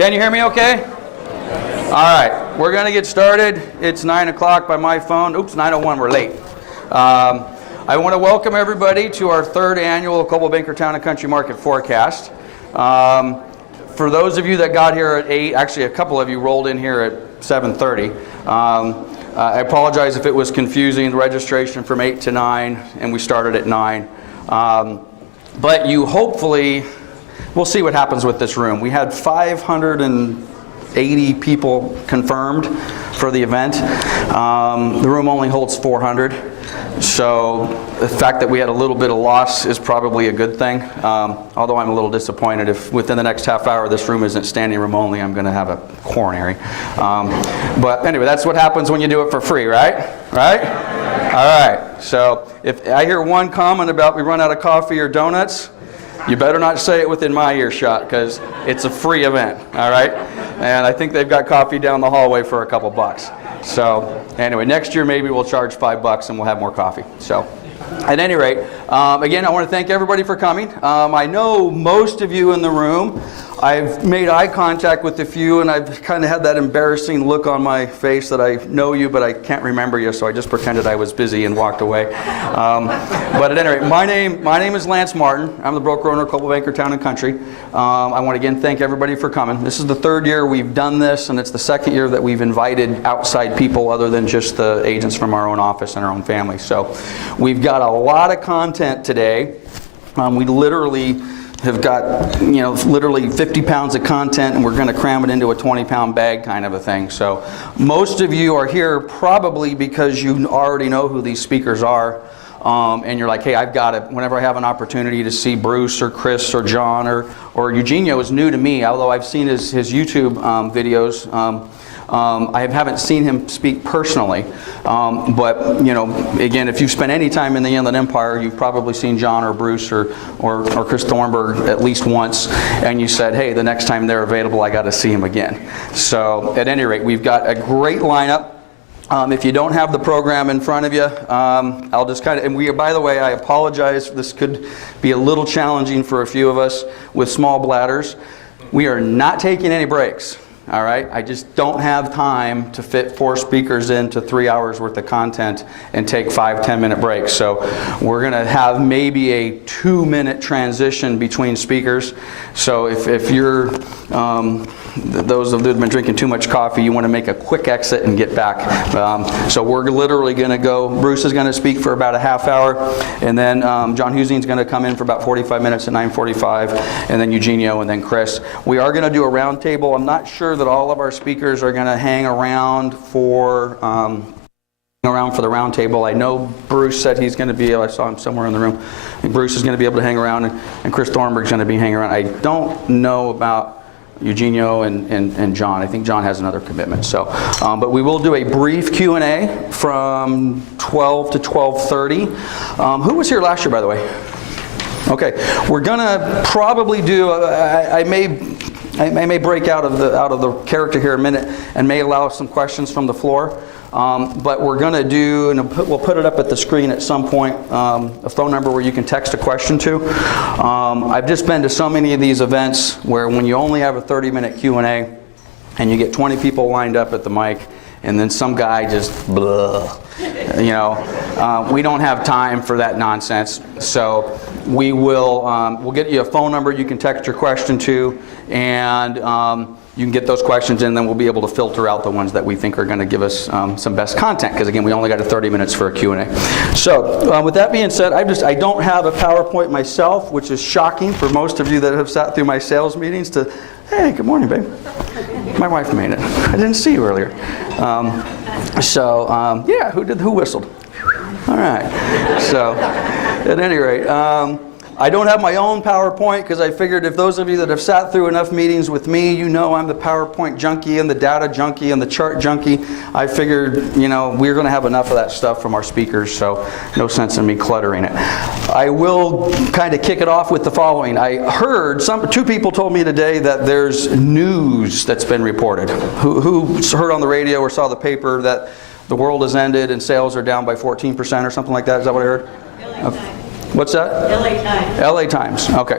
Can you hear me okay? All right, we're going to get started. It's 9 o'clock by my phone. Oops, 9:01, we're late. I want to welcome everybody to our third annual Coldwell Banker Town and Country Market Forecast. For those of you that got here at 8, actually a couple of you rolled in here at 7:30. I apologize if it was confusing, the registration from 8 to 9, and we started at 9. But you hopefully, we'll see what happens with this room. We had 580 people confirmed for the event. The room only holds 400. So the fact that we had a little bit of loss is probably a good thing. Although I'm a little disappointed if within the next half hour this room isn't standing room only, I'm going to have a coronary. But anyway, that's what happens when you do it for free, right? Right? All right. So if I hear one comment about we run out of coffee or donuts, you better not say it within my earshot because it's a free event, all right? And I think they've got coffee down the hallway for a couple bucks. So anyway, next year maybe we'll charge $5 and we'll have more coffee. So at any rate, again, I want to thank everybody for coming. I know most of you in the room. I've made eye contact with a few, and I've kind of had that embarrassing look on my face that I know you, but I can't remember you, so I just pretended I was busy and walked away. But at any rate, my name is Lance Martin. I'm the broker owner of Coldwell Banker Town and Country. I want to again thank everybody for coming. This is the third year we've done this, and it's the second year that we've invited outside people other than just the agents from our own office and our own family. So we've got a lot of content today. We literally have got, literally 50 pounds of content, and we're going to cram it into a 20-pound bag kind of a thing. So most of you are here probably because you already know who these speakers are, and you're like, hey, I've got it. Whenever I have an opportunity to see Bruce or Chris or John or Eugenio is new to me, although I've seen his YouTube videos. I haven't seen him speak personally, but again, if you've spent any time in the Inland Empire, you've probably seen John or Bruce or Chris Thornburg at least once, and you said, hey, the next time they're available, I got to see him again. So at any rate, we've got a great lineup. If you don't have the program in front of you, I'll just kind of, and by the way, I apologize, this could be a little challenging for a few of us with small bladders. We are not taking any breaks. All right, I just don't have time to fit 4 speakers into 3 hours worth of content and take 5-10-minute breaks. So we're going to have maybe a 2-minute transition between speakers. So if you're those of you that have been drinking too much coffee, you want to make a quick exit and get back. So we're literally going to go, Bruce is going to speak for about a half hour, and then John Husing's going to come in for about 45 minutes at 9:45, and then Eugenio, and then Chris. We are going to do a round table. I'm not sure that all of our speakers are going to hang around for the round table. I know Bruce said he's going to be, I saw him somewhere in the room. Bruce is going to be able to hang around, and Chris Thornburg is going to be hanging around. I don't know about Eugenio and John. I think John has another commitment. So, but we will do a brief Q&A from 12 to 12:30. Who was here last year, by the way? Okay, we're gonna probably do. I may break out of the character here in a minute and may allow some questions from the floor. But we're going to do, and we'll put it up at the screen at some point, a phone number where you can text a question to. I've just been to so many of these events where when you only have a 30-minute Q&A and you get 20 people lined up at the mic, and then some guy just blah, we don't have time for that nonsense. So we will, we'll get you a phone number you can text your question to, and you can get those questions in, then we'll be able to filter out the ones that we think are going to give us some best content, because again, we only got 30 minutes for a Q&A. So with that being said, I don't have a PowerPoint myself, which is shocking for most of you that have sat through my sales meetings to, hey, good morning, babe. My wife made it. I didn't see you earlier. Yeah, who whistled? All right. So at any rate, I don't have my own PowerPoint because I figured if those of you that have sat through enough meetings with me, you know I'm the PowerPoint junkie and the data junkie and the chart junkie. I figured, we're going to have enough of that stuff from our speakers, so no sense in me cluttering it. I will kind of kick it off with the following. I heard, 2 people told me today that there's news that's been reported. Who heard on the radio or saw the paper that the world has ended and sales are down by 14% or something like that? Is that what I heard? What's that? LA Times. LA Times, okay.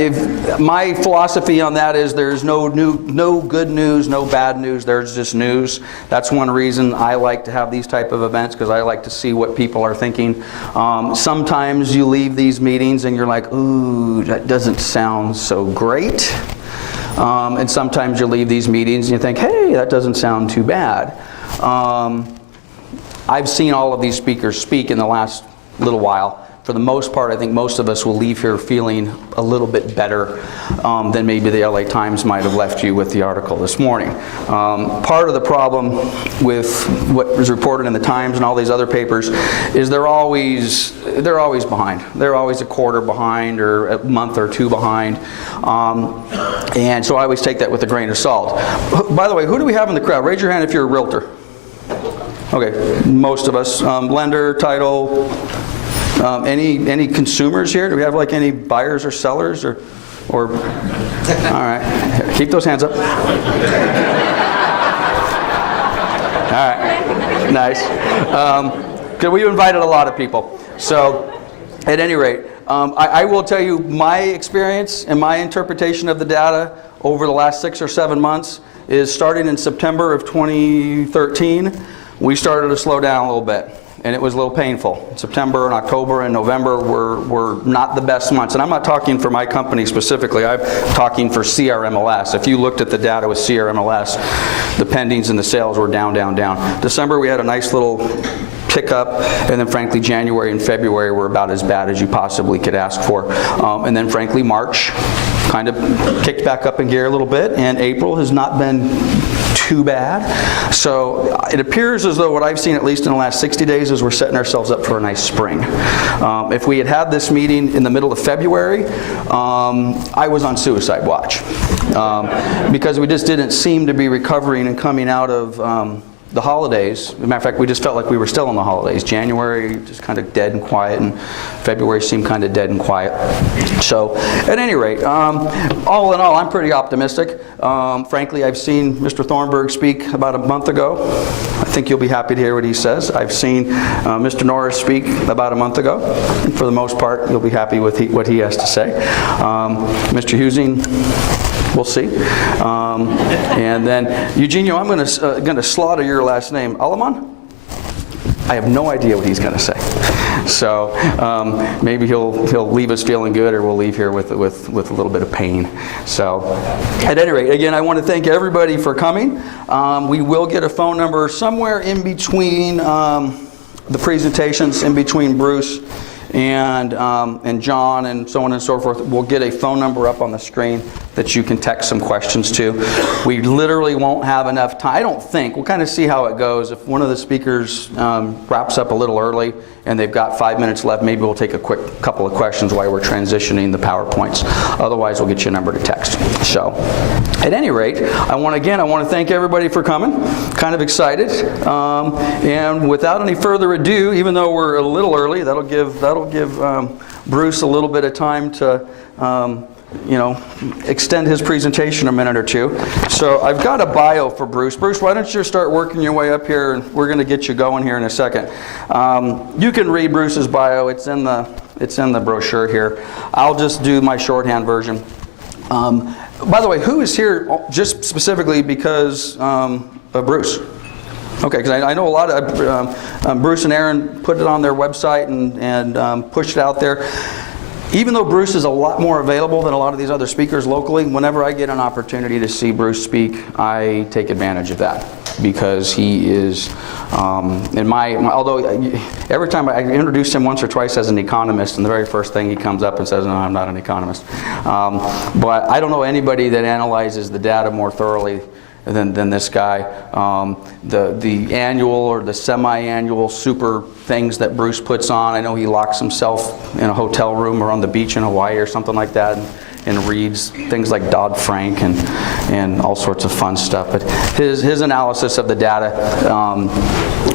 If my philosophy on that is there's no good news, no bad news, there's just news. That's one reason I like to have these type of events, because I like to see what people are thinking. Sometimes you leave these meetings and you're like, ooh, that doesn't sound so great. And sometimes you leave these meetings and you think, hey, that doesn't sound too bad. I've seen all of these speakers speak in the last little while. For the most part, I think most of us will leave here feeling a little bit better than maybe the LA Times might have left you with the article this morning. Part of the problem with what was reported in the Times and all these other papers is they're always behind. They're always a quarter behind or a month or two behind. And so I always take that with a grain of salt. By the way, who do we have in the crowd? Raise your hand if you're a realtor. Okay, most of us. Lender, title. Any consumers here? Do we have like any buyers or sellers or all right, keep those hands up. All right, nice. Because we invited a lot of people. So at any rate, I will tell you my experience and my interpretation of the data over the last 6 or 7 months is starting in September of 2013, we started to slow down a little bit. And it was a little painful. September and October and November were not the best months. And I'm not talking for my company specifically, I'm talking for CRMLS. If you looked at the data with CRMLS, the pendings and the sales were down, down, down. December we had a nice little pick up, and then frankly January and February were about as bad as you possibly could ask for. And then frankly March kind of kicked back up in gear a little bit, and April has not been too bad. So it appears as though what I've seen, at least in the last 60 days, is we're setting ourselves up for a nice spring. If we had had this meeting in the middle of February, I was on suicide watch because we just didn't seem to be recovering and coming out of the holidays. As a matter of fact, we just felt like we were still in the holidays. January just kind of dead and quiet, and February seemed kind of dead and quiet. So at any rate, all in all, I'm pretty optimistic. Frankly, I've seen Mr. Thornburg speak about a month ago. I think you'll be happy to hear what he says. I've seen Mr. Norris speak about a month ago. And for the most part, you'll be happy with what he has to say. Mr. Eugenio, we'll see. And then Eugenio, I'm going to slaughter your last name. Aleman? I have no idea what he's going to say. So maybe he'll leave us feeling good, or we'll leave here with a little bit of pain. So at any rate, again, I want to thank everybody for coming. We will get a phone number somewhere in between the presentations, in between Bruce and John and so on and so forth. We'll get a phone number up on the screen that you can text some questions to. We literally won't have enough time. I don't think. We'll kind of see how it goes. If one of the speakers wraps up a little early and they've got 5 minutes left, maybe we'll take a quick couple of questions while we're transitioning the PowerPoints. Otherwise, we'll get you a number to text. So at any rate, I want to thank everybody for coming. Kind of excited. And without any further ado, even though we're a little early, that'll give Bruce a little bit of time to extend his presentation a minute or two. So I've got a bio for Bruce. Bruce, why don't you start working your way up here, and we're going to get you going here in a second. You can read Bruce's bio. It's in the brochure here. I'll just do my shorthand version. By the way, who is here just specifically because of Bruce? Okay, because I know a lot of Bruce and Aaron put it on their website and pushed it out there. Even though Bruce is a lot more available than a lot of these other speakers locally, whenever I get an opportunity to see Bruce speak, I take advantage of that, because he is, although every time I introduced him once or twice as an economist, and the very first thing he comes up and says, no, I'm not an economist. But I don't know anybody that analyzes the data more thoroughly than this guy. The annual or the semi-annual super things that Bruce puts on, I know he locks himself in a hotel room or on the beach in Hawaii or something like that and reads things like Dodd-Frank and all sorts of fun stuff. But his analysis of the data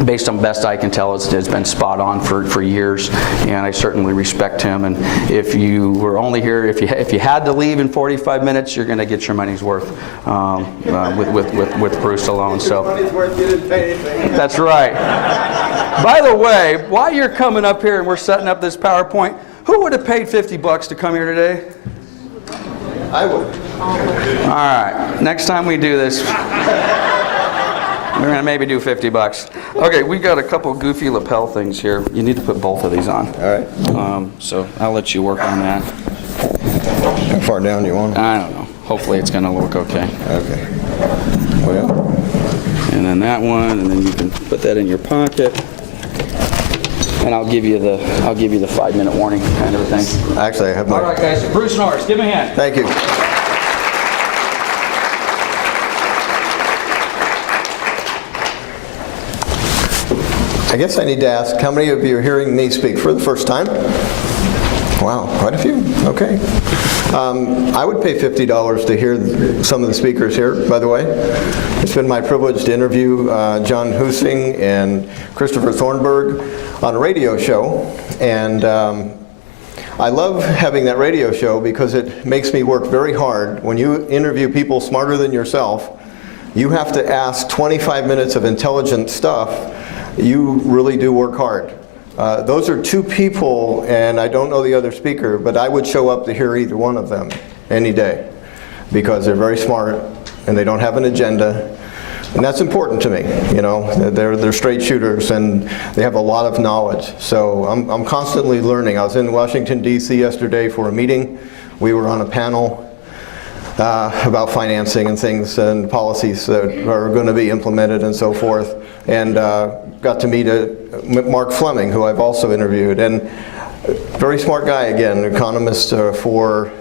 based on best I can tell, it's been spot on for years, and I certainly respect him. And if you were only here, if you had to leave in 45 minutes, you're going to get your money's worth with Bruce alone. So money's worth, you didn't pay anything. that's right. By the way, while you're coming up here and we're setting up this PowerPoint, who would have paid $50 to come here today? I would. All right. Next time we do this, we're going to maybe do $50. Okay, we got a couple goofy lapel things here. You need to put both of these on. All right. So I'll let you work on that. How far down do you want? I don't know. Hopefully it's going to look okay. Okay. Well, And then that one, and then you can put that in your pocket. And I'll give you the 5-minute warning kind of a thing. actually, I have my... All right, guys. Bruce Norris, give me a hand. Thank you. I guess I need to ask, how many of you are hearing me speak for the first time? Wow, quite a few. Okay. I would pay $50 to hear some of the speakers here, by the way. It's been my privilege to interview John Husing and Christopher Thornburg on a radio show. And I love having that radio show because it makes me work very hard. When you interview people smarter than yourself, you have to ask 25 minutes of intelligent stuff. You really do work hard. Those are two people, and I don't know the other speaker, but I would show up to hear either one of them any day because they're very smart and they don't have an agenda. And that's important to me, you know. They're straight shooters and they have a lot of knowledge. So I'm constantly learning. I was in Washington, D.C. yesterday for a meeting. We were on a panel about financing and things and policies that are going to be implemented and so forth. And got to meet Mark Fleming, who I've also interviewed. And very smart guy, again, economist for,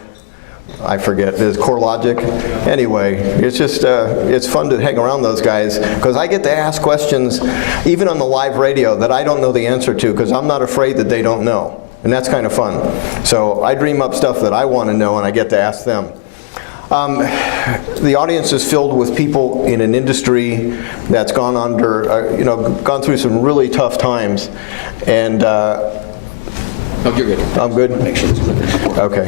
I forget, his CoreLogic. Anyway, it's just, it's fun to hang around those guys because I get to ask questions, even on the live radio, that I don't know the answer to because I'm not afraid that they don't know. And that's kind of fun. So I dream up stuff that I want to know and I get to ask them. The audience is filled with people in an industry that's gone under, gone through some really tough times. And Oh, you're good. I'm good? Make sure it's clear. Okay.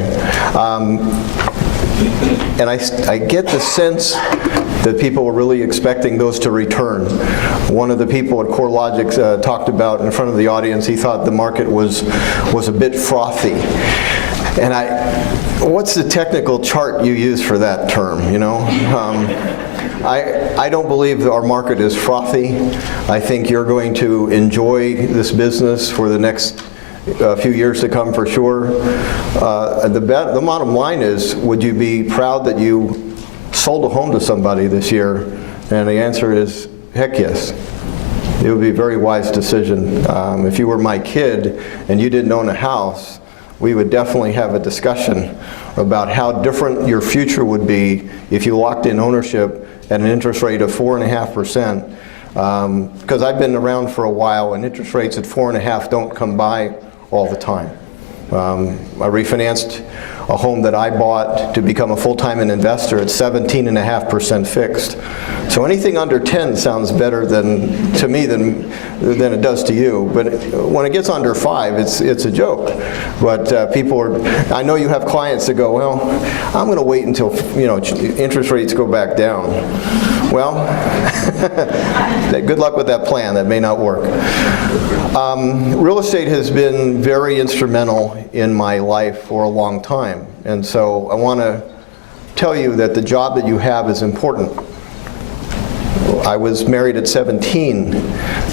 And I get the sense that people were really expecting those to return. One of the people at CoreLogic talked about in front of the audience, he thought the market was a bit frothy. And what's the technical chart you use for that term, you know? I don't believe that our market is frothy. I think you're going to enjoy this business for the next few years to come for sure. The bottom line is, would you be proud that you sold a home to somebody this year? And the answer is, heck yes. It would be a very wise decision. If you were my kid and you didn't own a house, we would definitely have a discussion about how different your future would be if you locked in ownership at an interest rate of 4.5%. Because I've been around for a while and interest rates at 4.5 don't come by all the time. I refinanced a home that I bought to become a full-time investor at 17.5% fixed. So anything under 10 sounds better to me than it does to you. But when it gets under 5, it's a joke. But I know you have clients that go, well, I'm going to wait until interest rates go back down. Well, good luck with that plan. That may not work. Real estate has been very instrumental in my life for a long time. And so I want to tell you that the job that you have is important. I was married at 17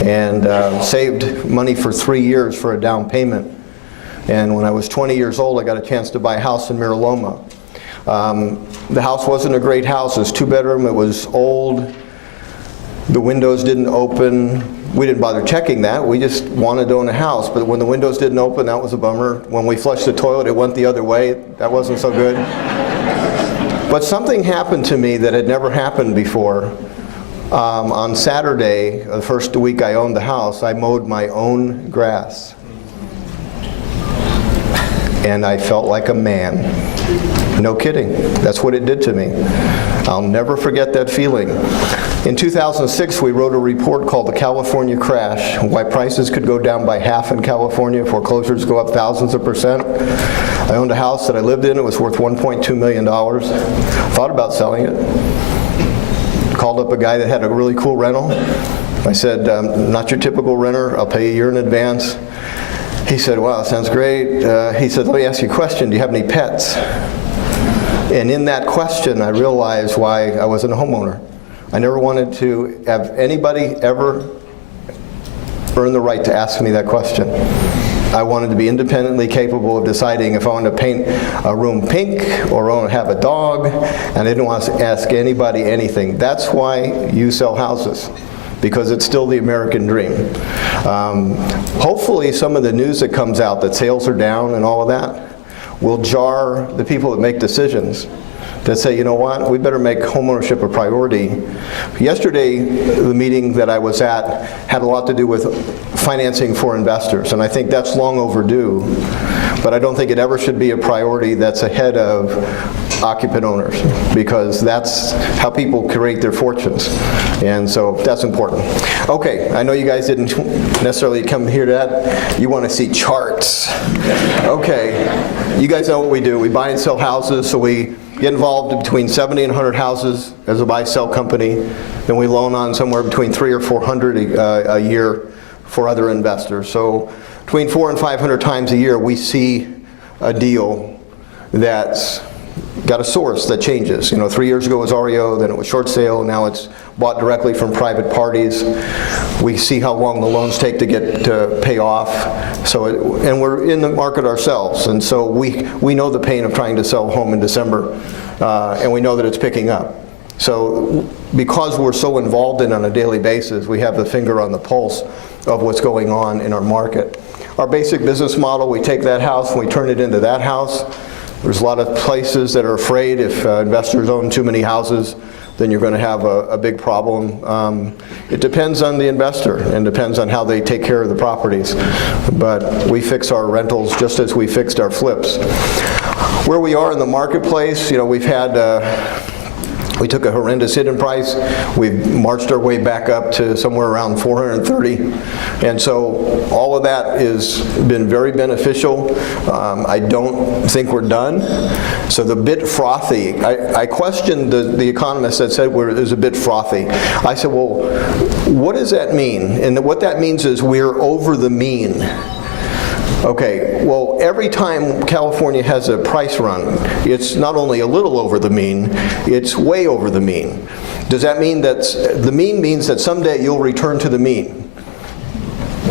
and saved money for 3 years for a down payment. And when I was 20 years old, I got a chance to buy a house in Mira Loma. The house wasn't a great house. It was 2-bedroom. It was old. The windows didn't open. We didn't bother checking that. We just wanted to own a house. But when the windows didn't open, that was a bummer. When we flushed the toilet, it went the other way. That wasn't so good. But something happened to me that had never happened before. On Saturday, the first week I owned the house, I mowed my own grass. And I felt like a man. No kidding. That's what it did to me. I'll never forget that feeling. In 2006, we wrote a report called The California Crash, why prices could go down by half in California, foreclosures go up thousands of percent. I owned a house that I lived in, it was worth $1.2 million. Thought about selling it. Called up a guy that had a really cool rental. I said, not your typical renter, I'll pay a year in advance. He said, wow, sounds great. He said, let me ask you a question, do you have any pets? And in that question, I realized why I wasn't a homeowner. I never wanted to have anybody ever earn the right to ask me that question. I wanted to be independently capable of deciding if I wanted to paint a room pink or I want to have a dog, and I didn't want to ask anybody anything. That's why you sell houses, because it's still the American dream. Hopefully some of the news that comes out that sales are down and all of that will jar the people that make decisions that say, you know what, we better make homeownership a priority. Yesterday, the meeting that I was at had a lot to do with financing for investors, and I think that's long overdue, but I don't think it ever should be a priority that's ahead of occupant owners, because that's how people create their fortunes, and so that's important. Okay, I know you guys didn't necessarily come here to that. You want to see charts. Okay, you guys know what we do. We buy and sell houses, so we get involved in between 70 and 100 houses as a buy-sell company. Then we loan on somewhere between 300 or 400 a year for other investors. So between 400 and 500 times a year, we see a deal that's got a source that changes. You know, 3 years ago it was REO, then it was short sale, now it's bought directly from private parties. We see how long the loans take to pay off. So, and we're in the market ourselves, and so we know the pain of trying to sell a home in December, and we know that it's picking up. So because we're so involved in it on a daily basis, we have the finger on the pulse of what's going on in our market. Our basic business model, we take that house and we turn it into that house. There's a lot of places that are afraid if investors own too many houses, then you're going to have a big problem. It depends on the investor and depends on how they take care of the properties. But we fix our rentals just as we fixed our flips. Where we are in the marketplace, you know, we've had we took a horrendous hit in price. We've marched our way back up to somewhere around 430. And so all of that has been very beneficial. I don't think we're done. So the bit frothy, I questioned the economist that said it was a bit frothy. I said, well, what does that mean? And what that means is we're over the mean. Okay, well, every time California has a price run, it's not only a little over the mean, it's way over the mean. Does that mean that the mean means that someday you'll return to the mean?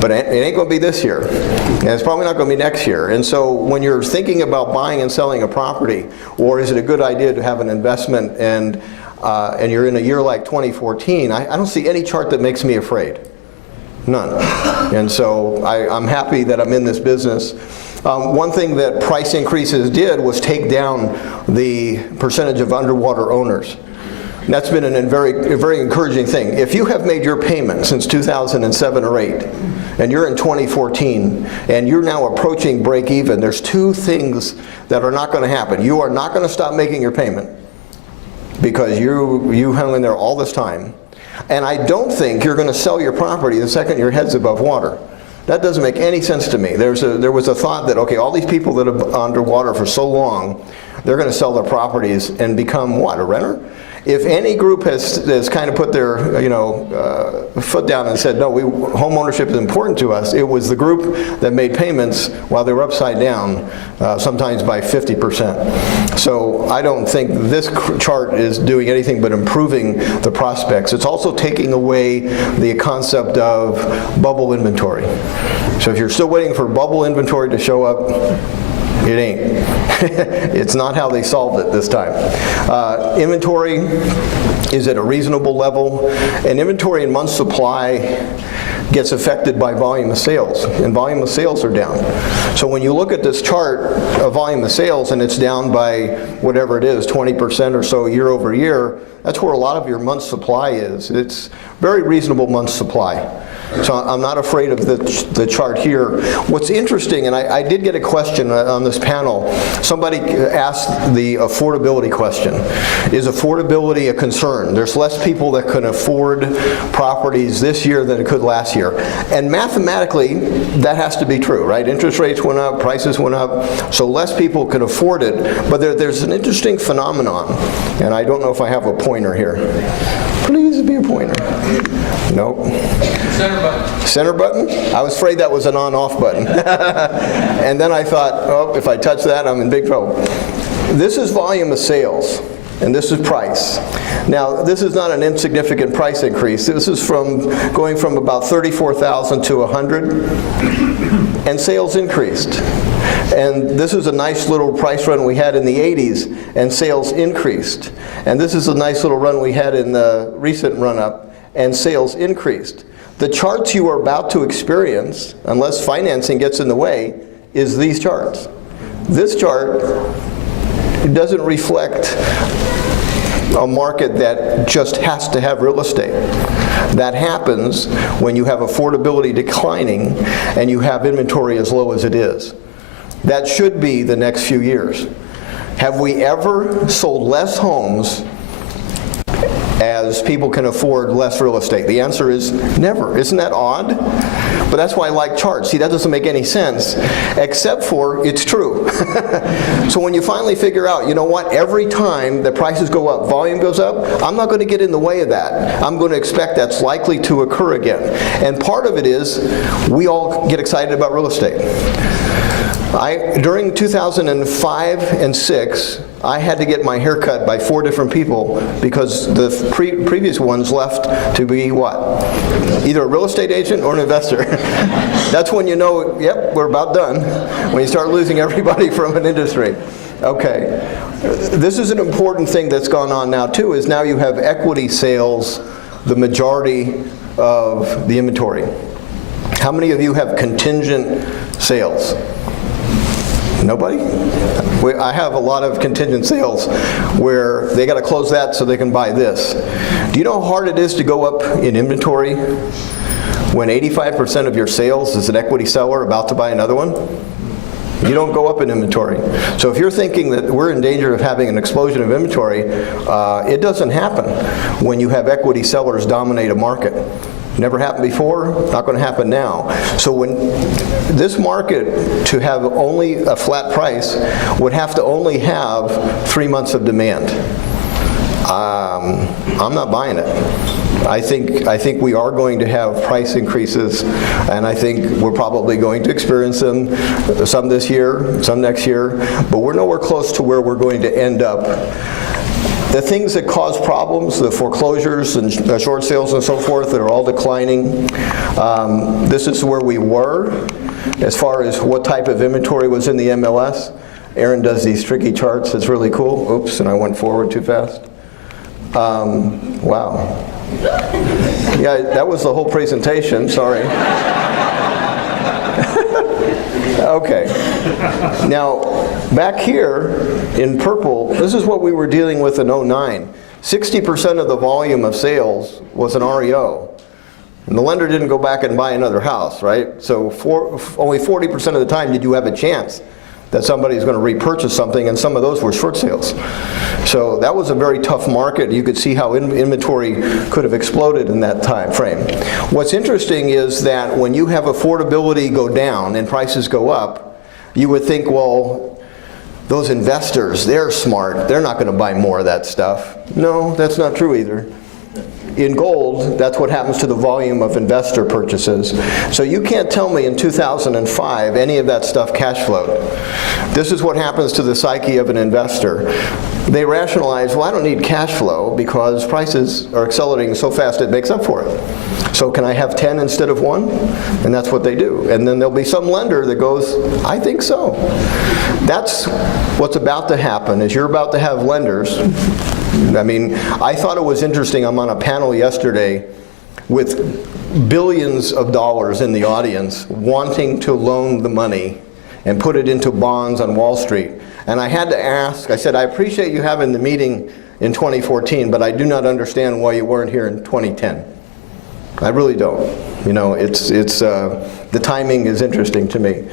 But it ain't going to be this year, and it's probably not going to be next year. And so when you're thinking about buying and selling a property, or is it a good idea to have an investment and you're in a year like 2014, I don't see any chart that makes me afraid. None. And so I'm happy that I'm in this business. One thing that price increases did was take down the percentage of underwater owners. And that's been a very encouraging thing. If you have made your payment since 2007 or 8, and you're in 2014, and you're now approaching break even, there's two things that are not going to happen. You are not going to stop making your payment because you hung in there all this time. And I don't think you're going to sell your property the second your head's above water. That doesn't make any sense to me. There was a thought that, okay, all these people that are underwater for so long, they're going to sell their properties and become what, a renter? If any group has kind of put their foot down and said, no, home ownership is important to us, it was the group that made payments while they were upside down, sometimes by 50%. So I don't think this chart is doing anything but improving the prospects. It's also taking away the concept of bubble inventory. So if you're still waiting for bubble inventory to show up, it ain't. It's not how they solved it this time. Inventory is at a reasonable level, and inventory in months supply gets affected by volume of sales, and volume of sales are down. So when you look at this chart of volume of sales and it's down by whatever it is, 20% or so year over year, That's where a lot of your month's supply is. It's very reasonable month's supply. So I'm not afraid of the chart here. What's interesting, and I did get a question on this panel. Somebody asked the affordability question. Is affordability a concern? There's less people that can afford properties this year than it could last year. And mathematically, that has to be true, right? Interest rates went up, prices went up, so less people can afford it. But there's an interesting phenomenon, and I don't know if I have a pointer here. Please be a pointer. Nope. Center button. Center button? I was afraid that was an on-off button. And then I thought, oh, if I touch that, I'm in big trouble. This is volume of sales, and this is price. Now, this is not an insignificant price increase. This is going from about 34,000 to 100, and sales increased. And this is a nice little price run we had in the 80s, and sales increased. And this is a nice little run we had in the recent run-up, and sales increased. The charts you are about to experience, unless financing gets in the way, is these charts. This chart doesn't reflect a market that just has to have real estate. That happens when you have affordability declining and you have inventory as low as it is. That should be the next few years. Have we ever sold less homes as people can afford less real estate? The answer is never. Isn't that odd? But that's why I like charts. See, that doesn't make any sense, except for it's true. So when you finally figure out, you know what, every time the prices go up, volume goes up, I'm not going to get in the way of that. I'm going to expect that's likely to occur again. And part of it is we all get excited about real estate. During 2005 and 6, I had to get my hair cut by 4 different people because the previous ones left to be what? Either a real estate agent or an investor. That's when you know, yep, we're about done, when you start losing everybody from an industry. Okay. This is an important thing that's gone on now too, is now you have equity sales, the majority of the inventory. How many of you have contingent sales? Nobody? I have a lot of contingent sales where they got to close that so they can buy this. Do you know how hard it is to go up in inventory when 85% of your sales is an equity seller about to buy another one? You don't go up in inventory. So if you're thinking that we're in danger of having an explosion of inventory, it doesn't happen when you have equity sellers dominate a market. Never happened before, not going to happen now. So when this market, to have only a flat price, would have to only have 3 months of demand. I'm not buying it. I think we are going to have price increases, and I think we're probably going to experience them, some this year, some next year, but we're nowhere close to where we're going to end up. The things that cause problems, the foreclosures and short sales and so forth, that are all declining. This is where we were as far as what type of inventory was in the MLS. Aaron does these tricky charts. It's really cool. Oops, and I went forward too fast. Wow. Yeah, that was the whole presentation. Sorry. Okay. Now, back here in purple, this is what we were dealing with in 09. 60% of the volume of sales was an REO. And the lender didn't go back and buy another house, right? So only 40% of the time did you have a chance that somebody's going to repurchase something, and some of those were short sales. So that was a very tough market. You could see how inventory could have exploded in that time frame. What's interesting is that when you have affordability go down and prices go up, you would think, well, those investors, they're smart. They're not going to buy more of that stuff. No, that's not true either. In gold, that's what happens to the volume of investor purchases. So you can't tell me in 2005 any of that stuff cash flowed. This is what happens to the psyche of an investor. They rationalize, well, I don't need cash flow because prices are accelerating so fast it makes up for it. So can I have 10 instead of 1? And that's what they do. And then there'll be some lender that goes, I think so. That's what's about to happen, is you're about to have lenders. I mean, I thought it was interesting. I'm on a panel yesterday with billions of dollars in the audience wanting to loan the money and put it into bonds on Wall Street. And I had to ask, I said, I appreciate you having the meeting in 2014, but I do not understand why you weren't here in 2010. I really don't. You know, the timing is interesting to me.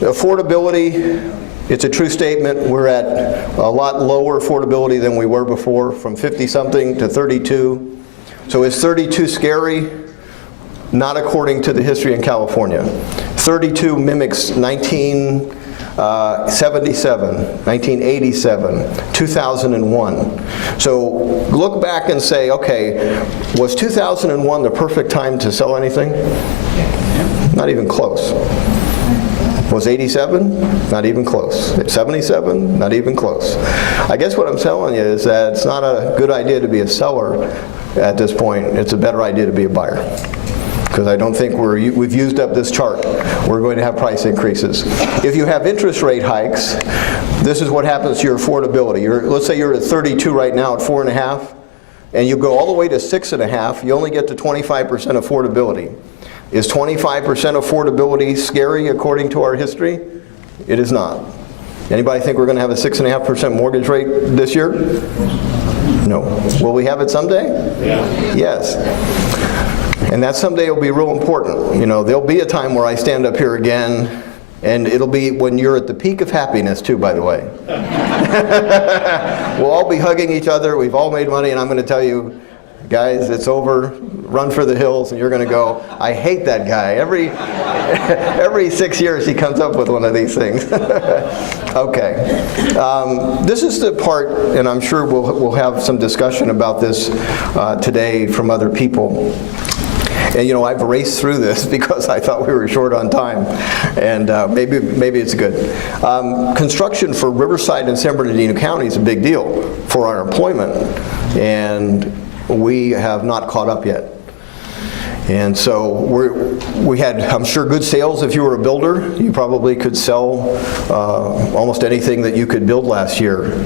Affordability, it's a true statement. We're at a lot lower affordability than we were before, from 50-something to 32. So is 32 scary? Not according to the history in California. 32 mimics 1977, 1987, 2001. So look back and say, okay, was 2001 the perfect time to sell anything? Not even close. Was 87? Not even close. 77? Not even close. I guess what I'm telling you is that it's not a good idea to be a seller at this point. It's a better idea to be a buyer. Because I don't think we've used up this chart. We're going to have price increases. If you have interest rate hikes, this is what happens to your affordability. Let's say you're at 32 right now at 4.5, and you go all the way to 6.5, you only get to 25% affordability. Is 25% affordability scary according to our history? It is not. Anybody think we're going to have a 6.5% mortgage rate this year? No. Will we have it someday? Yeah. Yes. And that someday will be real important. You know, there'll be a time where I stand up here again, and it'll be when you're at the peak of happiness too, by the way. We'll all be hugging each other, we've all made money, and I'm going to tell you, guys, it's over, run for the hills, and you're going to go, I hate that guy. Every 6 years he comes up with one of these things. Okay. This is the part, and I'm sure we'll have some discussion about this today from other people. And you know, I've raced through this because I thought we were short on time, and maybe it's good. Construction for Riverside and San Bernardino County is a big deal for our employment, and we have not caught up yet. And so we had, I'm sure, good sales. If you were a builder, you probably could sell almost anything that you could build last year.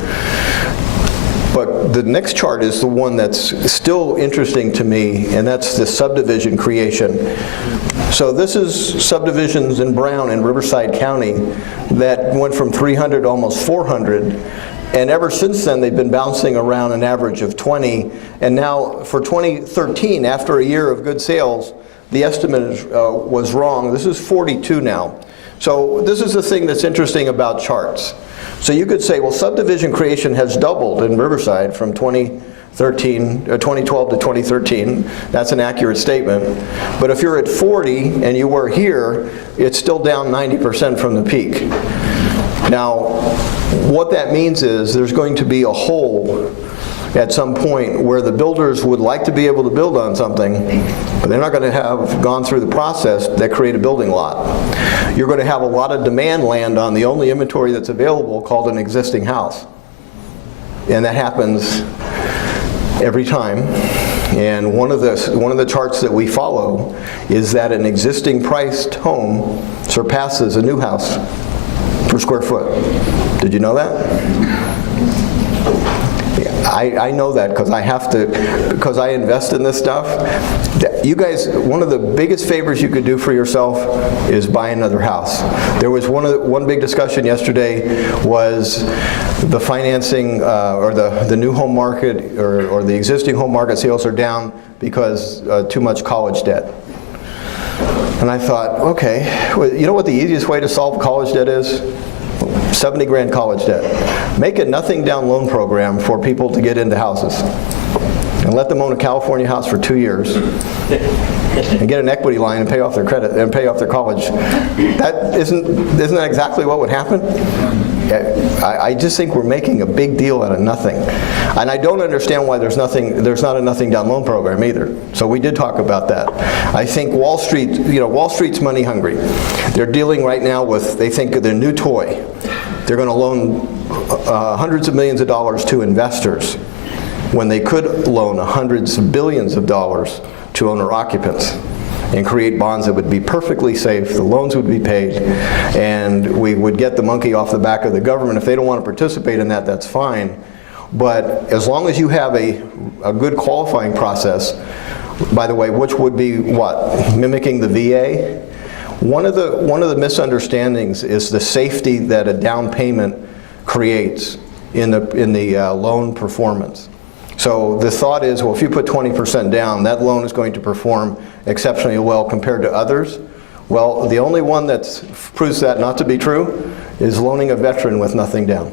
But the next chart is the one that's still interesting to me, and that's the subdivision creation. So this is subdivisions in Brown in Riverside County that went from 300 to almost 400. And ever since then, they've been bouncing around an average of 20. And now for 2013, after a year of good sales, the estimate was wrong. This is 42 now. So this is the thing that's interesting about charts. So you could say, well, subdivision creation has doubled in Riverside from 2012 to 2013. That's an accurate statement. But if you're at 40 and you were here, it's still down 90% from the peak. Now, what that means is there's going to be a hole at some point where the builders would like to be able to build on something, but they're not going to have gone through the process that create a building lot. You're going to have a lot of demand land on the only inventory that's available called an existing house. And that happens every time. And one of the charts that we follow is that an existing priced home surpasses a new house per square foot. Did you know that? I know that because because I invest in this stuff. You guys, one of the biggest favors you could do for yourself is buy another house. There was one big discussion yesterday was the financing or the new home market or the existing home market sales are down because too much college debt. And I thought, okay, well, you know what the easiest way to solve college debt is? 70 grand college debt. Make a nothing down loan program for people to get into houses. And let them own a California house for 2 years. And get an equity line and pay off their credit and pay off their college. Isn't that exactly what would happen? I just think we're making a big deal out of nothing. And I don't understand why there's not a nothing down loan program either. So we did talk about that. I think Wall Street's money hungry. They're dealing right now with, they think of their new toy. They're going to loan hundreds of millions of dollars to investors when they could loan hundreds of billions of dollars to owner occupants and create bonds that would be perfectly safe, the loans would be paid, and we would get the monkey off the back of the government. If they don't want to participate in that, that's fine. But as long as you have a good qualifying process, by the way, which would be what? Mimicking the VA? One of the misunderstandings is the safety that a down payment creates in the loan performance. So the thought is, well, if you put 20% down, that loan is going to perform exceptionally well compared to others. Well, the only one that proves that not to be true is loaning a veteran with nothing down.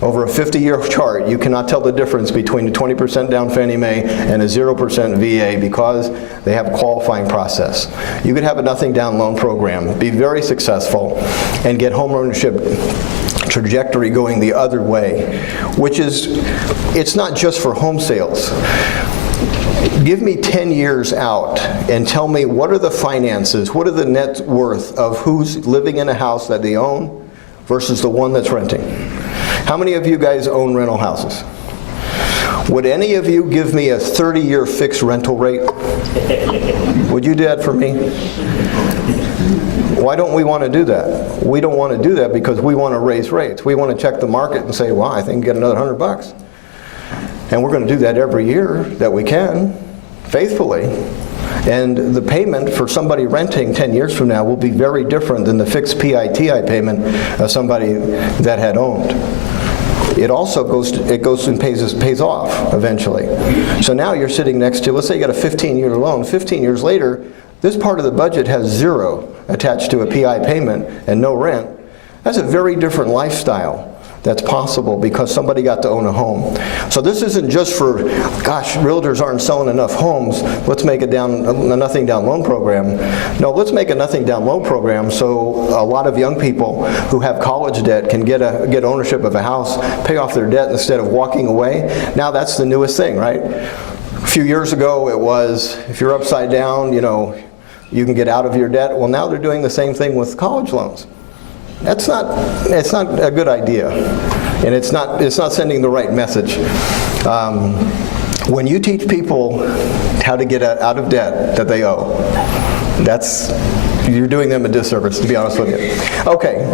Over a 50-year chart, you cannot tell the difference between a 20% down Fannie Mae and a 0% VA because they have a qualifying process. You could have a nothing down loan program, be very successful, and get home ownership trajectory going the other way, which is, it's not just for home sales. Give me 10 years out and tell me what are the finances, what are the net worth of who's living in a house that they own versus the one that's renting. How many of you guys own rental houses? Would any of you give me a 30-year fixed rental rate? Would you do that for me? Why don't we want to do that? We don't want to do that because we want to raise rates. We want to check the market and say, well, I think get another $100. And we're going to do that every year that we can, faithfully. And the payment for somebody renting 10 years from now will be very different than the fixed PITI payment of somebody that had owned. It also goes and pays off eventually. So now you're sitting next to, let's say you got a 15-year loan. 15 years later, this part of the budget has 0 attached to a PI payment and no rent. That's a very different lifestyle that's possible because somebody got to own a home. So this isn't just for, gosh, realtors aren't selling enough homes, let's make a nothing down loan program. No, let's make a nothing down loan program so a lot of young people who have college debt can get ownership of a house, pay off their debt instead of walking away. Now that's the newest thing, right? A few years ago it was, if you're upside down, you know, you can get out of your debt. Well, now they're doing the same thing with college loans. It's not a good idea, and it's not sending the right message. When you teach people how to get out of debt that they owe, you're doing them a disservice, to be honest with you. Okay.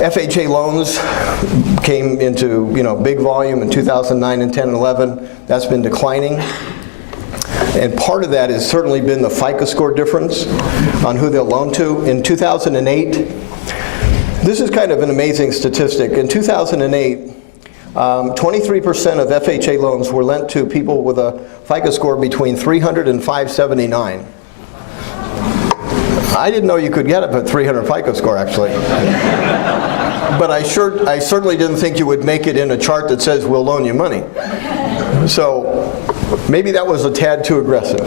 FHA loans came into big volume in 2009 and 10 and 11. That's been declining. And part of that has certainly been the FICO score difference on who they'll loan to. In 2008, this is kind of an amazing statistic. In 2008, 23% of FHA loans were lent to people with a FICO score between 300 and 579. I didn't know you could get up at 300 FICO score, actually. But I certainly didn't think you would make it in a chart that says we'll loan you money. So maybe that was a tad too aggressive.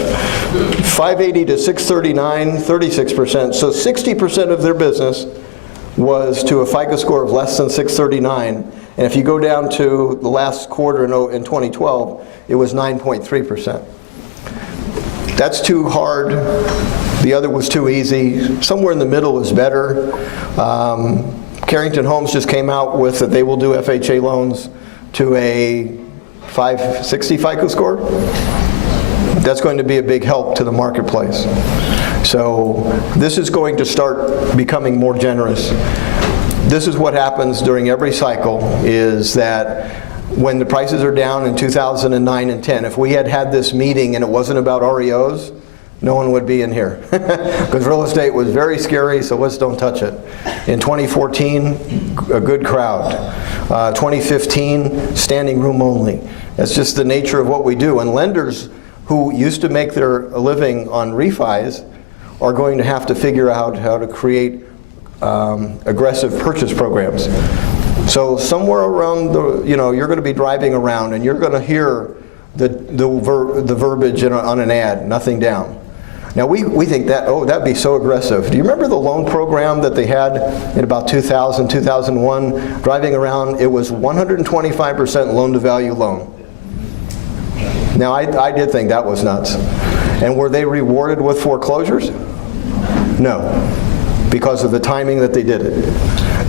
580 to 639, 36%. So 60% of their business was to a FICO score of less than 639. And if you go down to the last quarter in 2012, it was 9.3%. That's too hard. The other was too easy. Somewhere in the middle is better. Carrington Homes just came out with that they will do FHA loans to a 560 FICO score. That's going to be a big help to the marketplace. So this is going to start becoming more generous. This is what happens during every cycle, is that when the prices are down in 2009 and 10, if we had had this meeting and it wasn't about REOs, no one would be in here. Because real estate was very scary, so let's don't touch it. In 2014, a good crowd. 2015, standing room only. That's just the nature of what we do. And lenders who used to make their living on refis are going to have to figure out how to create aggressive purchase programs. So somewhere around you're going to be driving around and you're going to hear the verbiage on an ad, nothing down. Now we think that, oh, that'd be so aggressive. Do you remember the loan program that they had in about 2000, 2001, driving around? It was 125% loan-to-value loan. Now I did think that was nuts. And were they rewarded with foreclosures? No, because of the timing that they did it.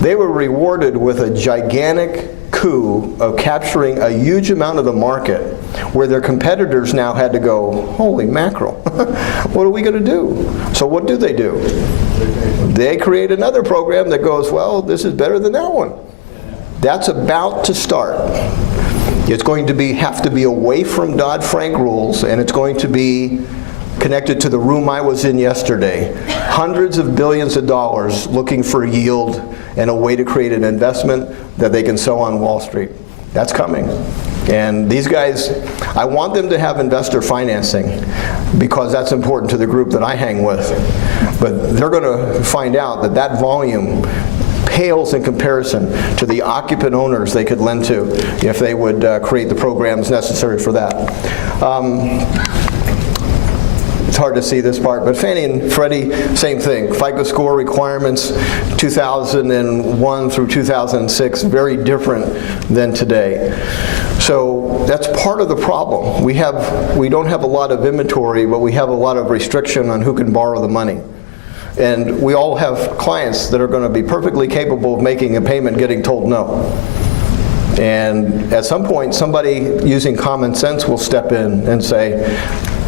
They were rewarded with a gigantic coup of capturing a huge amount of the market where their competitors now had to go, holy mackerel, what are we going to do? So what do? They create another program that goes, well, this is better than that one. That's about to start. It's going to have to be away from Dodd-Frank rules, and it's going to be connected to the room I was in yesterday. Hundreds of billions of dollars looking for yield and a way to create an investment that they can sell on Wall Street. That's coming. And these guys, I want them to have investor financing because that's important to the group that I hang with. But they're going to find out that that volume pales in comparison to the occupant owners they could lend to if they would create the programs necessary for that. It's hard to see this part, but Fannie and Freddie, same thing. FICO score requirements 2001 through 2006, very different than today. So that's part of the problem. We don't have a lot of inventory, but we have a lot of restriction on who can borrow the money. And we all have clients that are going to be perfectly capable of making a payment getting told no. And at some point, somebody using common sense will step in and say,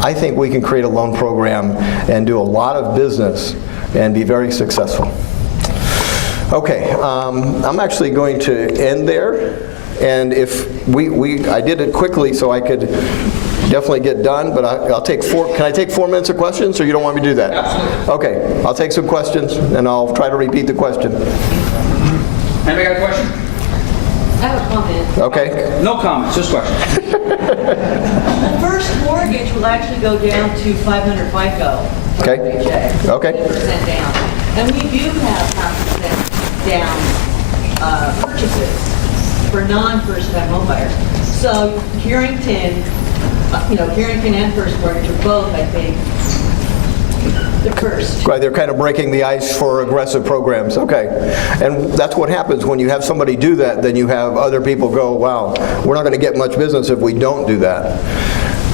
I think we can create a loan program and do a lot of business and be very successful. Okay, I'm actually going to end there. And if I did it quickly so I could definitely get done, but I'll take can I take 4 minutes of questions, or you don't want me to do that? Absolutely. Okay, I'll take some questions, and I'll try to repeat the question. Anybody got a question? I have a comment. Okay. No comments, just questions. The first mortgage will actually go down to 500 FICO. for Okay. FHA, Okay. 50% down. And we do have 0.5% down purchases for non-first-time homebuyers. So Carrington, Carrington and First Mortgage are both, I think, the first. Right, they're kind of breaking the ice for aggressive programs. Okay. And that's what happens when you have somebody do that, then you have other people go, wow, we're not going to get much business if we don't do that.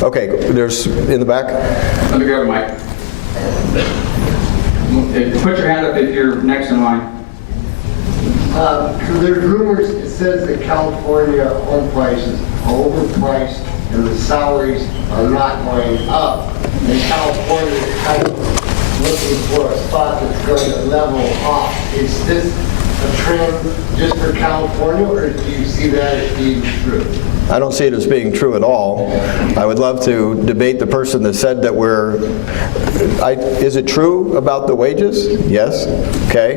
Okay, there's in the back. Let me grab a mic. Put your hand up if you're next in line. There's rumors, it says that California home prices are overpriced and the salaries are not going up. And California is kind of looking for a spot that's going to level off. Is this a trend just for California, or do you see that as being true? I don't see it as being true at all. I would love to debate the person that said that is it true about the wages? Yes. Okay.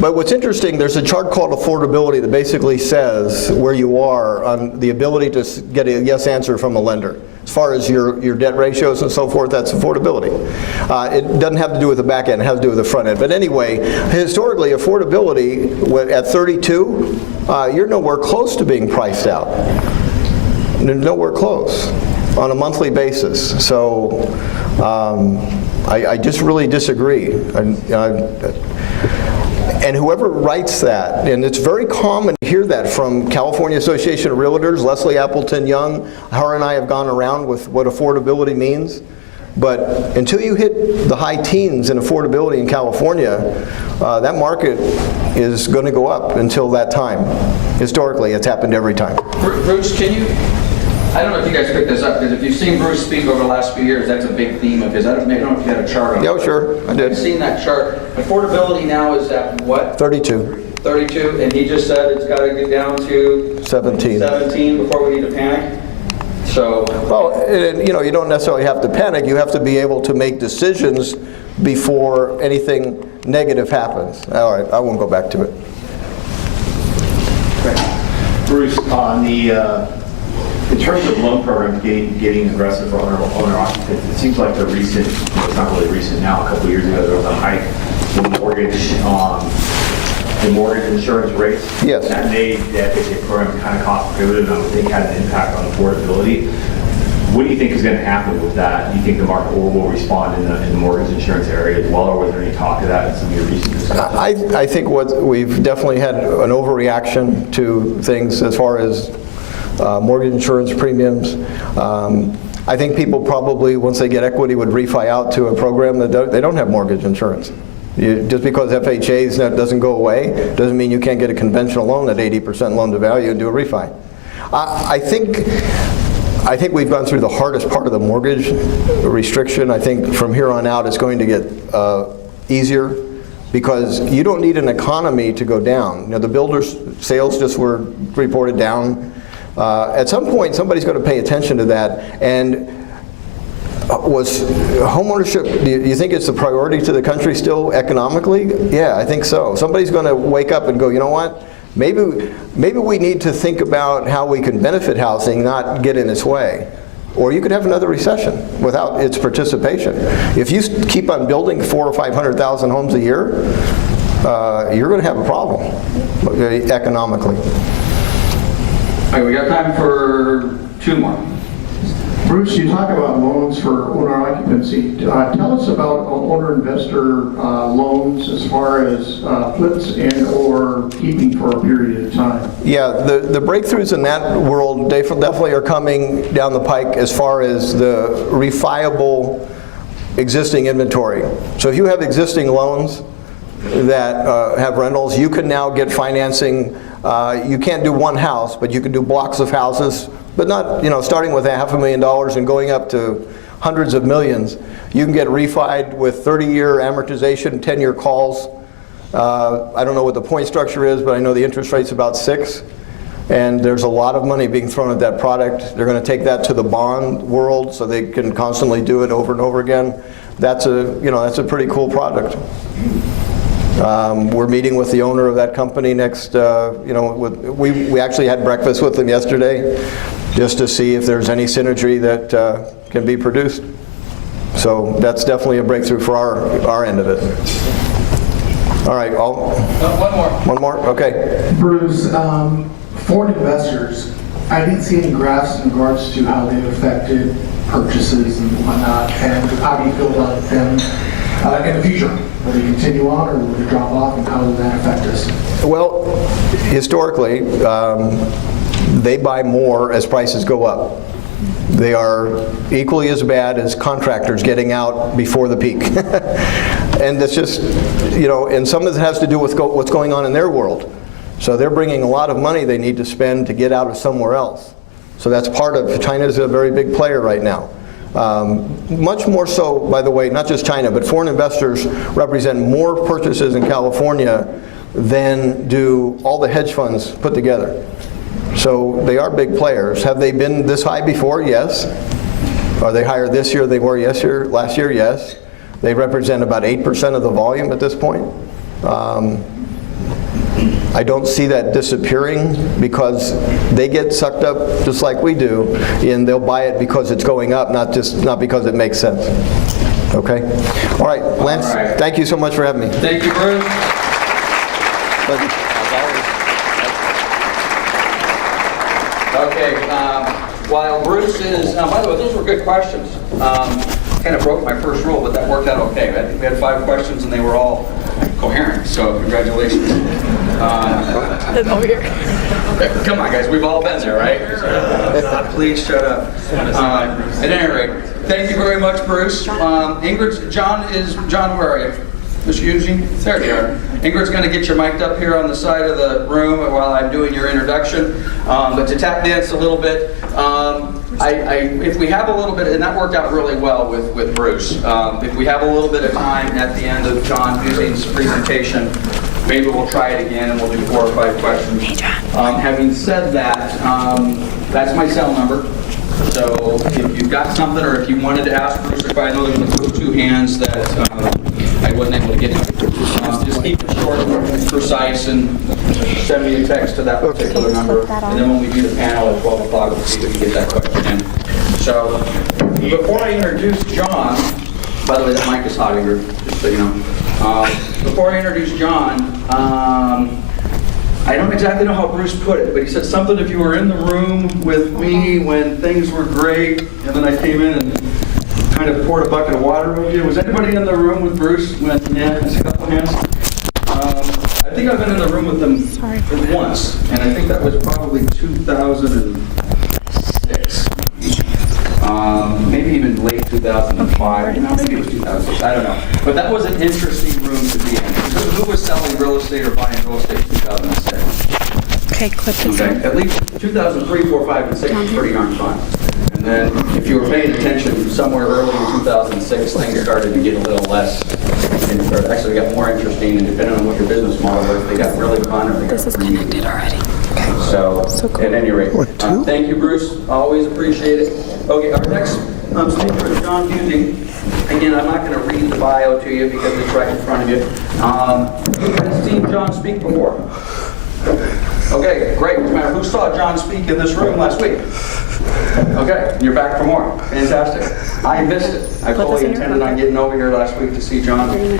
But what's interesting, there's a chart called affordability that basically says where you are on the ability to get a yes answer from a lender. As far as your debt ratios and so forth, that's affordability. It doesn't have to do with the back end, it has to do with the front end. But anyway, historically, affordability at 32, you're nowhere close to being priced out. Nowhere close on a monthly basis. So I just really disagree. And whoever writes that, and it's very common to hear that from California Association of Realtors, Leslie Appleton Young, her and I have gone around with what affordability means. But until you hit the high teens in affordability in California, that market is going to go up until that time. Historically, it's happened every time. Bruce, can you, I don't know if you guys picked this up, because if you've seen Bruce speak over the last few years, that's a big theme of his. I don't know if you had a chart on it. Yeah, sure, I did. I've seen that chart. Affordability now is at what? 32. 32, and he just said it's got to get down to 17. 17 before we need to panic. So, well, you don't necessarily have to panic. You have to be able to make decisions before anything negative happens. All right, I won't go back to it. Bruce, on in terms of loan programs getting aggressive for owner occupants, it seems like it's not really recent now, a couple of years ago, there was a hike in the mortgage insurance rates. Yes. That made the FHA program kind of cost prohibitive, and I would think had an impact on affordability. What do you think is going to happen with that? Do you think the market will respond in the mortgage insurance area as well, or was there any talk of that in some of your recent discussions? I think we've definitely had an overreaction to things as far as mortgage insurance premiums. I think people probably, once they get equity, would refi out to a program that they don't have mortgage insurance. Just because FHA doesn't go away doesn't mean you can't get a conventional loan at 80% loan to value and do a refi. I think we've gone through the hardest part of the mortgage restriction. I think from here on out it's going to get easier, because you don't need an economy to go down. The builders' sales just were reported down. At some point, somebody's going to pay attention to that, and Was homeownership, do you think it's a priority to the country still economically? Yeah, I think so. Somebody's going to wake up and go, you know what? Maybe we need to think about how we can benefit housing, not get in its way. Or you could have another recession without its participation. If you keep on building 400,000 or 500,000 homes a year, you're going to have a problem economically. All right, we got time for 2 more. Bruce, you talk about loans for owner occupancy. Tell us about owner-investor loans as far as flips and or keeping for a period of time. Yeah, the breakthroughs in that world definitely are coming down the pike as far as the refiable existing inventory. So if you have existing loans that have rentals, you can now get financing. You can't do one house, but you can do blocks of houses, but not, starting with $500,000 and going up to hundreds of millions. You can get refied with 30-year amortization, 10-year calls. I don't know what the point structure is, but I know the interest rate's about 6. And there's a lot of money being thrown at that product. They're going to take that to the bond world so they can constantly do it over and over again. That's a pretty cool product. We're meeting with the owner of that company next, we actually had breakfast with them yesterday just to see if there's any synergy that can be produced. So that's definitely a breakthrough for our end of it. All right, One more. one more? Okay. Bruce, foreign investors, I didn't see any graphs in regards to how they've affected purchases and whatnot, and how do you feel about them in the future? Will they continue on or will they drop off, and how will that affect us? Well, historically, they buy more as prices go up. They are equally as bad as contractors getting out before the peak. And that's just, and some of it has to do with what's going on in their world. So they're bringing a lot of money they need to spend to get out of somewhere else. So that's part of, China's a very big player right now. Much more so, by the way, not just China, but foreign investors represent more purchases in California than do all the hedge funds put together. So they are big players. Have they been this high before? Yes. Are they higher this year than they were last year? Yes. They represent about 8% of the volume at this point. I don't see that disappearing because they get sucked up just like we do, and they'll buy it because it's going up, not because it makes sense. Okay? All right, Lance, All right. Thank you so much for having me. Thank you, Bruce. Okay, while Bruce is, by the way, those were good questions. Kind of broke my first rule, but that worked out okay. I think we had 5 questions and they were all coherent, so congratulations. Over here. Come on, guys, we've all been there, right? Please shut up. At any rate, thank you very much, Bruce. John, where are you? Mr. Eugene? There you are. Ingrid's going to get you mic'd up here on the side of the room while I'm doing your introduction. But to tap dance a little bit, if we have a little bit, and that worked out really well with Bruce, if we have a little bit of time at the end of John Eugenie's presentation, maybe we'll try it again and we'll do 4 or 5 questions. Having said that, that's my cell number. So if you've got something, or if you wanted to ask Bruce, if I know there's the 2 hands that I wasn't able to get to, just keep it short and precise and send me a text to that particular number. And then when we do the panel at 12 o'clock, we'll see if we can get that question in. So before I introduce John, by the way, that mic is hot, Ingrid, just so you know. Before I introduce John, I don't exactly know how Bruce put it, but he said something if you were in the room with me when things were great, and then I came in and kind of poured a bucket of water over you. Was anybody in the room with Bruce when, yeah, there's a couple hands? I think I've been in the room with them once, and I think that was probably 2006. Maybe even late 2005. No, maybe it was 2006. I don't know. But that was an interesting room to be in. Who was selling real estate or buying real estate in 2006? Okay, clip this Okay, in. at least 2003, 4, 5, and 6 was pretty darn fun. And then if you were paying attention somewhere early in 2006, things started to get a little less, or actually got more interesting, and depending on what your business model was, they got really fun or they got This is really connected already. So, So cool. at any rate, thank you, Bruce. Always appreciate it. Okay, our next Speaking for John Commuting. Again, I'm not going to read the bio to you because it's right in front of you. Has seen John speak before? Okay, great. No matter who saw John speak in this room last week. Okay, you're back for more. Fantastic. I missed it. I fully intended on getting over here last week to see John.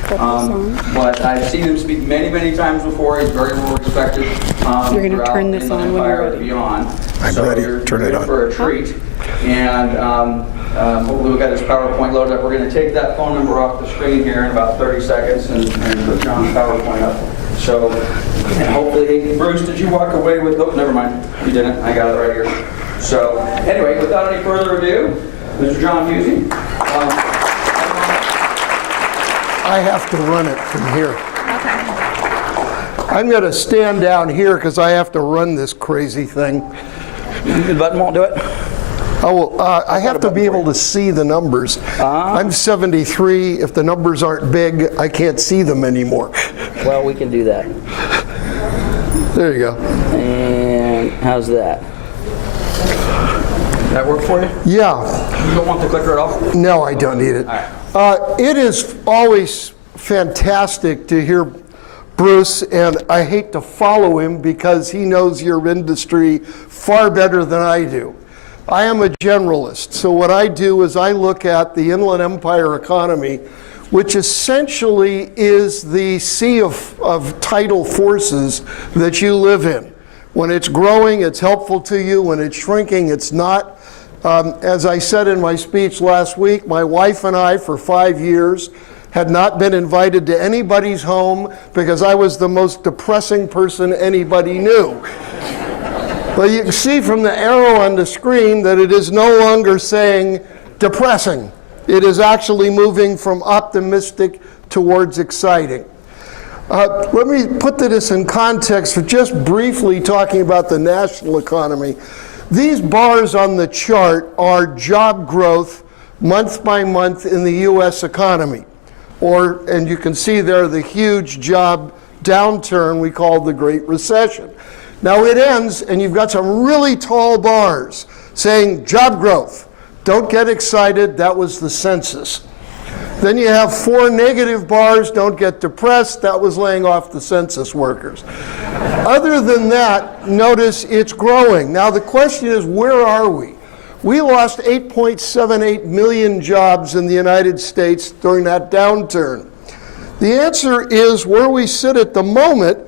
But I've seen him speak many, many times before. He's very well respected. You're going to turn this on when you're ready. Beyond. I'm so ready. You're Turn it on. for a treat. And hopefully we'll get his PowerPoint loaded up. We're going to take that phone number off the screen here in about 30 seconds and put John's PowerPoint up. So, and hopefully, Bruce, did you walk away with, oh, never mind. You didn't. I got it right here. So, anyway, without any further ado, Mr. John Busey. I have to run it from here. I'm going to stand down here because I have to run this crazy thing. The button won't do it? I have to be able to see the numbers. I'm 73. If the numbers aren't big, I can't see them anymore. Well, we can do that. There you go. And how's that? That work for you? Yeah. You don't want the clicker at all? No, I don't need it. It is always fantastic to hear Bruce, and I hate to follow him because he knows your industry far better than I do. I am a generalist, so what I do is I look at the Inland Empire economy, which essentially is the sea of tidal forces that you live in. When it's growing, it's helpful to you. When it's shrinking, it's not. As I said in my speech last week, my wife and I, for 5 years, had not been invited to anybody's home because I was the most depressing person anybody knew. But you can see from the arrow on the screen that it is no longer saying depressing. It is actually moving from optimistic towards exciting. Let me put this in context for just briefly talking about the national economy. These bars on the chart are job growth month by month in the U.S. economy. And you can see there the huge job downturn we call the Great Recession. Now it ends, and you've got some really tall bars saying job growth. Don't get excited, that was the census. Then you have 4 negative bars, don't get depressed, that was laying off the census workers. Other than that, notice it's growing. Now the question is, where are we? We lost 8.78 million jobs in the United States during that downturn. The answer is where we sit at the moment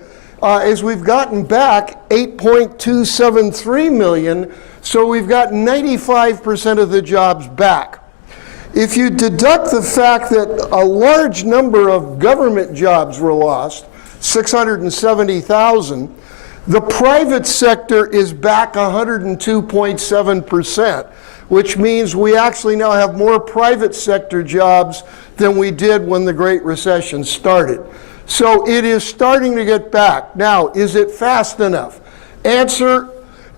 is we've gotten back 8.273 million, so we've got 95% of the jobs back. If you deduct the fact that a large number of government jobs were lost, 670,000, the private sector is back 102.7%, which means we actually now have more private sector jobs than we did when the Great Recession started. So it is starting to get back. Now, is it fast enough? Answer,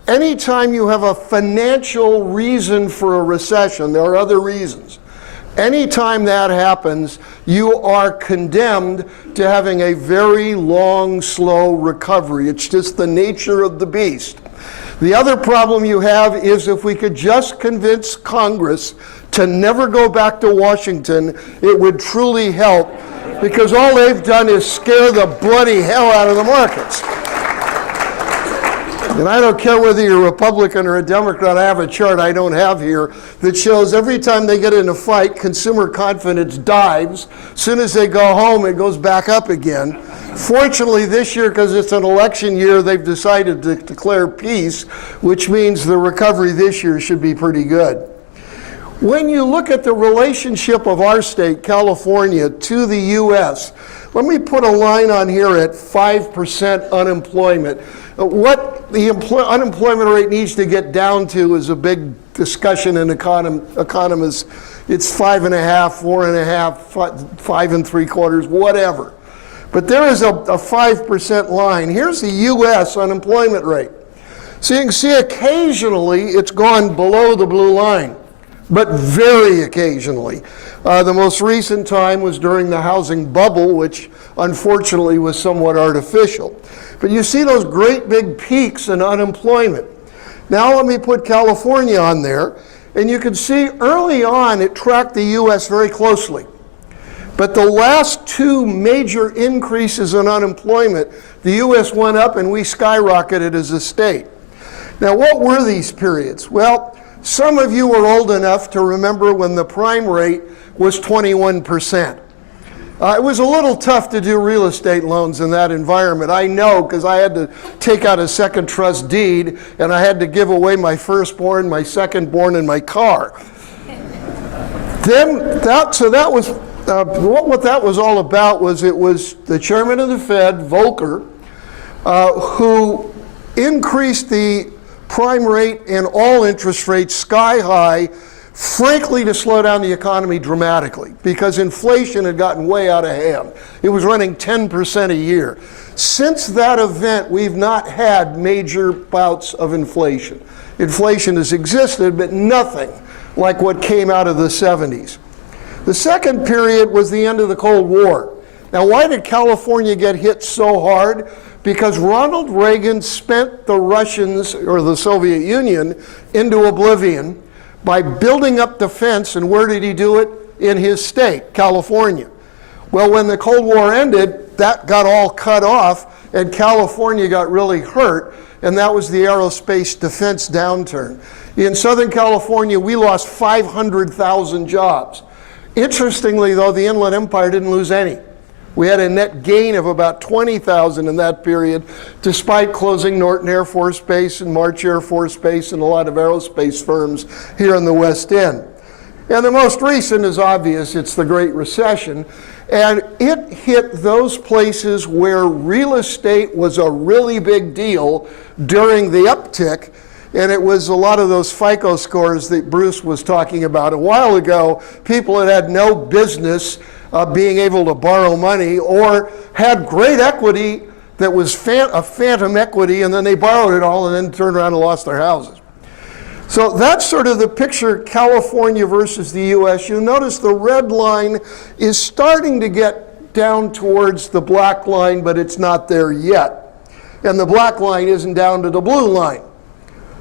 anytime you have a financial reason for a recession, there are other reasons. Anytime that happens, you are condemned to having a very long, slow recovery. It's just the nature of the beast. The other problem you have is if we could just convince Congress to never go back to Washington, it would truly help, because all they've done is scare the bloody hell out of the markets. And I don't care whether you're a Republican or a Democrat, I have a chart I don't have here that shows every time they get in a fight, consumer confidence dives. As soon as they go home, it goes back up again. Fortunately, this year, because it's an election year, they've decided to declare peace, which means the recovery this year should be pretty good. When you look at the relationship of our state, California, to the U.S., let me put a line on here at 5% unemployment. What the unemployment rate needs to get down to is a big discussion in economists. It's 5.5, 4.5, 5.75, whatever. But there is a 5% line. Here's the U.S. unemployment rate. So you can see occasionally it's gone below the blue line, but very occasionally. The most recent time was during the housing bubble, which unfortunately was somewhat artificial. But you see those great big peaks in unemployment. Now let me put California on there. And you can see early on it tracked the U.S. very closely. But the last two major increases in unemployment, the U.S. went up and we skyrocketed as a state. Now, what were these periods? Well, some of you were old enough to remember when the prime rate was 21%. It was a little tough to do real estate loans in that environment. I know, because I had to take out a second trust deed and I had to give away my firstborn, my secondborn, and my car. What that was all about was it was the chairman of the Fed, Volcker, who increased the prime rate and all interest rates sky high, frankly, to slow down the economy dramatically, because inflation had gotten way out of hand. It was running 10% a year. Since that event, we've not had major bouts of inflation. Inflation has existed, but nothing like what came out of the 70s. The second period was the end of the Cold War. Now, why did California get hit so hard? Because Ronald Reagan spent the Russians, or the Soviet Union, into oblivion by building up defense, and where did he do it? In his state, California. Well, when the Cold War ended, that got all cut off, and California got really hurt, and that was the aerospace defense downturn. In Southern California, we lost 500,000 jobs. Interestingly, though, the Inland Empire didn't lose any. We had a net gain of about 20,000 in that period, despite closing Norton Air Force Base and March Air Force Base and a lot of aerospace firms here in the West End. And the most recent is obvious, it's the Great Recession. And it hit those places where real estate was a really big deal during the uptick. And it was a lot of those FICO scores that Bruce was talking about a while ago. People that had no business being able to borrow money, or had great equity that was a phantom equity, and then they borrowed it all and then turned around and lost their houses. So that's sort of the picture, California versus the US. You'll notice the red line is starting to get down towards the black line, but it's not there yet. And the black line isn't down to the blue line.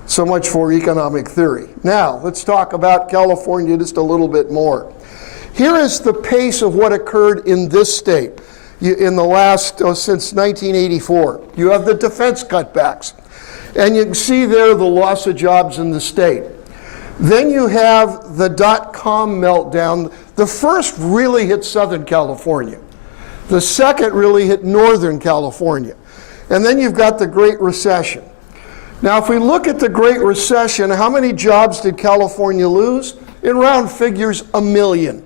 So much for economic theory. Now, let's talk about California just a little bit more. Here is the pace of what occurred in this state in the last, since 1984. You have the defense cutbacks. And you can see there the loss of jobs in the state. Then you have the dot-com meltdown. The first really hit Southern California. The second really hit Northern California. And then you've got the Great Recession. Now, if we look at the Great Recession, how many jobs did California lose? In round figures, 1 million.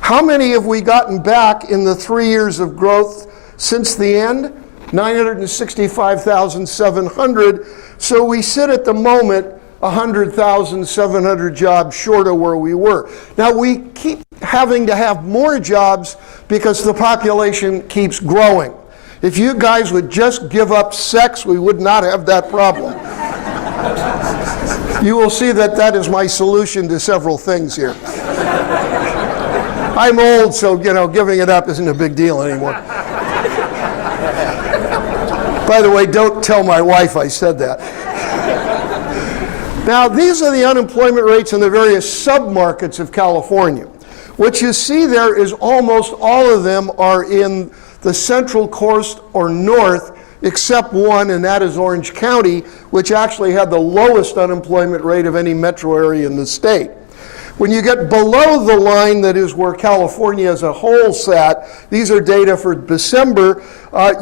How many have we gotten back in the 3 years of growth since the end? 965,700. So we sit at the moment 100,700 jobs short of where we were. Now, we keep having to have more jobs because the population keeps growing. If you guys would just give up sex, we would not have that problem. You will see that that is my solution to several things here. I'm old, so giving it up isn't a big deal anymore. By the way, don't tell my wife I said that. Now, these are the unemployment rates in the various submarkets of California. What you see there is almost all of them are in the Central Coast or north, except one, and that is Orange County, which actually had the lowest unemployment rate of any metro area in the state. When you get below the line that is where California as a whole sat, these are data for December,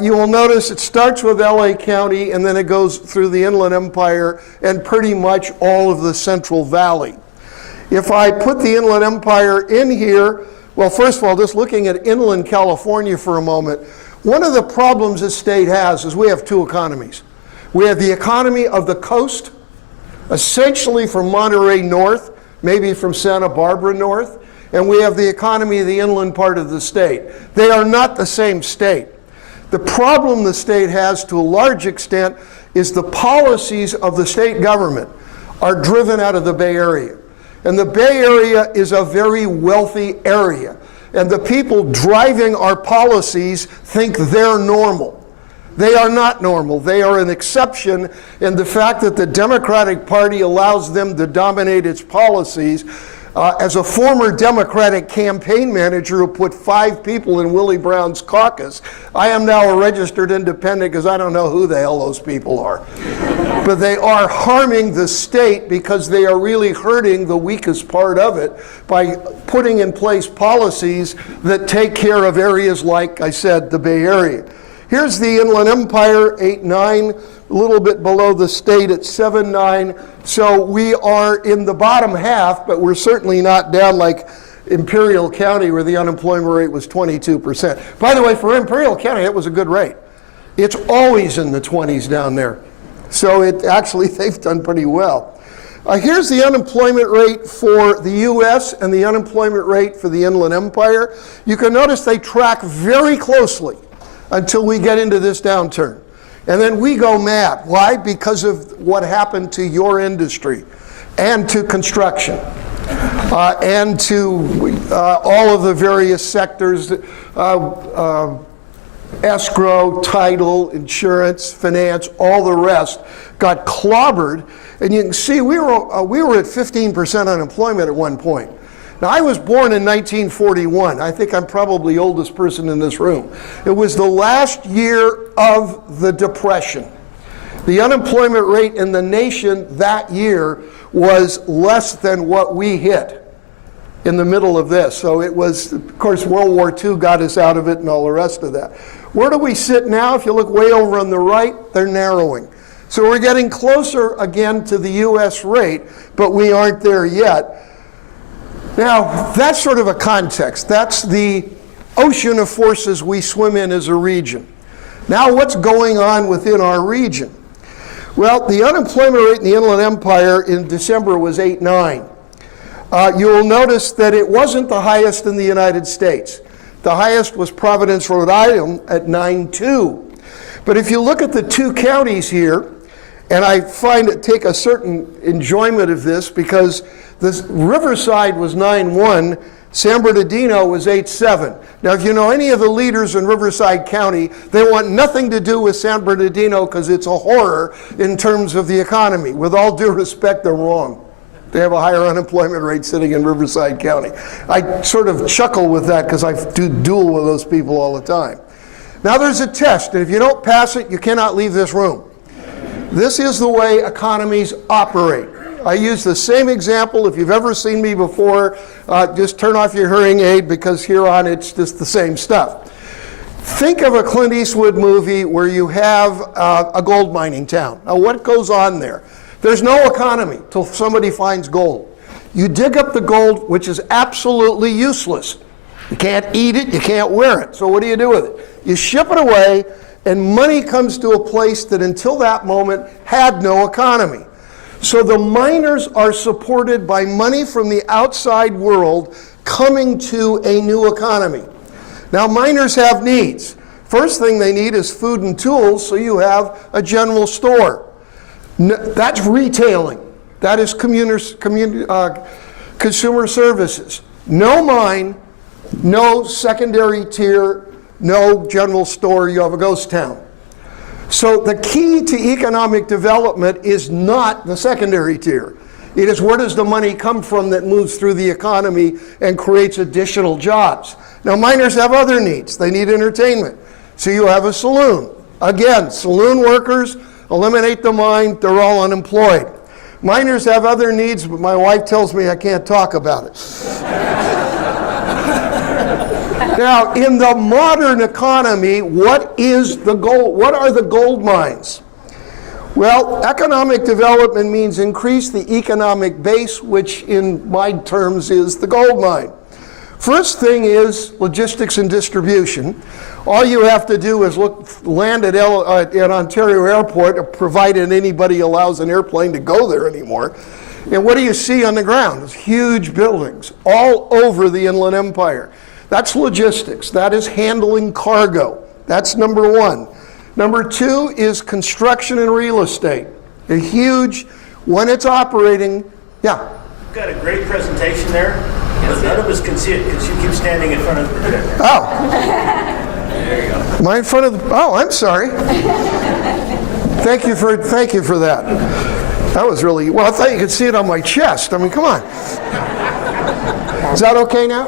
you will notice it starts with LA County and then it goes through the Inland Empire and pretty much all of the Central Valley. If I put the Inland Empire in here, well, first of all, just looking at inland California for a moment, one of the problems this state has is we have two economies. We have the economy of the coast, essentially from Monterey north, maybe from Santa Barbara north, and we have the economy of the inland part of the state. They are not the same state. The problem the state has to a large extent is the policies of the state government are driven out of the Bay Area. And the Bay Area is a very wealthy area. And the people driving our policies think they're normal. They are not normal. They are an exception, and the fact that the Democratic Party allows them to dominate its policies. As a former Democratic campaign manager who put 5 people in Willie Brown's caucus, I am now a registered independent because I don't know who the hell those people are. But they are harming the state because they are really hurting the weakest part of it by putting in place policies that take care of areas like I said, the Bay Area. Here's the Inland Empire, 8.9, a little bit below the state at 7.9. So we are in the bottom half, but we're certainly not down like Imperial County where the unemployment rate was 22%. By the way, for Imperial County, it was a good rate. It's always in the 20s down there. So it actually, they've done pretty well. Here's the unemployment rate for the US and the unemployment rate for the Inland Empire. You can notice they track very closely until we get into this downturn. And then we go mad. Why? Because of what happened to your industry and to construction and to all of the various sectors, escrow, title, insurance, finance, all the rest got clobbered. And you can see we were at 15% unemployment at one point. Now, I was born in 1941. I think I'm probably the oldest person in this room. It was the last year of the Depression. The unemployment rate in the nation that year was less than what we hit in the middle of this. So it was, of course, World War II got us out of it and all the rest of that. Where do we sit now? If you look way over on the right, they're narrowing. So we're getting closer again to the US rate, but we aren't there yet. Now, that's sort of a context. That's the ocean of forces we swim in as a region. Now, what's going on within our region? Well, the unemployment rate in the Inland Empire in December was 8.9. You will notice that it wasn't the highest in the United States. The highest was Providence, Rhode Island at 9.2. But if you look at the 2 counties here, and I take a certain enjoyment of this because this Riverside was 9.1, San Bernardino was 8.7. Now, if you know any of the leaders in Riverside County, they want nothing to do with San Bernardino because it's a horror in terms of the economy. With all due respect, they're wrong. They have a higher unemployment rate sitting in Riverside County. I sort of chuckle with that because I do duel with those people all the time. Now, there's a test, and if you don't pass it, you cannot leave this room. This is the way economies operate. I use the same example. If you've ever seen me before, just turn off your hearing aid because here on it's just the same stuff. Think of a Clint Eastwood movie where you have a gold mining town. Now, what goes on there? There's no economy till somebody finds gold. You dig up the gold, which is absolutely useless. You can't eat it, you can't wear it. So what do you do with it? You ship it away, and money comes to a place that until that moment had no economy. So the miners are supported by money from the outside world coming to a new economy. Now, miners have needs. First thing they need is food and tools, so you have a general store. That's retailing. That is consumer services. No mine, no secondary tier, no general store, you have a ghost town. So the key to economic development is not the secondary tier. It is where does the money come from that moves through the economy and creates additional jobs. Now, miners have other needs. They need entertainment. So you have a saloon. Again, saloon workers, eliminate the mine, they're all unemployed. Miners have other needs, but my wife tells me I can't talk about it. Now, in the modern economy, what is the gold? What are the gold mines? Well, economic development means increase the economic base, which in my terms is the gold mine. First thing is logistics and distribution. All you have to do is land at Ontario Airport, provided anybody allows an airplane to go there anymore. And what do you see on the ground? It's huge buildings all over the Inland Empire. That's logistics. That is handling cargo. That's number one. Number two is construction and real estate. A huge, when it's operating, yeah. You've got a great presentation there, but none of us can see it because you keep standing in front of the projector. Oh. Am I in front of the, oh, I'm sorry. Thank you for that. That was really, well, I thought you could see it on my chest. I mean, come on. Is that okay now?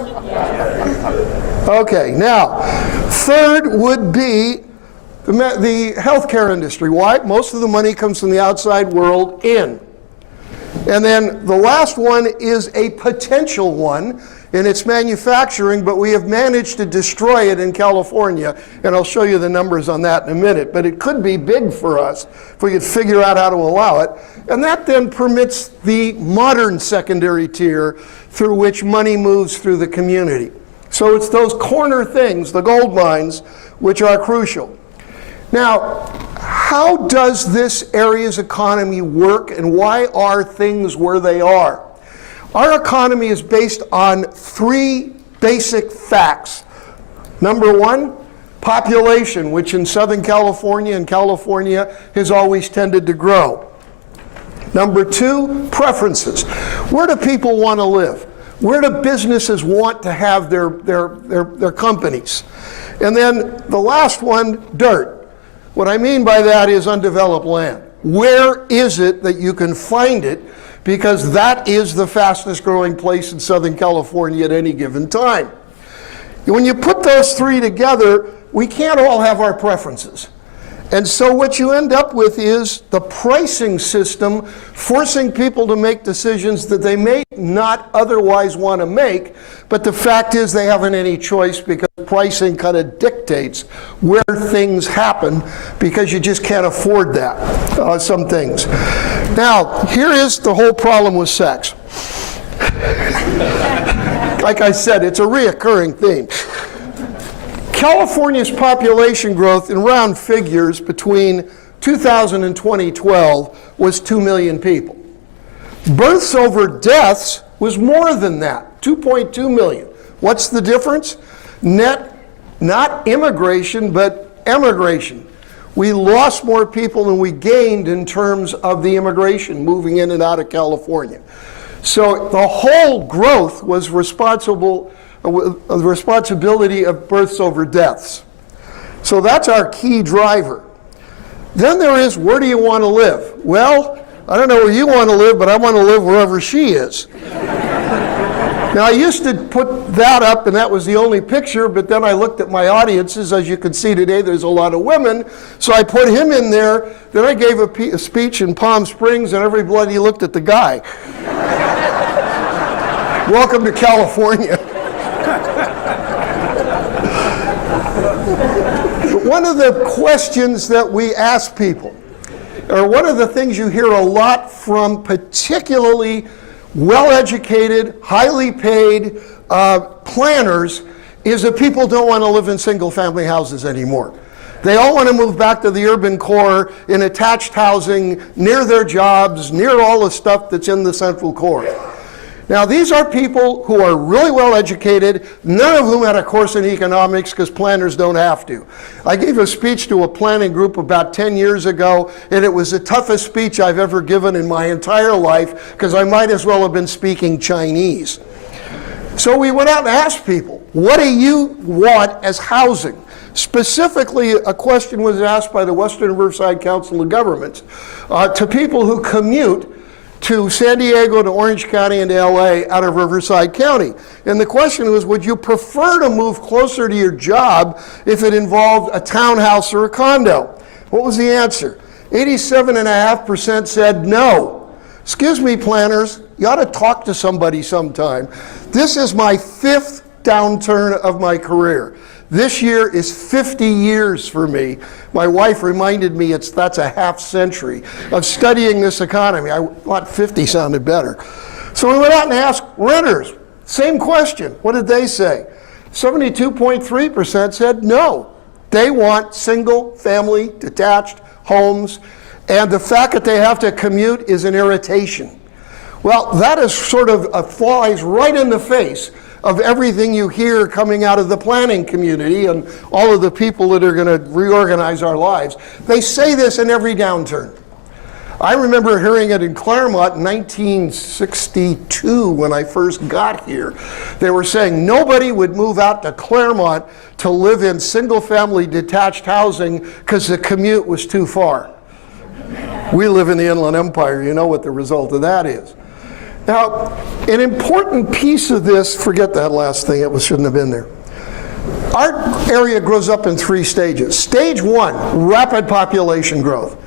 Okay, now, third would be the healthcare industry. Why? Most of the money comes from the outside world in. And then the last one is a potential one, and it's manufacturing, but we have managed to destroy it in California, and I'll show you the numbers on that in a minute. But it could be big for us if we could figure out how to allow it. And that then permits the modern secondary tier through which money moves through the community. So it's those corner things, the gold mines, which are crucial. Now, how does this area's economy work, and why are things where they are? Our economy is based on three basic facts. Number one, population, which in Southern California and California has always tended to grow. Number two, preferences. Where do people want to live? Where do businesses want to have their companies? And then the last one, dirt. What I mean by that is undeveloped land. Where is it that you can find it? Because that is the fastest growing place in Southern California at any given time. When you put those three together, we can't all have our preferences. And so what you end up with is the pricing system forcing people to make decisions that they may not otherwise want to make, but the fact is they haven't any choice because pricing kind of dictates where things happen because you just can't afford that, some things. Now, here is the whole problem with sex. Like I said, it's a reoccurring theme. California's population growth in round figures between 2000 and 2012 was 2 million people. Births over deaths was more than that, 2.2 million. What's the difference? Net, not immigration, but emigration. We lost more people than we gained in terms of the immigration moving in and out of California. So the whole growth was the responsibility of births over deaths. So that's our key driver. Then there is, where do you want to live? Well, I don't know where you want to live, but I want to live wherever she is. Now, I used to put that up, and that was the only picture, but then I looked at my audiences. As you can see today, there's a lot of women, so I put him in there. Then I gave a speech in Palm Springs, and everybody looked at the guy. Welcome to California. One of the questions that we ask people, or one of the things you hear a lot from particularly well-educated, highly paid planners, is that people don't want to live in single-family houses anymore. They all want to move back to the urban core in attached housing, near their jobs, near all the stuff that's in the central core. Now, these are people who are really well educated, none of whom had a course in economics because planners don't have to. I gave a speech to a planning group about 10 years ago, and it was the toughest speech I've ever given in my entire life because I might as well have been speaking Chinese. So we went out and asked people, what do you want as housing? Specifically, a question was asked by the Western Riverside Council of Governments to people who commute to San Diego, to Orange County, and to LA out of Riverside County. And the question was, would you prefer to move closer to your job if it involved a townhouse or a condo? What was the answer? 87.5% said no. Excuse me, planners, you ought to talk to somebody sometime. This is my 5th downturn of my career. This year is 50 years for me. My wife reminded me that's a half century of studying this economy. I thought 50 sounded better. So we went out and asked renters, same question. What did they say? 72.3% said no. They want single family detached homes, and the fact that they have to commute is an irritation. Well, that is sort of flies right in the face of everything you hear coming out of the planning community and all of the people that are going to reorganize our lives. They say this in every downturn. I remember hearing it in Claremont in 1962 when I first got here. They were saying nobody would move out to Claremont to live in single-family detached housing because the commute was too far. We live in the Inland Empire, you know what the result of that is. Now, an important piece of this, forget that last thing, it shouldn't have been there. Our area grows up in 3 stages. Stage 1, rapid population growth.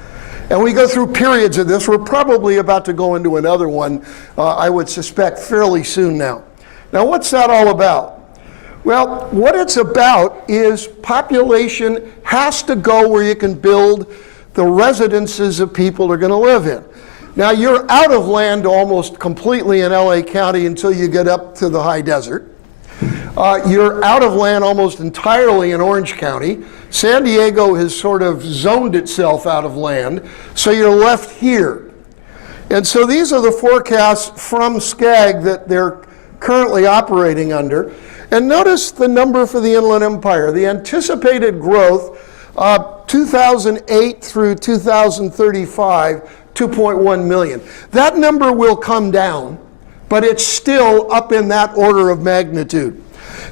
And we go through periods of this. We're probably about to go into another one, I would suspect, fairly soon now. Now, what's that all about? Well, what it's about is population has to go where you can build the residences that people are going to live in. Now, you're out of land almost completely in LA County until you get up to the high desert. You're out of land almost entirely in Orange County. San Diego has sort of zoned itself out of land, so you're left here. And so these are the forecasts from SCAG that they're currently operating under. And notice the number for the Inland Empire. The anticipated growth, 2008 through 2035, 2.1 million. That number will come down, but it's still up in that order of magnitude.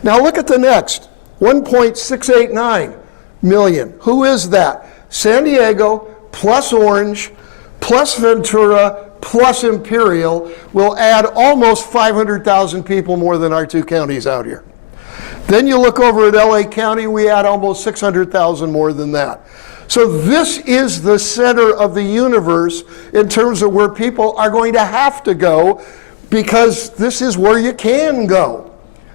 Now look at the next, 1.689 million. Who is that? San Diego plus Orange plus Ventura plus Imperial will add almost 500,000 people more than our 2 counties out here. Then you look over at LA County, we add almost 600,000 more than that. So this is the center of the universe in terms of where people are going to have to go, because this is where you can go.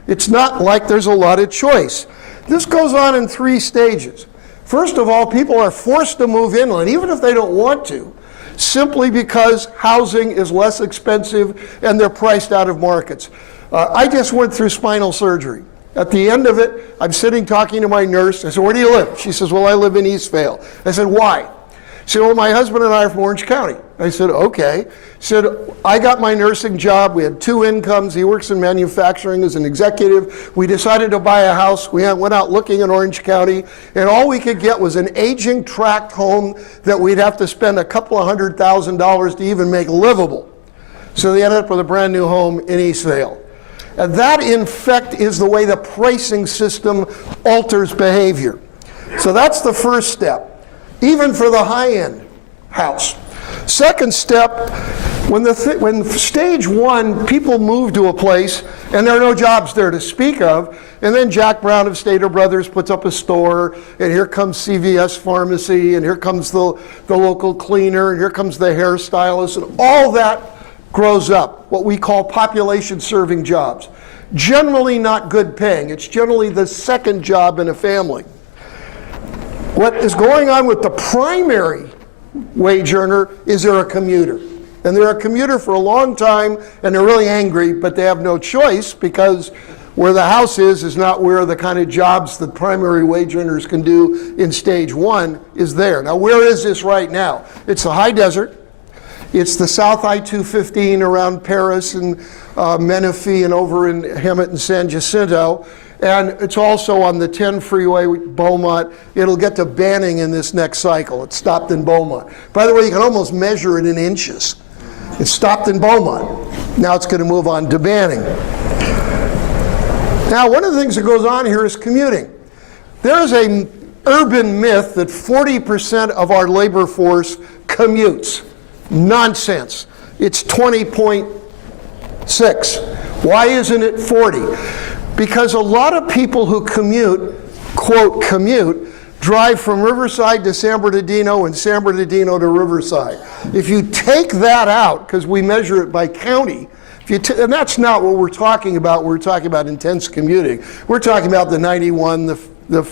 It's not like there's a lot of choice. This goes on in 3 stages. First of all, people are forced to move inland, even if they don't want to, simply because housing is less expensive and they're priced out of markets. I just went through spinal surgery. At the end of it, I'm sitting talking to my nurse. I said, "Where do you live?" She says, "Well, I live in Eastvale." I said, "Why?" She said, "Well, my husband and I are from Orange County." I said, "Okay." She said, "I got my nursing job. We had 2 incomes. He works in manufacturing as an executive. We decided to buy a house. We went out looking in Orange County, and all we could get was an aging tract home that we'd have to spend a couple of $100,000 to even make livable." So they ended up with a brand new home in Eastvale. And that, in fact, is the way the pricing system alters behavior. So that's the first step, even for the high-end house. Second step, when stage 1, people move to a place and there are no jobs there to speak of, and then Jack Brown of Stater Brothers puts up a store, and here comes CVS Pharmacy, and here comes the local cleaner, and here comes the hairstylist, and all that grows up, what we call population-serving jobs. Generally not good paying. It's generally the second job in a family. What is going on with the primary wage earner is they're a commuter. And they're a commuter for a long time, and they're really angry, but they have no choice, because where the house is not where the kind of jobs that primary wage earners can do in stage 1 is there. Now, where is this right now? It's the high desert. It's the South I-215 around Paris and Menifee and over in Hemet and San Jacinto. And it's also on the 10 freeway, Beaumont. It'll get to Banning in this next cycle. It stopped in Beaumont. By the way, you can almost measure it in inches. It stopped in Beaumont. Now it's going to move on to Banning. Now, one of the things that goes on here is commuting. There is an urban myth that 40% of our labor force commutes. Nonsense. It's 20.6. Why isn't it 40? Because a lot of people who commute, quote, commute, drive from Riverside to San Bernardino and San Bernardino to Riverside. If you take that out, because we measure it by county, and that's not what we're talking about. We're talking about intense commuting. We're talking about the 91, the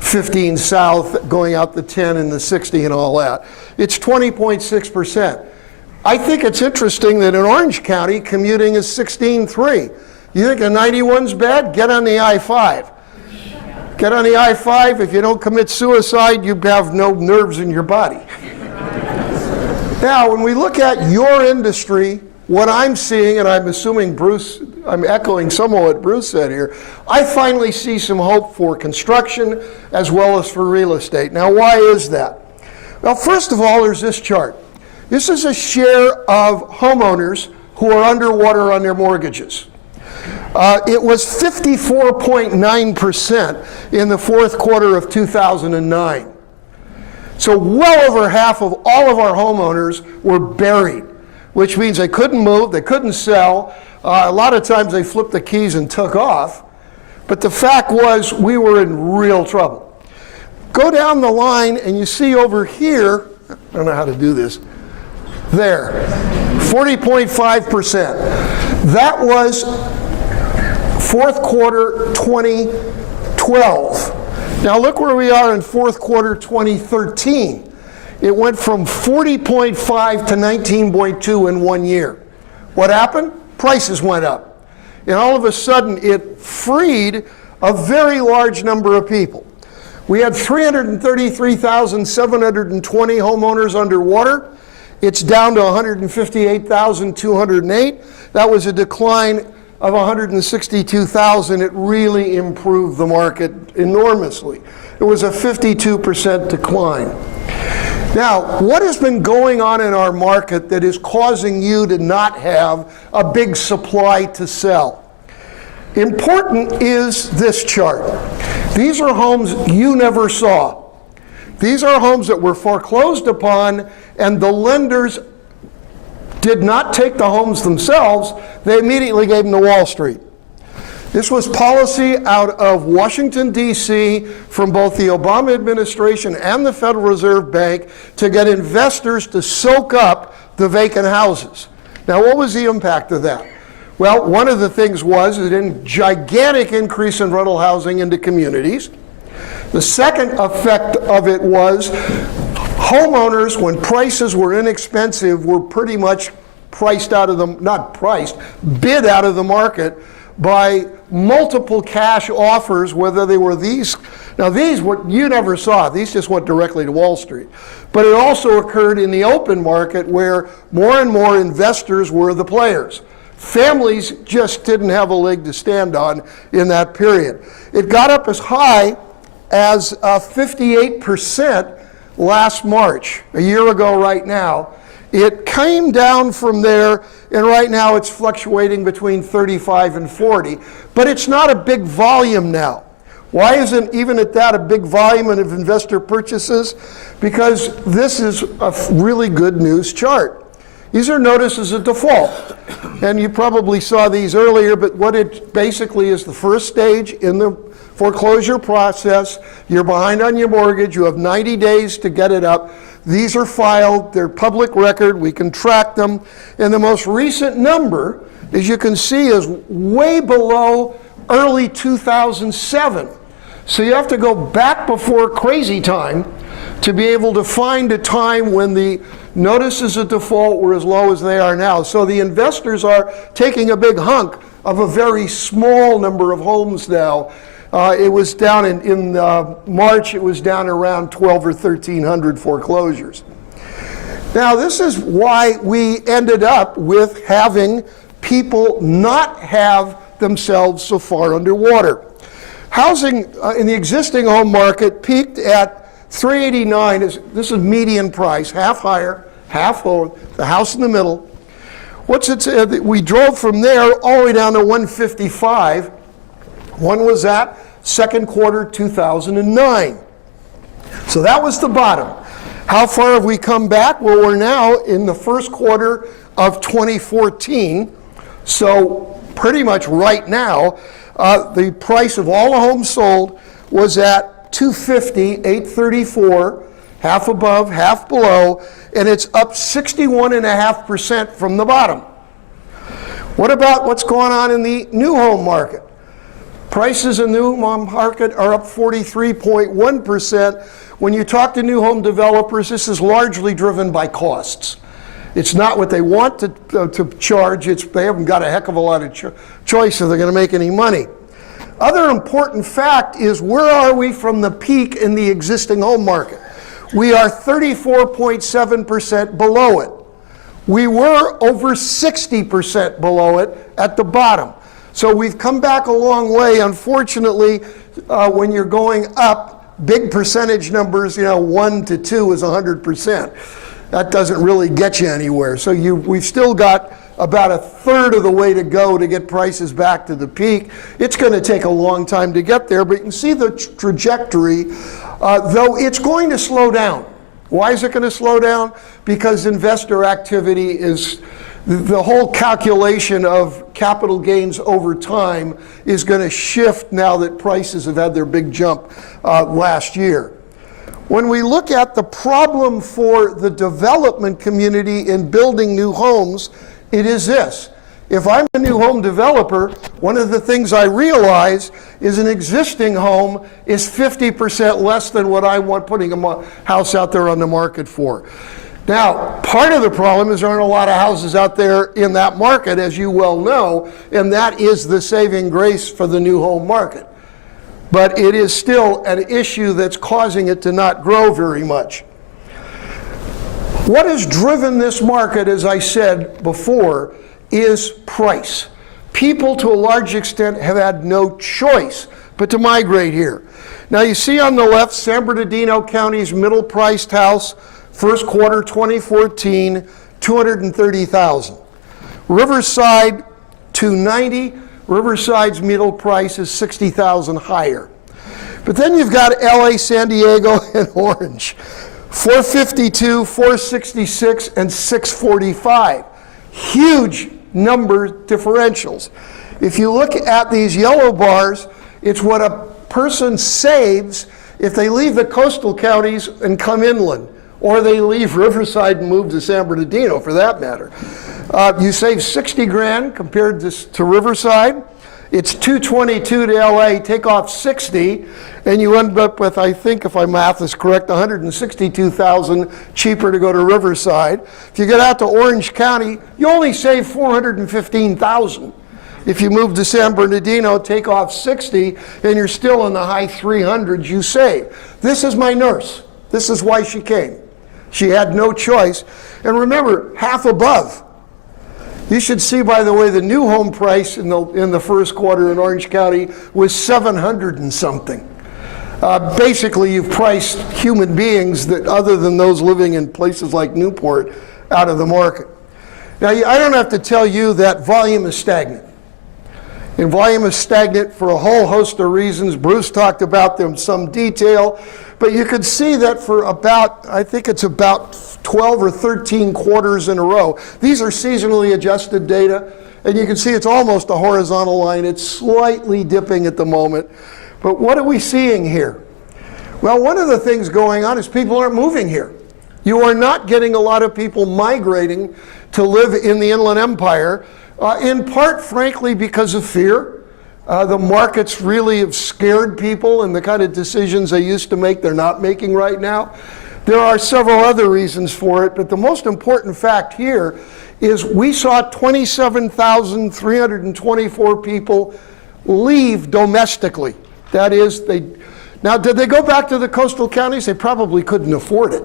15 south, going out the 10 and the 60 and all that. It's 20.6%. I think it's interesting that in Orange County, commuting is 16.3. You think the 91's bad? Get on the I-5. Get on the I-5. If you don't commit suicide, you have no nerves in your body. Now, when we look at your industry, what I'm seeing, and I'm assuming Bruce, I'm echoing some of what Bruce said here, I finally see some hope for construction as well as for real estate. Now, why is that? Well, first of all, there's this chart. This is a share of homeowners who are underwater on their mortgages. It was 54.9% in the fourth quarter of 2009. So well over half of all of our homeowners were buried, which means they couldn't move, they couldn't sell. A lot of times they flipped the keys and took off. But the fact was, we were in real trouble. Go down the line and you see over here, I don't know how to do this, there, 40.5%. That was fourth quarter 2012. Now look where we are in fourth quarter 2013. It went from 40.5 to 19.2 in 1 year. What happened? Prices went up. And all of a sudden it freed a very large number of people. We had 333,720 homeowners underwater. It's down to 158,208. That was a decline of 162,000. It really improved the market enormously. It was a 52% decline. Now, what has been going on in our market that is causing you to not have a big supply to sell? Important is this chart. These are homes you never saw. These are homes that were foreclosed upon, and the lenders did not take the homes themselves. They immediately gave them to Wall Street. This was policy out of Washington, D.C., from both the Obama administration and the Federal Reserve Bank to get investors to soak up the vacant houses. Now, what was the impact of that? Well, one of the things was a gigantic increase in rental housing into communities. The second effect of it was homeowners, when prices were inexpensive, were pretty much priced out of the, not priced, bid out of the market by multiple cash offers, whether they were these. Now these, what you never saw, these just went directly to Wall Street. But it also occurred in the open market where more and more investors were the players. Families just didn't have a leg to stand on in that period. It got up as high as 58% last March, a year ago right now. It came down from there, and right now it's fluctuating between 35 and 40, but it's not a big volume now. Why isn't even at that a big volume of investor purchases? Because this is a really good news chart. These are notices of default, and you probably saw these earlier, but what it basically is, the first stage in the foreclosure process. You're behind on your mortgage, you have 90 days to get it up. These are filed, they're public record, we can track them, and the most recent number, as you can see, is way below early 2007. So you have to go back before crazy time to be able to find a time when the notices of default were as low as they are now. So the investors are taking a big hunk of a very small number of homes now. It was down in March, it was down around 1,200 or 1,300 foreclosures. Now this is why we ended up with having people not have themselves so far underwater. Housing in the existing home market peaked at 389, this is median price, half higher, half lower, the house in the middle. We drove from there all the way down to 155. When was that? Second quarter 2009. So that was the bottom. How far have we come back? Well, we're now in the first quarter of 2014. So pretty much right now, the price of all the homes sold was at 250, 834, half above, half below, and it's up 61.5% from the bottom. What about what's going on in the new home market? Prices in the new home market are up 43.1%. When you talk to new home developers, this is largely driven by costs. It's not what they want to charge, they haven't got a heck of a lot of choice if they're going to make any money. Other important fact is, where are we from the peak in the existing home market? We are 34.7% below it. We were over 60% below it at the bottom. So we've come back a long way. Unfortunately, when you're going up, big percentage numbers, 1 to 2 is 100%. that doesn't really get you anywhere. So we've still got about a third of the way to go to get prices back to the peak. It's going to take a long time to get there, but you can see the trajectory, though it's going to slow down. Why is it going to slow down? Because investor activity is, the whole calculation of capital gains over time is going to shift now that prices have had their big jump last year. When we look at the problem for the development community in building new homes, it is this. If I'm a new home developer, one of the things I realize is an existing home is 50% less than what I want putting a house out there on the market for. Now, part of the problem is there aren't a lot of houses out there in that market, as you well know, and that is the saving grace for the new home market. But it is still an issue that's causing it to not grow very much. What has driven this market, as I said before, is price. People, to a large extent, have had no choice but to migrate here. Now, you see on the left, San Bernardino County's middle-priced house, first quarter 2014, $230,000. Riverside, $290,000. Riverside's middle price is $60,000 higher. But then you've got LA, San Diego, and Orange. $452,000, $466,000, and $645,000. Huge number differentials. If you look at these yellow bars, it's what a person saves if they leave the coastal counties and come inland, or they leave Riverside and move to San Bernardino, for that matter. You save 60 grand compared to Riverside. It's 222 to LA, take off 60, and you end up with, I think if my math is correct, 162,000 cheaper to go to Riverside. If you get out to Orange County, you only save 415,000. If you move to San Bernardino, take off 60, and you're still in the high 300s you save. This is my nurse. This is why she came. She had no choice. And remember, half above. You should see, by the way, the new home price in the first quarter in Orange County was 700 and something. Basically, you've priced human beings that, other than those living in places like Newport, out of the market. Now, I don't have to tell you that volume is stagnant. And volume is stagnant for a whole host of reasons. Bruce talked about them in some detail. But you could see that for about, I think it's about 12 or 13 quarters in a row. These are seasonally adjusted data, and you can see it's almost a horizontal line. It's slightly dipping at the moment. But what are we seeing here? Well, one of the things going on is people aren't moving here. You are not getting a lot of people migrating to live in the Inland Empire, in part, frankly, because of fear. The markets really have scared people, and the kind of decisions they used to make, they're not making right now. There are several other reasons for it, but the most important fact here is we saw 27,324 people leave domestically. That is, now did they go back to the coastal counties? They probably couldn't afford it.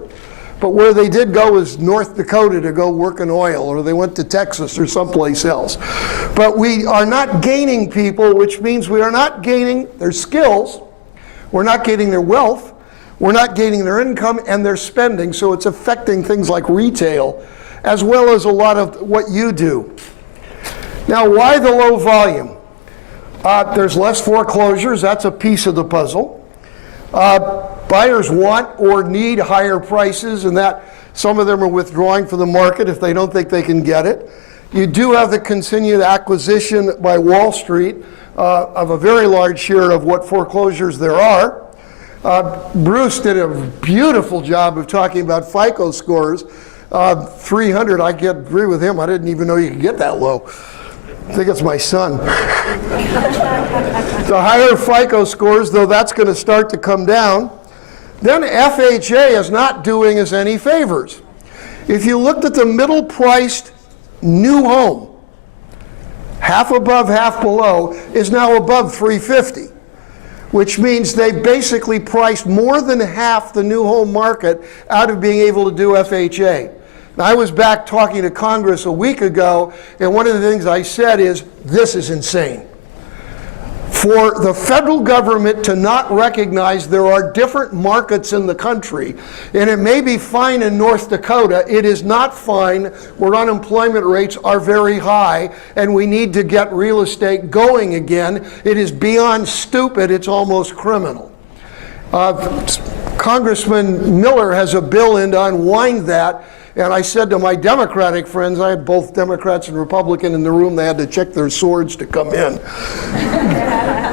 But where they did go is North Dakota to go work in oil, or they went to Texas or someplace else. But we are not gaining people, which means we are not gaining their skills, we're not gaining their wealth, we're not gaining their income and their spending, so it's affecting things like retail, as well as a lot of what you do. Now, why the low volume? There's less foreclosures, that's a piece of the puzzle. Buyers want or need higher prices, and that some of them are withdrawing from the market if they don't think they can get it. You do have the continued acquisition by Wall Street of a very large share of what foreclosures there are. Bruce did a beautiful job of talking about FICO scores. 300, I agree with him. I didn't even know you could get that low. I think it's my son. The higher FICO scores, though, that's going to start to come down. Then FHA is not doing us any favors. If you looked at the middle-priced new home, half above, half below, is now above $350,000, which means they basically priced more than half the new home market out of being able to do FHA. Now, I was back talking to Congress a week ago, and one of the things I said is, this is insane. for the federal government to not recognize there are different markets in the country, and it may be fine in North Dakota, it is not fine where unemployment rates are very high, and we need to get real estate going again. It is beyond stupid, it's almost criminal. Congressman Miller has a bill in to unwind that, and I said to my Democratic friends, I had both Democrats and Republican in the room, they had to check their swords to come in.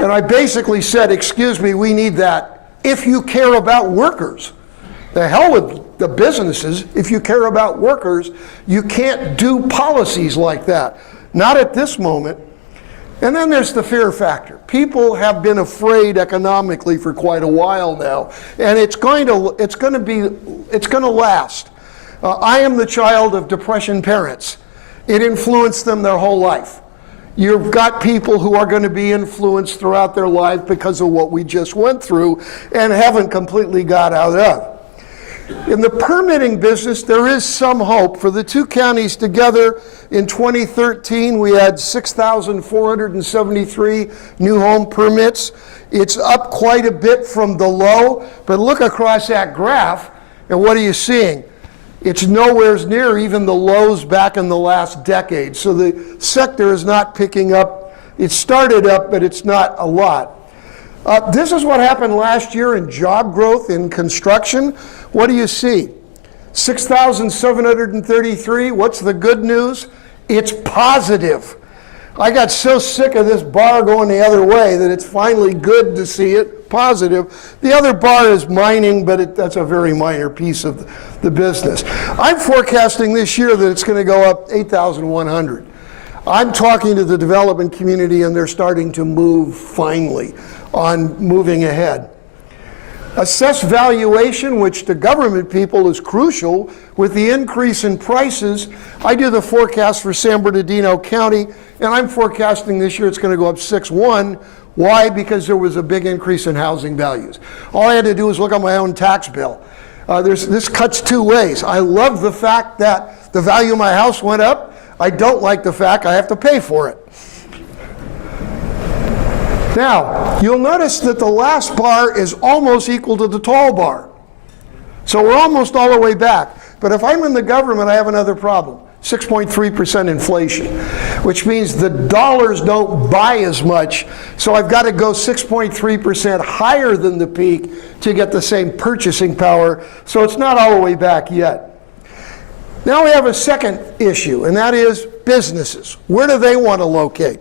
And I basically said, excuse me, we need that if you care about workers. The hell with the businesses. If you care about workers, you can't do policies like that. Not at this moment. And then there's the fear factor. People have been afraid economically for quite a while now, and it's going to last. I am the child of Depression parents. It influenced them their whole life. You've got people who are going to be influenced throughout their life because of what we just went through and haven't completely got out of. In the permitting business, there is some hope. For the two counties together, in 2013, we had 6,473 new home permits. It's up quite a bit from the low, but look across that graph, and what are you seeing? It's nowhere near even the lows back in the last decade. So the sector is not picking up. It started up, but it's not a lot. This is what happened last year in job growth in construction. What do you see? 6,733. What's the good news? It's positive. I got so sick of this bar going the other way that it's finally good to see it positive. The other bar is mining, but that's a very minor piece of the business. I'm forecasting this year that it's going to go up 8,100. I'm talking to the development community, and they're starting to move finally on moving ahead. Assessed valuation, which to government people is crucial, with the increase in prices. I do the forecast for San Bernardino County, and I'm forecasting this year it's going to go up 6.1. Why? Because there was a big increase in housing values. All I had to do was look at my own tax bill. This cuts two ways. I love the fact that the value of my house went up. I don't like the fact I have to pay for it. Now, you'll notice that the last bar is almost equal to the tall bar. So we're almost all the way back. But if I'm in the government, I have another problem. 6.3% inflation, which means the dollars don't buy as much. So I've got to go 6.3% higher than the peak to get the same purchasing power. So it's not all the way back yet. Now we have a second issue, and that is businesses. Where do they want to locate?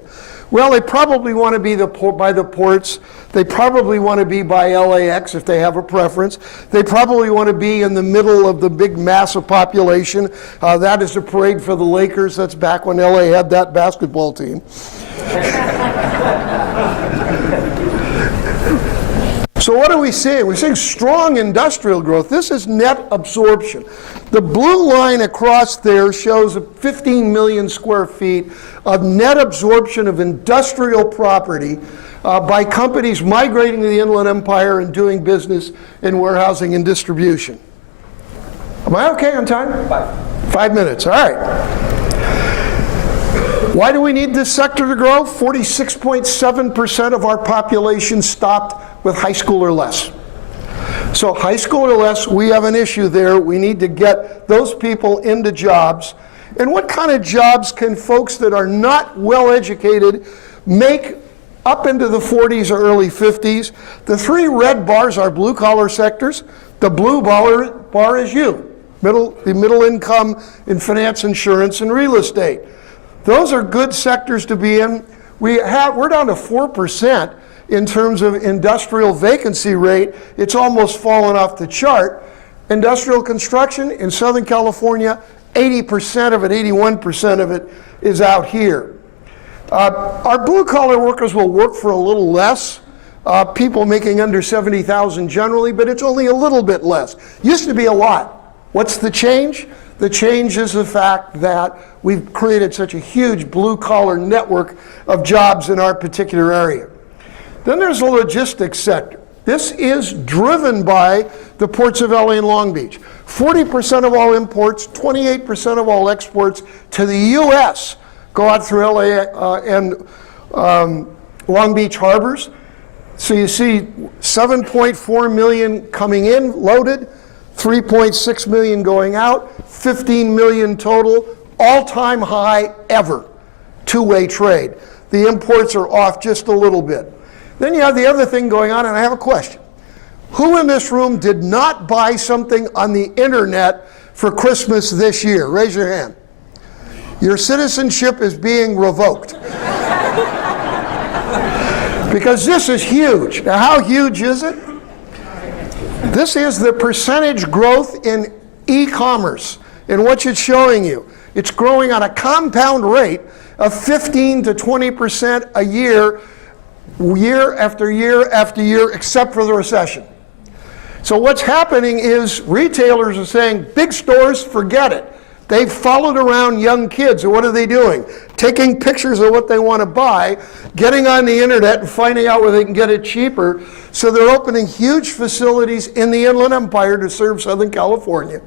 Well, they probably want to be by the ports. They probably want to be by LAX if they have a preference. They probably want to be in the middle of the big mass of population. That is a parade for the Lakers. That's back when LA had that basketball team. So what are we seeing? We're seeing strong industrial growth. This is net absorption. The blue line across there shows 15 million square feet of net absorption of industrial property by companies migrating to the Inland Empire and doing business in warehousing and distribution. Am I okay on time? 5 minutes, all right. Why do we need this sector to grow? 46.7% of our population stopped with high school or less. So high school or less, we have an issue there. We need to get those people into jobs. And what kind of jobs can folks that are not well educated make up into the 40s or early 50s? The three red bars are blue collar sectors. The blue bar is you, the middle income in finance, insurance, and real estate. Those are good sectors to be in. We're down to 4% in terms of industrial vacancy rate. It's almost fallen off the chart. Industrial construction in Southern California, 80% of it, 81% of it is out here. Our blue collar workers will work for a little less. People making under $70,000 generally, but it's only a little bit less. Used to be a lot. What's the change? The change is the fact that we've created such a huge blue collar network of jobs in our particular area. Then there's the logistics sector. This is driven by the ports of LA and Long Beach. 40% of all imports, 28% of all exports to the US go out through LA and Long Beach Harbors. So you see 7.4 million coming in loaded, 3.6 million going out, 15 million total, all-time high ever, two-way trade. The imports are off just a little bit. Then you have the other thing going on, and I have a question. Who in this room did not buy something on the internet for Christmas this year? Raise your hand. Your citizenship is being revoked. Because this is huge. Now, how huge is it? This is the percentage growth in e-commerce. And what it's showing you, it's growing on a compound rate of 15 to 20% a year, year after year after year, except for the recession. So what's happening is retailers are saying, big stores, forget it. They've followed around young kids, and what are they doing? Taking pictures of what they want to buy, getting on the internet and finding out where they can get it cheaper. So they're opening huge facilities in the Inland Empire to serve Southern California.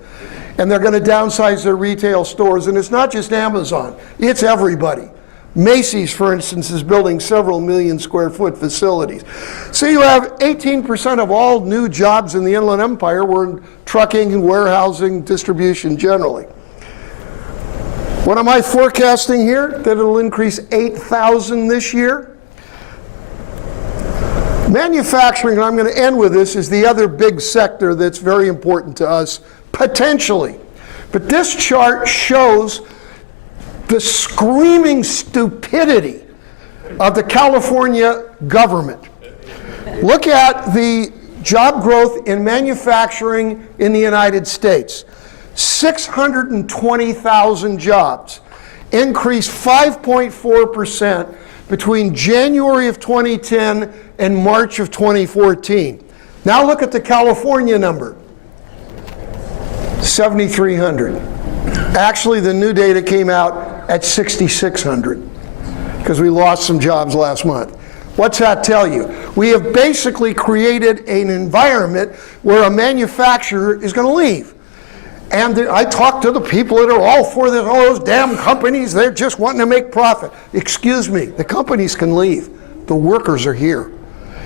And they're going to downsize their retail stores. And it's not just Amazon, it's everybody. Macy's, for instance, is building several million square foot facilities. So you have 18% of all new jobs in the Inland Empire were in trucking and warehousing, distribution generally. What am I forecasting here? That it'll increase 8,000 this year. Manufacturing, and I'm going to end with this, is the other big sector that's very important to us, potentially. But this chart shows the screaming stupidity of the California government. Look at the job growth in manufacturing in the United States. 620,000 jobs, increased 5.4% between January of 2010 and March of 2014. Now look at the California number, 7,300. Actually, the new data came out at 6,600 because we lost some jobs last month. What's that tell you? We have basically created an environment where a manufacturer is going to leave. And I talk to the people that are all for this, all those damn companies, they're just wanting to make profit. Excuse me, the companies can leave. The workers are here.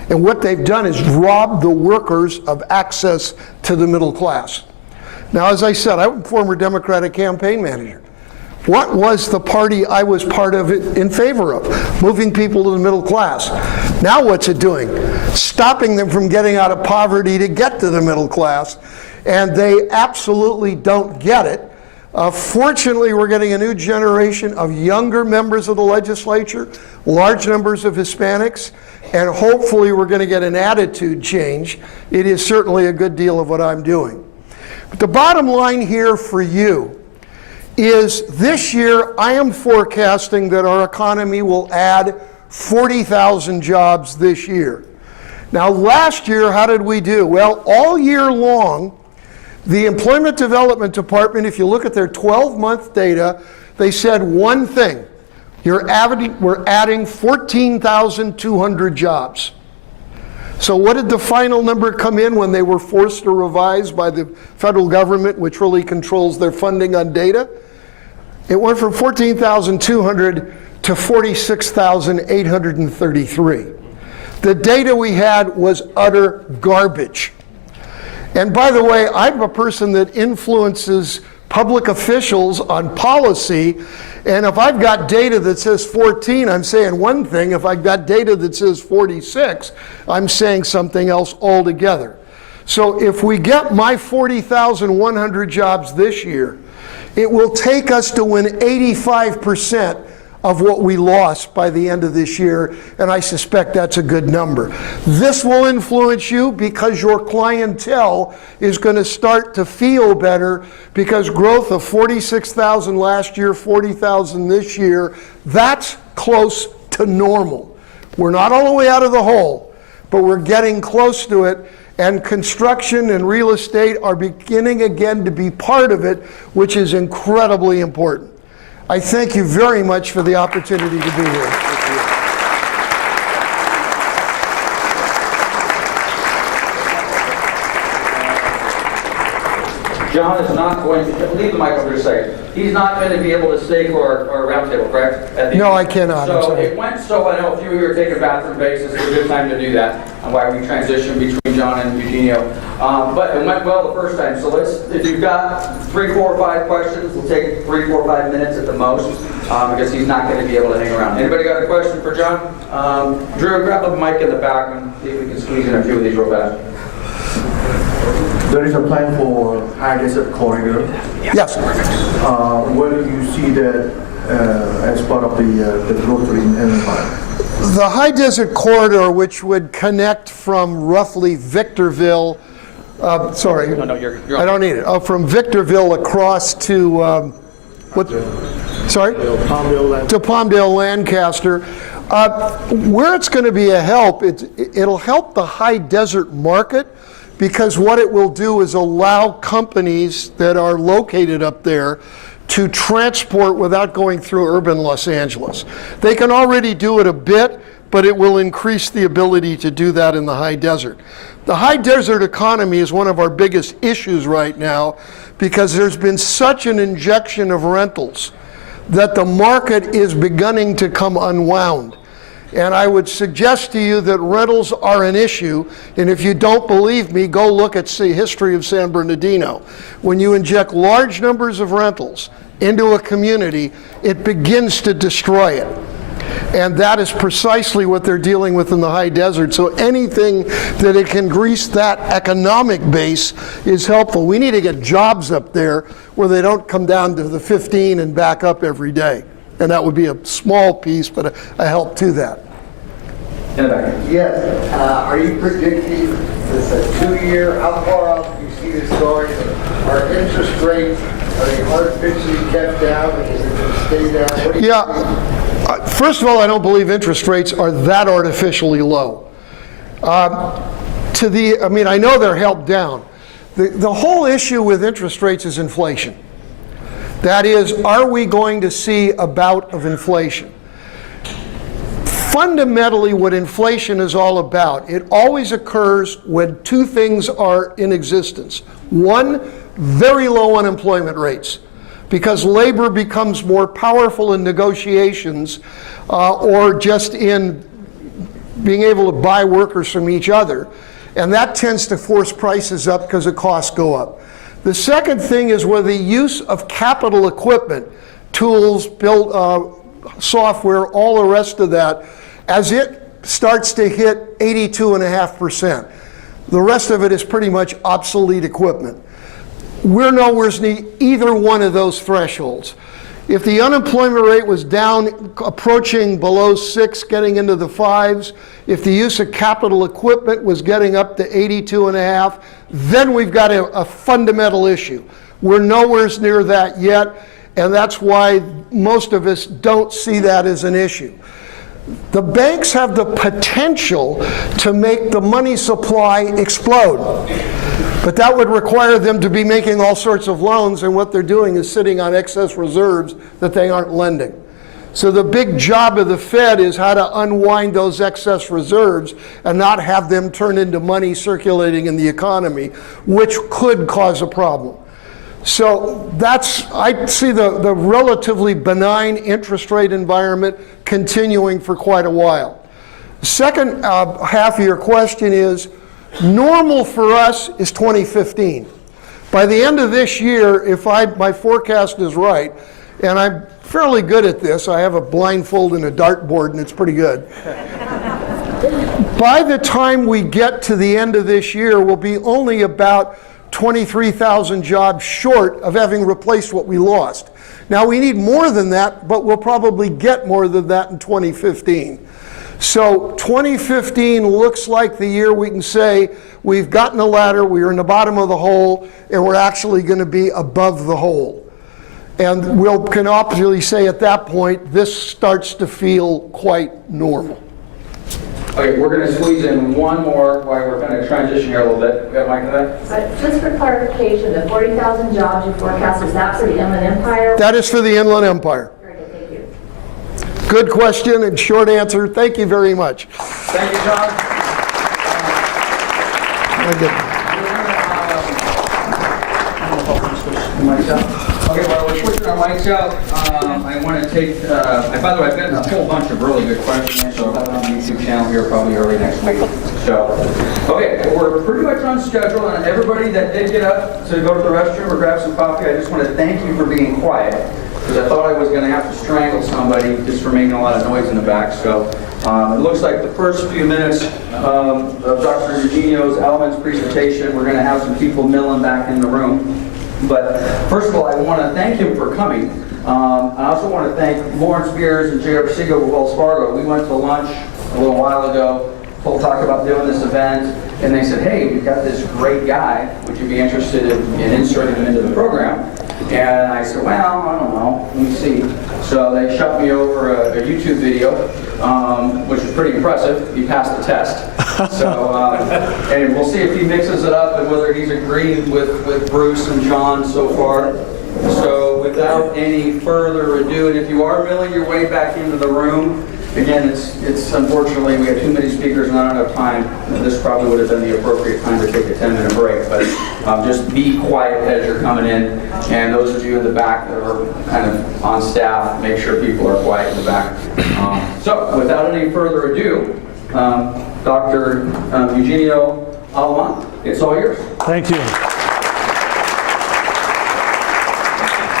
And what they've done is rob the workers of access to the middle class. Now, as I said, I'm a former Democratic campaign manager. What was the party I was part of it in favor of? Moving people to the middle class. Now what's it doing? Stopping them from getting out of poverty to get to the middle class. And they absolutely don't get it. Fortunately, we're getting a new generation of younger members of the legislature, large numbers of Hispanics, and hopefully we're going to get an attitude change. It is certainly a good deal of what I'm doing. But the bottom line here for you is this year I am forecasting that our economy will add 40,000 jobs this year. Now last year, how did we do? Well, all year long, the Employment Development Department, if you look at their 12-month data, they said one thing: we're adding 14,200 jobs. So what did the final number come in when they were forced to revise by the federal government, which really controls their funding on data? It went from 14,200 to 46,833. The data we had was utter garbage. And by the way, I'm a person that influences public officials on policy, and if I've got data that says 14, I'm saying one thing. If I've got data that says 46, I'm saying something else altogether. So if we get my 40,100 jobs this year, it will take us to win 85% of what we lost by the end of this year, and I suspect that's a good number. This will influence you because your clientele is going to start to feel better, because growth of 46,000 last year, 40,000 this year, that's close to normal. We're not all the way out of the hole, but we're getting close to it, and construction and real estate are beginning again to be part of it, which is incredibly important. I thank you very much for the opportunity to be here. John is not going to, leave the mic over just a second. He's not going to be able to stay for our roundtable, correct? No, I cannot, I'm So sorry. it went so, I know a few of you are taking bathroom breaks, it's a good time to do that, and why we transitioned between John and Eugenio. But it went well the first time, so if you've got 3, 4, 5 questions, we'll take 3, 4, 5 minutes at the most, because he's not going to be able to hang around. Anybody got a question for John? Drew, grab the mic in the back and see if we can squeeze in a few of these real fast. There is a plan for high desert corridor. Yes. Where do you see that as part of the growth in Empire? The High Desert Corridor, which would connect from roughly Victorville, sorry. No, you're I don't need it. From Victorville across to, sorry? To Palmdale, Lancaster. Where it's going to be a help, it'll help the high desert market, because what it will do is allow companies that are located up there to transport without going through urban Los Angeles. They can already do it a bit, but it will increase the ability to do that in the high desert. The high desert economy is one of our biggest issues right now, because there's been such an injection of rentals that the market is beginning to come unwound. And I would suggest to you that rentals are an issue, and if you don't believe me, go look at the history of San Bernardino. When you inject large numbers of rentals into a community, it begins to destroy it. And that is precisely what they're dealing with in the high desert. So anything that it can grease that economic base is helpful. We need to get jobs up there where they don't come down to the 15 and back up every day. And that would be a small piece, but a help to that. Yes, are you predicting this a 2-year, how far out do you see this going? Are interest rates, are they artificially kept down, or is it going to stay down? What do you think? First of all, I don't believe interest rates are that artificially low. I know they're held down. The whole issue with interest rates is inflation. That is, are we going to see a bout of inflation? Fundamentally, what inflation is all about, it always occurs when 2 things are in existence. One, very low unemployment rates, because labor becomes more powerful in negotiations or just in being able to buy workers from each other. And that tends to force prices up because the costs go up. The second thing is where the use of capital equipment, tools, software, all the rest of that, as it starts to hit 82.5%. The rest of it is pretty much obsolete equipment. We're nowhere near either one of those thresholds. If the unemployment rate was down, approaching below 6, getting into the 5s, if the use of capital equipment was getting up to 82.5, then we've got a fundamental issue. We're nowhere near that yet, and that's why most of us don't see that as an issue. The banks have the potential to make the money supply explode, but that would require them to be making all sorts of loans, and what they're doing is sitting on excess reserves that they aren't lending. So the big job of the Fed is how to unwind those excess reserves and not have them turn into money circulating in the economy, which could cause a problem. So I see the relatively benign interest rate environment continuing for quite a while. The second half of your question is, normal for us is 2015. By the end of this year, if my forecast is right, and I'm fairly good at this, I have a blindfold and a dartboard and it's pretty good. By the time we get to the end of this year, we'll be only about 23,000 jobs short of having replaced what we lost. Now we need more than that, but we'll probably get more than that in 2015. So 2015 looks like the year we can say we've gotten a ladder, we are in the bottom of the hole, and we're actually going to be above the hole. And we can obviously say at that point, this starts to feel quite normal. Okay, we're going to squeeze in one more while we're going to transition here a little bit. We got a mic for that? Just for clarification, the 40,000 jobs you forecast, is that for the Inland Empire? That is for the Inland Empire. Very good, thank you. Good question and short answer. Thank you very much. Thank you, John. Okay, while we're switching our mics out, I want to take, by the way, I've gotten a whole bunch of really good questions, so I'll have it on the YouTube channel here probably early next week. So, okay, we're pretty much on schedule, and everybody that did get up to go to the restroom or grab some coffee, I just want to thank you for being quiet, because I thought I was going to have to strangle somebody just for making a lot of noise in the back. So, it looks like the first few minutes of Dr. Eugenio's Aleman's presentation, we're going to have some people milling back in the room. But first of all, I want to thank him for coming. I also want to thank Lawrence Beers and J.R. Siegel with Wells Fargo. We went to lunch a little while ago, to talk about doing this event, and they said, hey, we've got this great guy. Would you be interested in inserting him into the program? And I said, well, I don't know. Let me see. So they shot me over a YouTube video, which was pretty impressive. He passed the test. So, and we'll see if he mixes it up and whether he's agreed with Bruce and John so far. So without any further ado, and if you are milling your way back into the room, again, it's unfortunately we have too many speakers and not enough time. This probably would have been the appropriate time to take a 10-minute break, but just be quiet as you're coming in. And those of you in the back that are kind of on staff, make sure people are quiet in the back. So without any further ado, Dr. Eugenio Aleman, it's all yours. Thank you.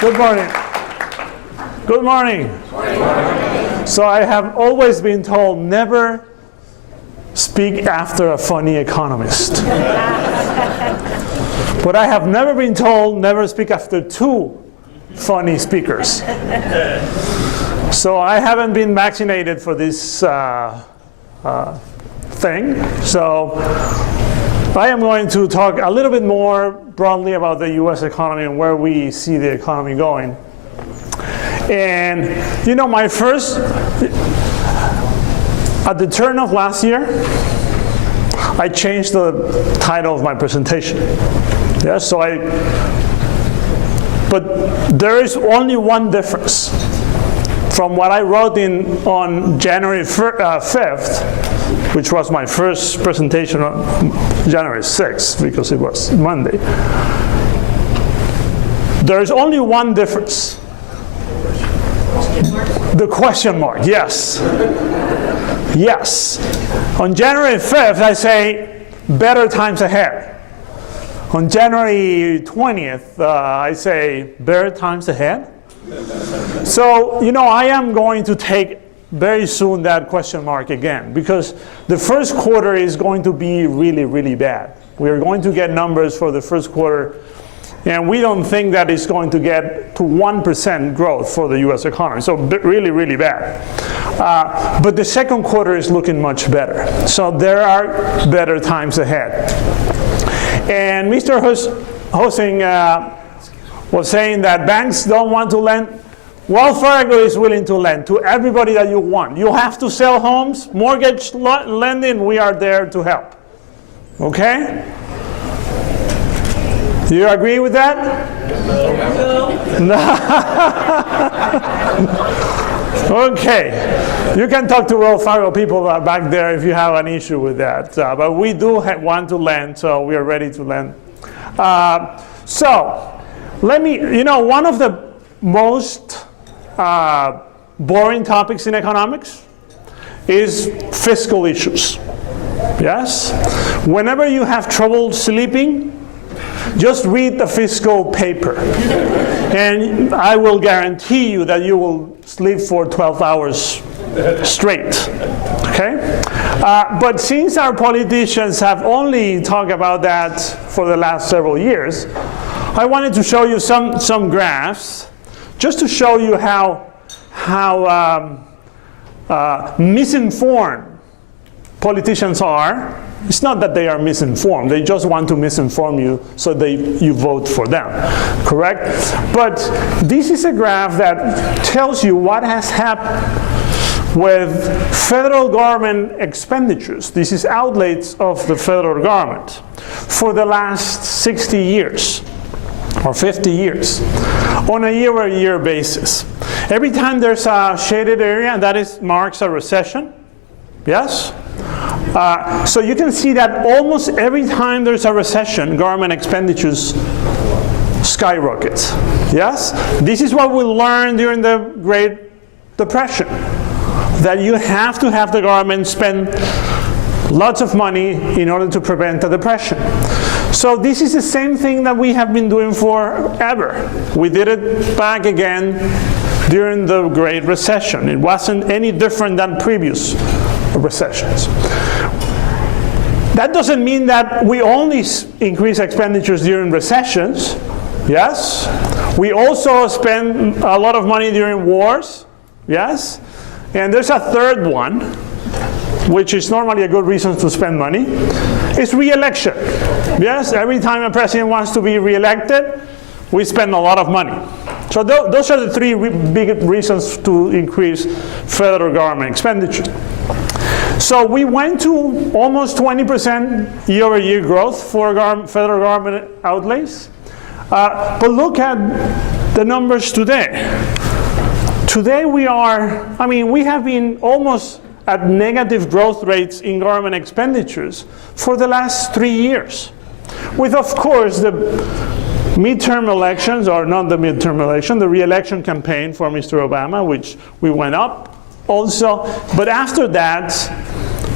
Good morning. Good morning. Good morning. So I have always been told never speak after a funny economist. But I have never been told never speak after two funny speakers. So I haven't been vaccinated for this thing. So I am going to talk a little bit more broadly about the US economy and where we see the economy going. And you know, at the turn of last year, I changed the title of my presentation. Yeah, but there is only one difference from what I wrote on January 5th, which was my first presentation on January 6th, because it was Monday. There is only one difference. The question mark, yes. Yes. On January 5th, I say, better times ahead. On January 20th, I say, better times ahead. So, you know, I am going to take very soon that question mark again, because the first quarter is going to be really, really bad. We are going to get numbers for the first quarter, and we don't think that it's going to get to 1% growth for the US economy. So really, really bad. But the second quarter is looking much better. So there are better times ahead. And Mr. Hosing was saying that banks don't want to lend. Wells Fargo is willing to lend to everybody that you want. You have to sell homes, mortgage lending, we are there to help. Okay? Do you agree with that? No. Okay. You can talk to Wells Fargo people back there if you have an issue with that. But we do want to lend, so we are ready to lend. So, let me, you know, one of the most boring topics in economics is fiscal issues. Yes? Whenever you have trouble sleeping, just read the fiscal paper. And I will guarantee you that you will sleep for 12 hours straight. Okay? But since our politicians have only talked about that for the last several years, I wanted to show you some graphs just to show you how misinformed politicians are. It's not that they are misinformed. They just want to misinform you so you vote for them, correct? But this is a graph that tells you what has happened with federal government expenditures. This is outlays of the federal government for the last 60 years or 50 years on a year-over-year basis. Every time there's a shaded area, that marks a recession. Yes? So you can see that almost every time there's a recession, government expenditures skyrockets. Yes? This is what we learned during the Great Depression, that you have to have the government spend lots of money in order to prevent a depression. So this is the same thing that we have been doing forever. We did it back again during the Great Recession. It wasn't any different than previous recessions. That doesn't mean that we only increase expenditures during recessions. Yes? We also spend a lot of money during wars. Yes? And there's a third one, which is normally a good reason to spend money. It's re-election. Yes? Every time a president wants to be re-elected, we spend a lot of money. So those are the three big reasons to increase federal government expenditure. So we went to almost 20% year-over-year growth for federal government outlays. But look at the numbers today. Today we have been almost at negative growth rates in government expenditures for the last 3 years. With, of course, the midterm elections, or not the midterm election, the re-election campaign for Mr. Obama, which we went up also. But after that,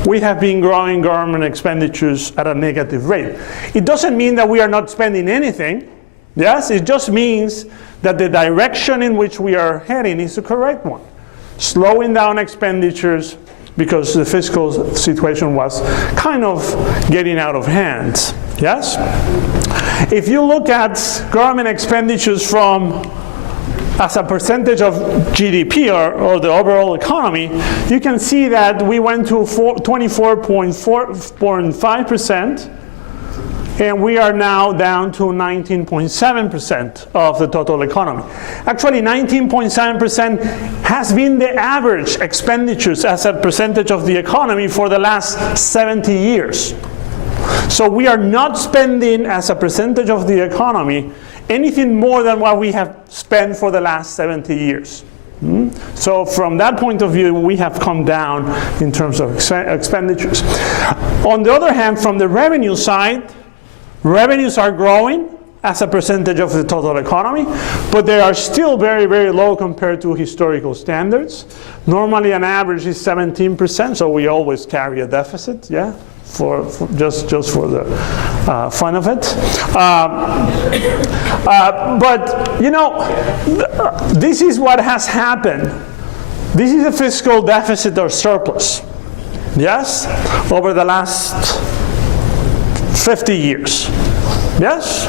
we have been growing government expenditures at a negative rate. It doesn't mean that we are not spending anything. Yes, it just means that the direction in which we are heading is the correct one. Slowing down expenditures because the fiscal situation was kind of getting out of hand. Yes? If you look at government expenditures as a percentage of GDP or the overall economy, you can see that we went to 24.5%, and we are now down to 19.7% of the total economy. Actually, 19.7% has been the average expenditures as a percentage of the economy for the last 70 years. So we are not spending as a percentage of the economy anything more than what we have spent for the last 70 years. So from that point of view, we have come down in terms of expenditures. On the other hand, from the revenue side, revenues are growing as a percentage of the total economy, but they are still very, very low compared to historical standards. Normally an average is 17%, so we always carry a deficit, yeah, for just for the fun of it. But you know, this is what has happened. This is a fiscal deficit or surplus, yes, over the last 50 years. Yes?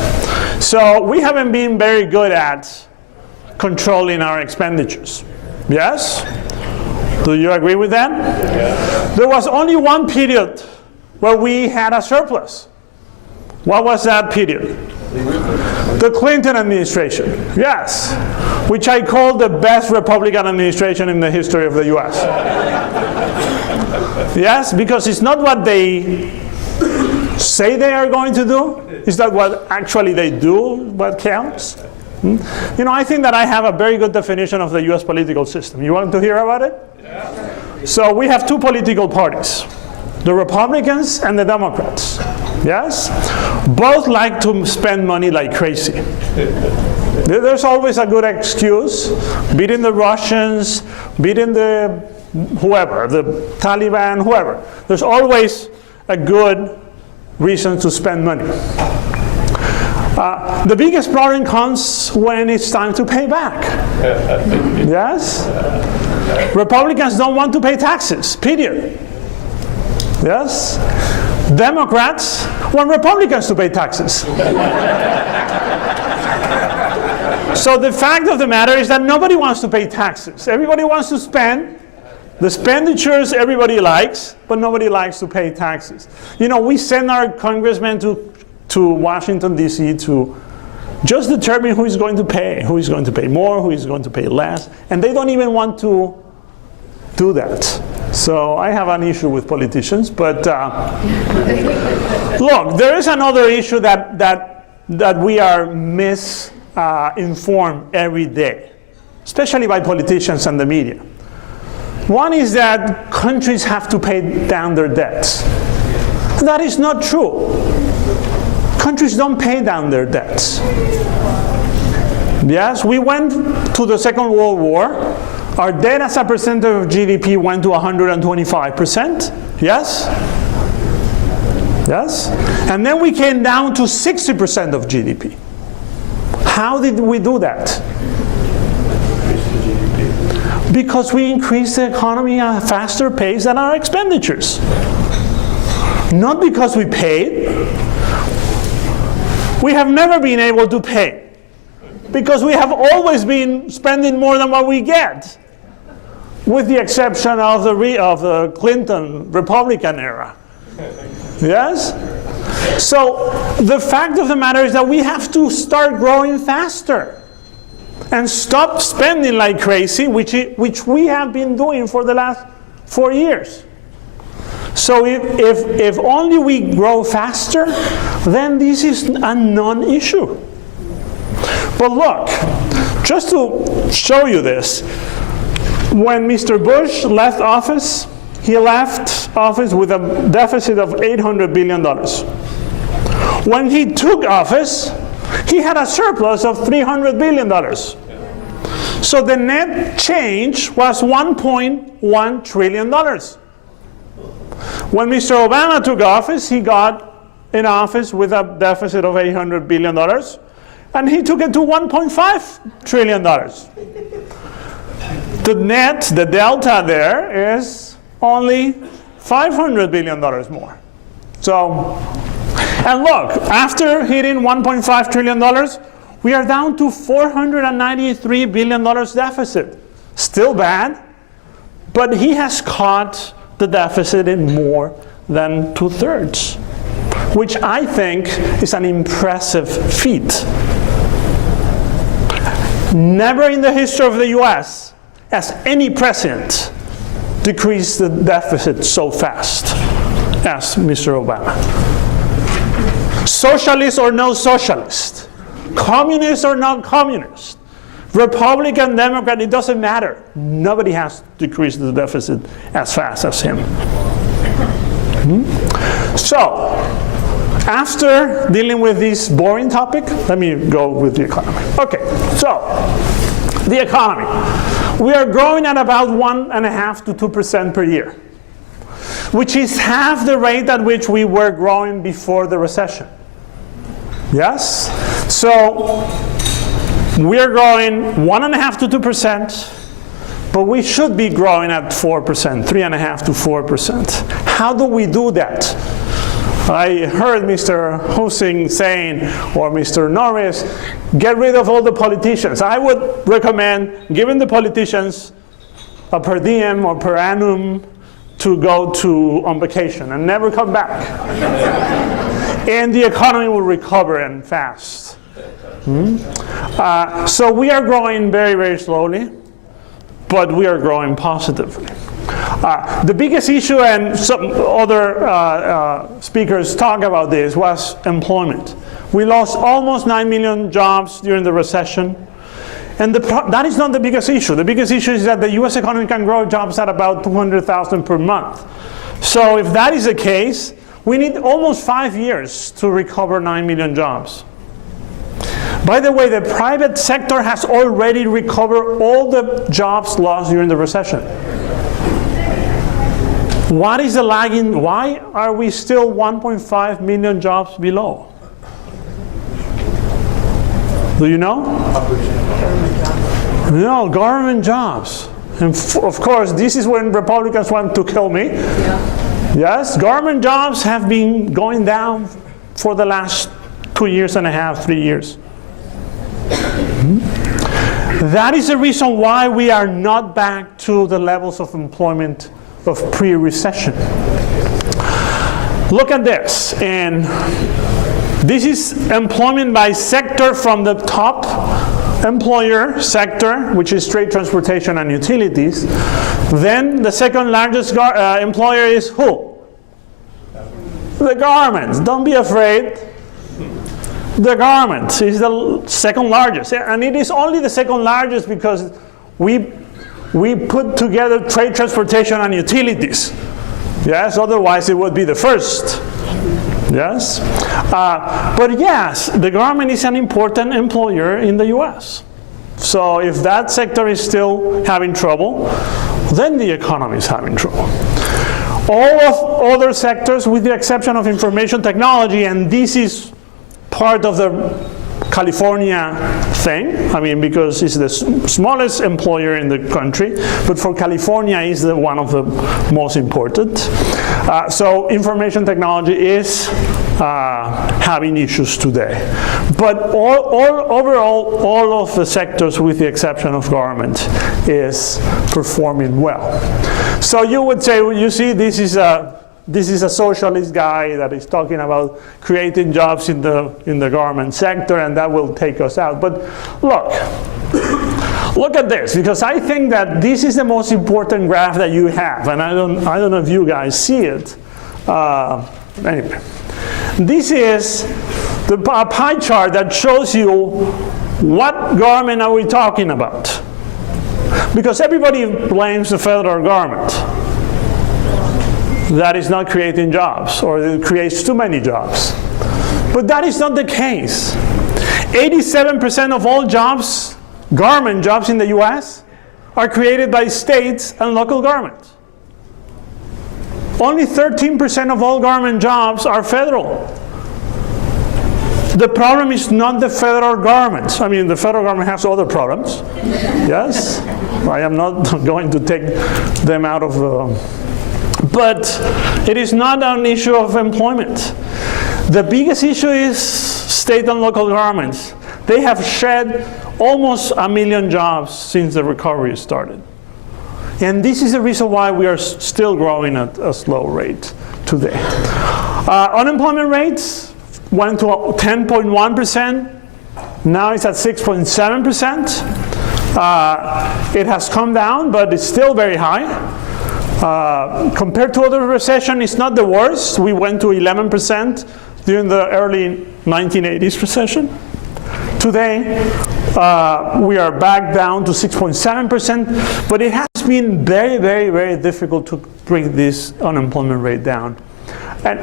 So we haven't been very good at controlling our expenditures. Yes? Do you agree with that? Yeah. There was only one period where we had a surplus. What was that period? The Clinton administration. Yes. Which I call the best Republican administration in the history of the US. Yes, because it's not what they say they are going to do, is that what actually they do what counts? You know, I think that I have a very good definition of the US political system. You want to hear about it? Yeah. So we have two political parties, the Republicans and the Democrats. Yes? Both like to spend money like crazy. There's always a good excuse, beating the Russians, beating the whoever, the Taliban, whoever. There's always a good reason to spend money. The biggest problem comes when it's time to pay back. Yes? Republicans don't want to pay taxes, period. Yes? Democrats want Republicans to pay taxes. So the fact of the matter is that nobody wants to pay taxes. Everybody wants to spend. The expenditures everybody likes, but nobody likes to pay taxes. You know, we send our congressmen to Washington, D.C. to just determine who is going to pay more, who is going to pay less, and they don't even want to do that. So I have an issue with politicians, but look, there is another issue that we are misinformed every day, especially by politicians and the media. One is that countries have to pay down their debts. That is not true. countries don't pay down their debts. Yes, we went to the Second World War. Our debt as a percentage of GDP went to 125%. Yes? Yes? And then we came down to 60% of GDP. How did we do that? Because we increased the economy at a faster pace than our expenditures. Not because we paid. We have never been able to pay. Because we have always been spending more than what we get, with the exception of the Clinton Republican era. Yes? So the fact of the matter is that we have to start growing faster and stop spending like crazy, which we have been doing for the last 4 years. So if only we grow faster, then this is a non-issue. But look, just to show you this, when Mr. Bush left office, he left office with a deficit of $800 billion. When he took office, he had a surplus of $300 billion. So the net change was $1.1 trillion. When Mr. Obama took office, he got in office with a deficit of $800 billion. And he took it to $1.5 trillion. The net, the delta there, is only $500 billion more. So, and look, after hitting $1.5 trillion, we are down to $493 billion deficit. Still bad, but he has cut the deficit in more than 2/3, which I think is an impressive feat. Never in the history of the US has any president decreased the deficit so fast as Mr. Obama. Socialist or no socialist, communist or not communist, Republican, Democrat, it doesn't matter. Nobody has decreased the deficit as fast as him. So, after dealing with this boring topic, let me go with the economy. Okay, so the economy. We are growing at about 1.5% to 2% per year, which is half the rate at which we were growing before the recession. Yes? So we are growing 1.5% to 2%, but we should be growing at 4%, 3.5% to 4%. How do we do that? I heard Mr. Hosing saying, or Mr. Norris, get rid of all the politicians. I would recommend giving the politicians a per diem or per annum to go on vacation and never come back. And the economy will recover and fast. So we are growing very, very slowly, but we are growing positively. The biggest issue, and some other speakers talk about this, was employment. We lost almost 9 million jobs during the recession. And that is not the biggest issue. The biggest issue is that the US economy can grow jobs at about 200,000 per month. So if that is the case, we need almost 5 years to recover 9 million jobs. By the way, the private sector has already recovered all the jobs lost during the recession. What is the lagging? Why are we still 1.5 million jobs below? Do you know? No, government jobs. And of course, this is when Republicans want to kill me. Yes, government jobs have been going down for the last 2.5 years, 3 years. That is the reason why we are not back to the levels of employment of pre-recession. Look at this, and this is employment by sector from the top employer sector, which is trade, transportation, and utilities. Then the second largest employer is who? The garments. Don't be afraid. The garment is the second largest, and it is only the second largest because we put together trade, transportation, and utilities. Yes, otherwise it would be the first. Yes? But yes, the government is an important employer in the US. So if that sector is still having trouble, then the economy is having trouble. All of other sectors, with the exception of information technology, and this is part of the California thing, I mean, because it's the smallest employer in the country, but for California is one of the most important. So information technology is having issues today. But overall, all of the sectors, with the exception of government, is performing well. So you would say, well, you see, this is a socialist guy that is talking about creating jobs in the government sector, and that will take us out. But look at this, because I think that this is the most important graph that you have, and I don't know if you guys see it. Anyway, this is the pie chart that shows you what government are we talking about, because everybody blames the federal government that is not creating jobs, or it creates too many jobs. But that is not the case. 87% of all jobs, government jobs in the US, are created by states and local governments. Only 13% of all government jobs are federal. The problem is not the federal government. I mean, the federal government has other problems. Yes? I am not going to take them out of the... But it is not an issue of employment. The biggest issue is state and local governments. They have shed almost 1 million jobs since the recovery started. And this is the reason why we are still growing at a slow rate today. Unemployment rates went to 10.1%. Now it's at 6.7%. It has come down, but it's still very high. Compared to other recession, it's not the worst. We went to 11% during the early 1980s recession. Today, we are back down to 6.7%, but it has been very, very, very difficult to bring this unemployment rate down. And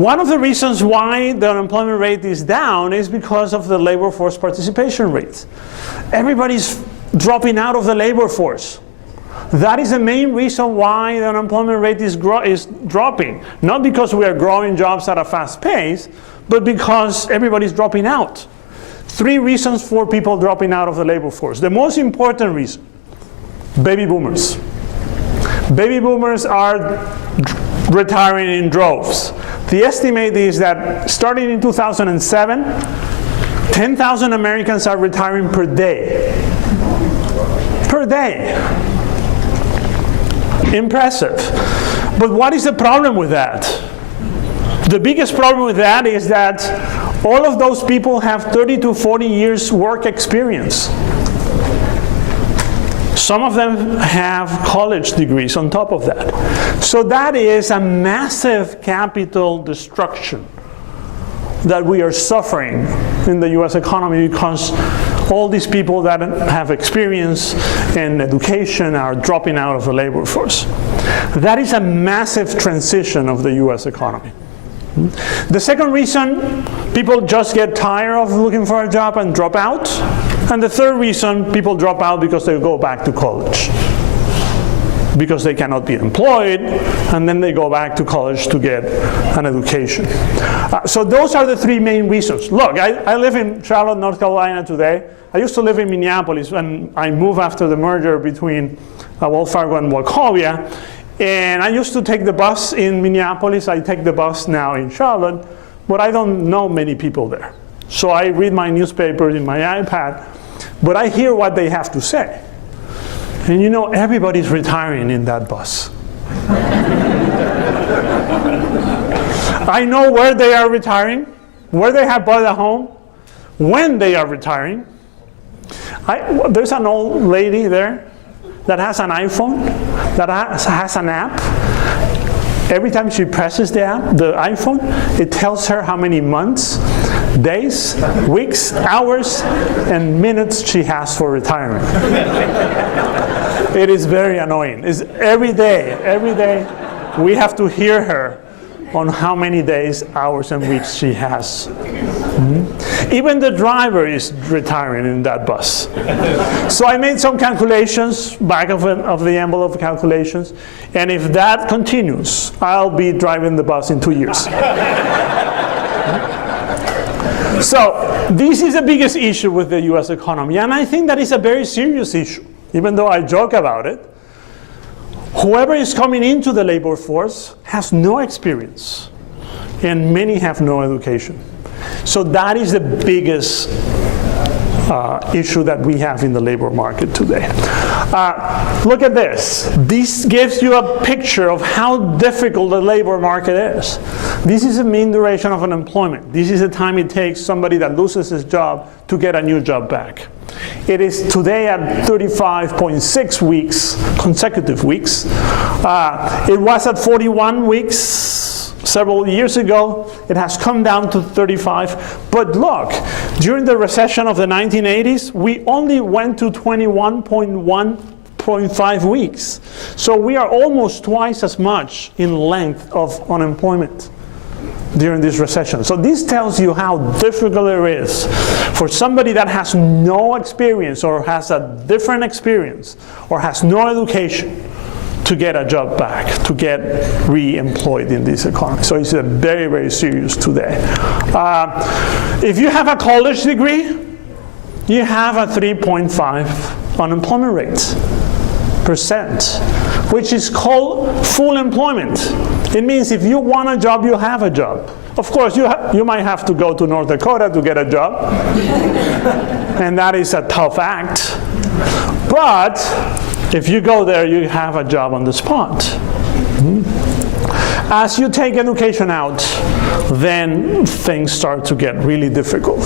one of the reasons why the unemployment rate is down is because of the labor force participation rate. Everybody's dropping out of the labor force. That is the main reason why the unemployment rate is dropping. Not because we are growing jobs at a fast pace, but because everybody's dropping out. 3 reasons for people dropping out of the labor force. The most important reason, baby boomers. Baby boomers are retiring in droves. The estimate is that starting in 2007, 10,000 Americans are retiring per day. Per day. Impressive. But what is the problem with that? The biggest problem with that is that all of those people have 30 to 40 years work experience. Some of them have college degrees on top of that. So that is a massive capital destruction that we are suffering in the US economy, because all these people that have experience in education are dropping out of the labor force. That is a massive transition of the US economy. The second reason, people just get tired of looking for a job and drop out. And the third reason, people drop out because they go back to college, because they cannot be employed, and then they go back to college to get an education. So those are the 3 main reasons. Look, I live in Charlotte, North Carolina today. I used to live in Minneapolis, and I moved after the merger between Wells Fargo and Wachovia. And I used to take the bus in Minneapolis. I take the bus now in Charlotte, but I don't know many people there. So I read my newspaper in my iPad, but I hear what they have to say. And you know, everybody's retiring in that bus. I know where they are retiring, where they have bought a home, when they are retiring. There's an old lady there that has an iPhone, that has an app. Every time she presses the app, the iPhone, it tells her how many months, days, weeks, hours, and minutes she has for retirement. It is very annoying. It's every day we have to hear her on how many days, hours, and weeks she has. Even the driver is retiring in that bus. So I made some calculations, back of the envelope calculations, and if that continues, I'll be driving the bus in 2 years. So this is the biggest issue with the US economy, and I think that is a very serious issue, even though I joke about it. Whoever is coming into the labor force has no experience, and many have no education. So that is the biggest issue that we have in the labor market today. Look at this. This gives you a picture of how difficult the labor market is. This is the mean duration of unemployment. This is the time it takes somebody that loses his job to get a new job back. It is today at 35.6 weeks, consecutive weeks. It was at 41 weeks several years ago. It has come down to 35. But look, during the recession of the 1980s, we only went to 21.5 weeks. So we are almost twice as much in length of unemployment during this recession. So this tells you how difficult it is for somebody that has no experience or has a different experience or has no education to get a job back, to get re-employed in this economy. So it's very, very serious today. If you have a college degree, you have a 3.5 unemployment rate %, which is called full employment. It means if you want a job, you have a job. Of course, you might have to go to North Dakota to get a job, and that is a tough act. But if you go there, you have a job on the spot. As you take education out, then things start to get really difficult.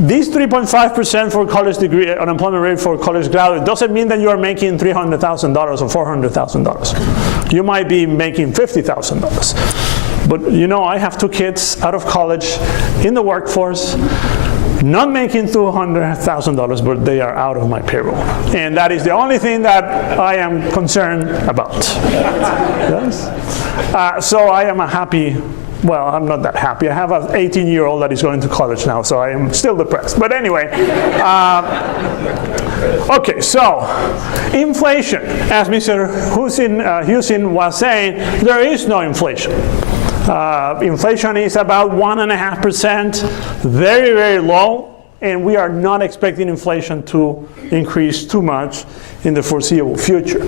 This 3.5% for college degree unemployment rate for college graduate doesn't mean that you are making $300,000 or $400,000. You might be making $50,000. But you know, I have 2 kids out of college in the workforce, not making $200,000, but they are out of my payroll. And that is the only thing that I am concerned about. Yes? So I am a happy, well, I'm not that happy. I have an 18-year-old that is going to college now, so I am still depressed. But anyway, okay, so inflation. As Mr. Houston was saying, there is no inflation. Inflation is about 1.5%, very, very low, and we are not expecting inflation to increase too much in the foreseeable future.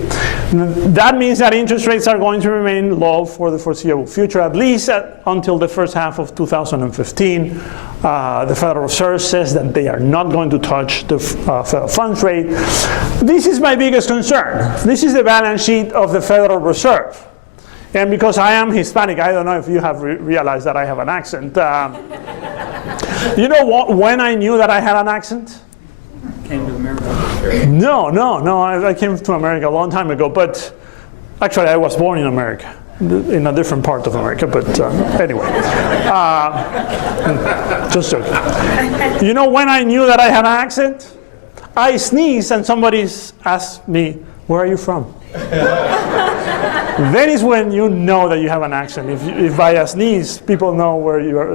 That means that interest rates are going to remain low for the foreseeable future, at least until the first half of 2015. The Federal Reserve says that they are not going to touch the Federal funds rate. This is my biggest concern. This is the balance sheet of the Federal Reserve. And because I am Hispanic, I don't know if you have realized that I have an accent. You know when I knew that I had an accent? Came to America. No. I came to America a long time ago, but actually I was born in America, in a different part of America, but anyway. Just joking. You know when I knew that I had an accent? I sneezed and somebody asked me, "Where are you from?" That is when you know that you have an accent. If by a sneeze, people know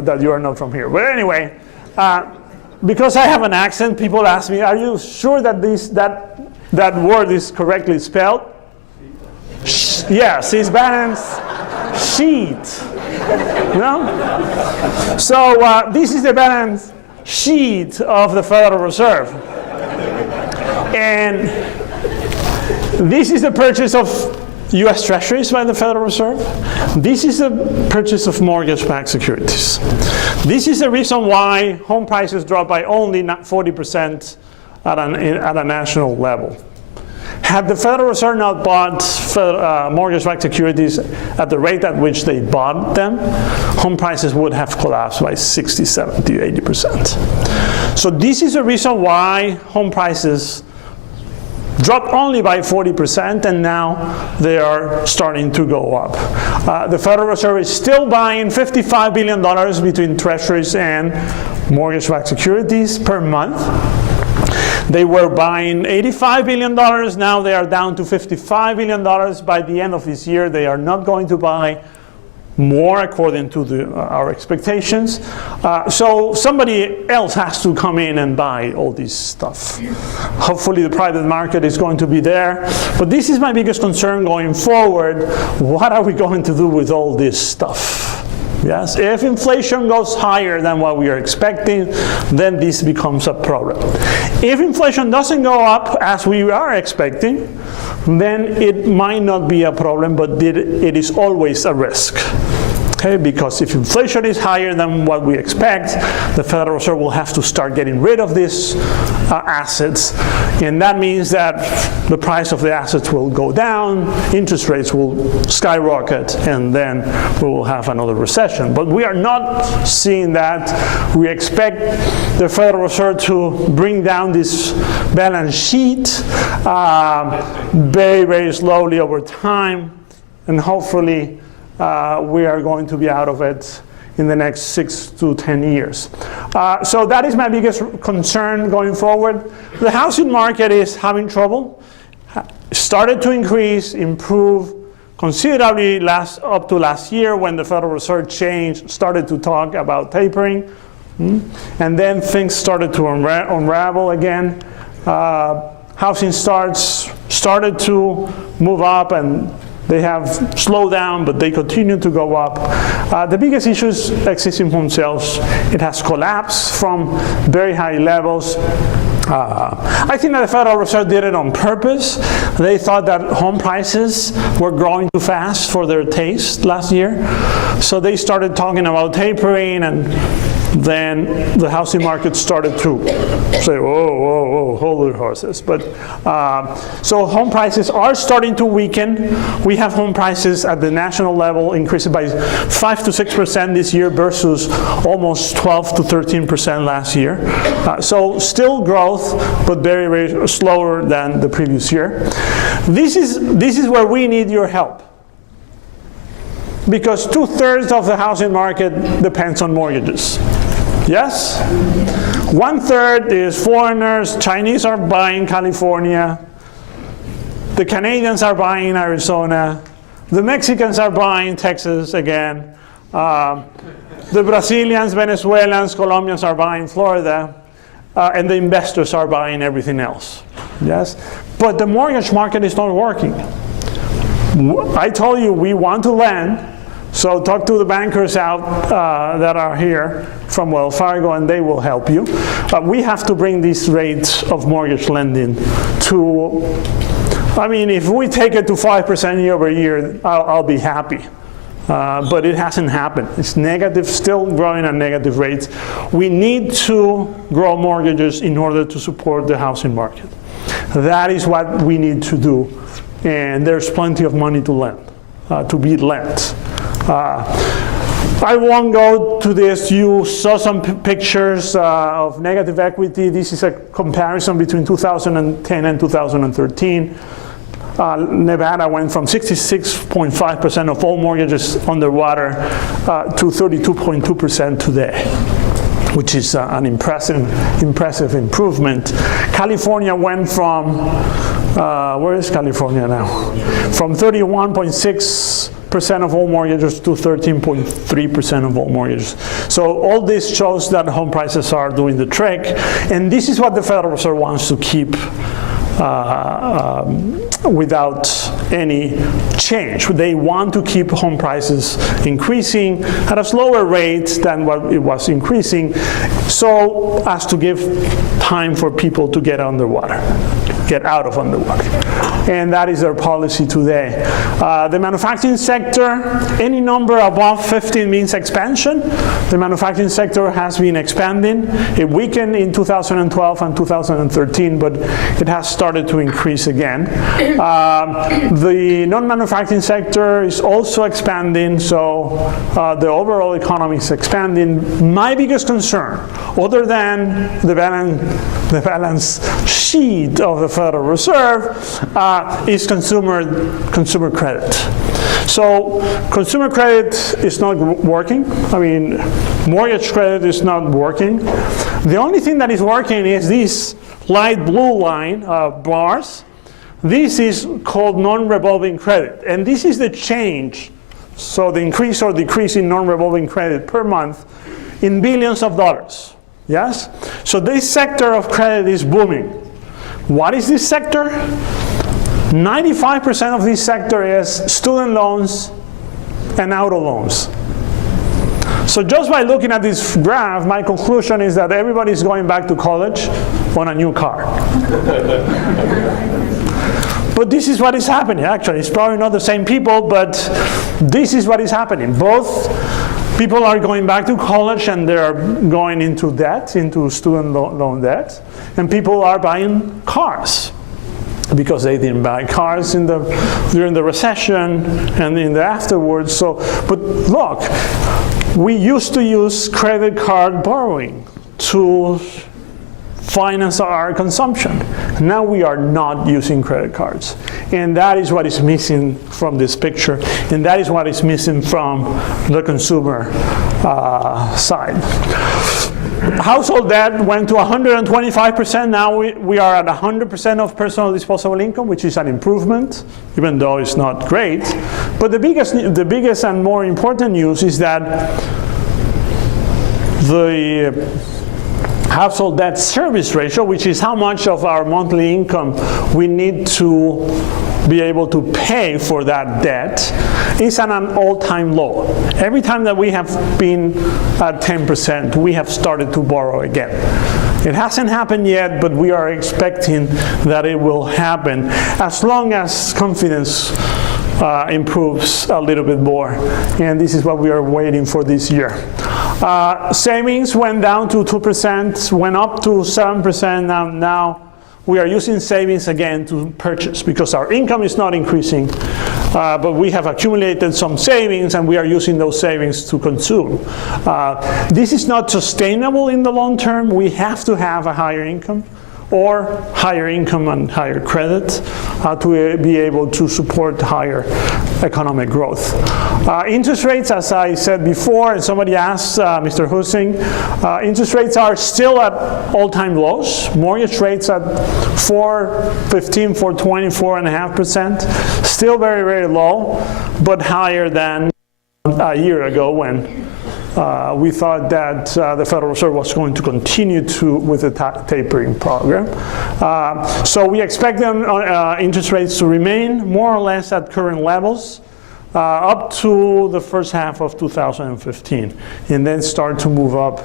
that you are not from here. But anyway, because I have an accent, people ask me, "Are you sure that that word is correctly spelled?" Yes, it's balance sheet. No? So this is the balance sheet of the Federal Reserve, and this is the purchase of U.S. Treasuries by the Federal Reserve. This is the purchase of mortgage-backed securities. This is the reason why home prices dropped by only 40% at a national level. Had the Federal Reserve not bought mortgage-backed securities at the rate at which they bought them, home prices would have collapsed by 60, 70, 80%. So this is the reason why home prices dropped only by 40%, and now they are starting to go up. The Federal Reserve is still buying $55 billion between treasuries and mortgage-backed securities per month. They were buying $85 billion, now they are down to $55 billion. By the end of this year, they are not going to buy more according to our expectations. So somebody else has to come in and buy all this stuff. Hopefully the private market is going to be there. But this is my biggest concern going forward. What are we going to do with all this stuff? Yes, if inflation goes higher than what we are expecting, then this becomes a problem. If inflation doesn't go up as we are expecting, then it might not be a problem, but it is always a risk. Okay, because if inflation is higher than what we expect, the Federal Reserve will have to start getting rid of these assets, and that means that the price of the assets will go down, interest rates will skyrocket, and then we will have another recession. But we are not seeing that. We expect the Federal Reserve to bring down this balance sheet very, very slowly over time, and hopefully we are going to be out of it in the next 6 to 10 years. So that is my biggest concern going forward. The housing market is having trouble. Started to increase, improve considerably up to last year when the Federal Reserve started to talk about tapering. And then things started to unravel again. Housing starts started to move up, and they have slowed down, but they continue to go up. The biggest issue is existing home sales. It has collapsed from very high levels. I think that the Federal Reserve did it on purpose. They thought that home prices were growing too fast for their taste last year. So they started talking about tapering, and then the housing market started to say, whoa, hold your horses. But so home prices are starting to weaken. We have home prices at the national level increasing by 5 to 6% this year versus almost 12 to 13% last year. So still growth, but very, very slower than the previous year. This is where we need your help, because 2/3 of the housing market depends on mortgages. Yes? 1/3 is foreigners. Chinese are buying California. The Canadians are buying Arizona. The Mexicans are buying Texas again. The Brazilians, Venezuelans, Colombians are buying Florida. And the investors are buying everything else. Yes? But the mortgage market is not working. I told you we want to lend. So talk to the bankers out that are here from Wells Fargo, and they will help you. We have to bring these rates of mortgage lending to, I mean, if we take it to 5% year over year, I'll be happy. But it hasn't happened. It's negative, still growing at negative rates. We need to grow mortgages in order to support the housing market. That is what we need to do. And there's plenty of money to lend, to be lent. I won't go to this. You saw some pictures of negative equity. This is a comparison between 2010 and 2013. Nevada went from 66.5% of all mortgages underwater to 32.2% today, which is an impressive improvement. California went from, where is California now? From 31.6% of all mortgages to 13.3% of all mortgages. So all this shows that home prices are doing the trick, and this is what the Federal Reserve wants to keep without any change. They want to keep home prices increasing at a slower rate than what it was increasing, so as to give time for people to get out of underwater. And that is their policy today. The manufacturing sector, any number above 15 means expansion. The manufacturing sector has been expanding. It weakened in 2012 and 2013, but it has started to increase again. The non-manufacturing sector is also expanding, so the overall economy is expanding. My biggest concern, other than the balance sheet of the Federal Reserve, is consumer credit. So consumer credit is not working. I mean, mortgage credit is not working. The only thing that is working is this light blue line bars. This is called non-revolving credit, and this is the change So the increase or decrease in non-revolving credit per month in billions of dollars. Yes? So this sector of credit is booming. What is this sector? 95% of this sector is student loans and auto loans. So just by looking at this graph, my conclusion is that everybody's going back to college on a new car. But this is what is happening, actually. It's probably not the same people, but this is what is happening. Both people are going back to college and they're going into debt, into student loan debt, and people are buying cars because they didn't buy cars during the recession and in the afterwards. So, but look, we used to use credit card borrowing to finance our consumption. Now we are not using credit cards. And that is what is missing from this picture. And that is what is missing from the consumer side. Household debt went to 125%. Now we are at 100% of personal disposable income, which is an improvement, even though it's not great. But the biggest and more important news is that the household debt service ratio, which is how much of our monthly income we need to be able to pay for that debt, is at an all-time low. Every time that we have been at 10%, we have started to borrow again. It hasn't happened yet, but we are expecting that it will happen as long as confidence improves a little bit more. And this is what we are waiting for this year. Savings went down to 2%, went up to 7%. Now we are using savings again to purchase because our income is not increasing, but we have accumulated some savings and we are using those savings to consume. This is not sustainable in the long term. We have to have a higher income or higher income and higher credit to be able to support higher economic growth. Interest rates, as I said before, and somebody asked Mr. Husing, interest rates are still at all-time lows. Mortgage rates at 4.15, 4.20, 4.5%. Still very, very low, but higher than a year ago when we thought that the Federal Reserve was going to continue with the tapering program. So we expect interest rates to remain more or less at current levels up to the first half of 2015, and then start to move up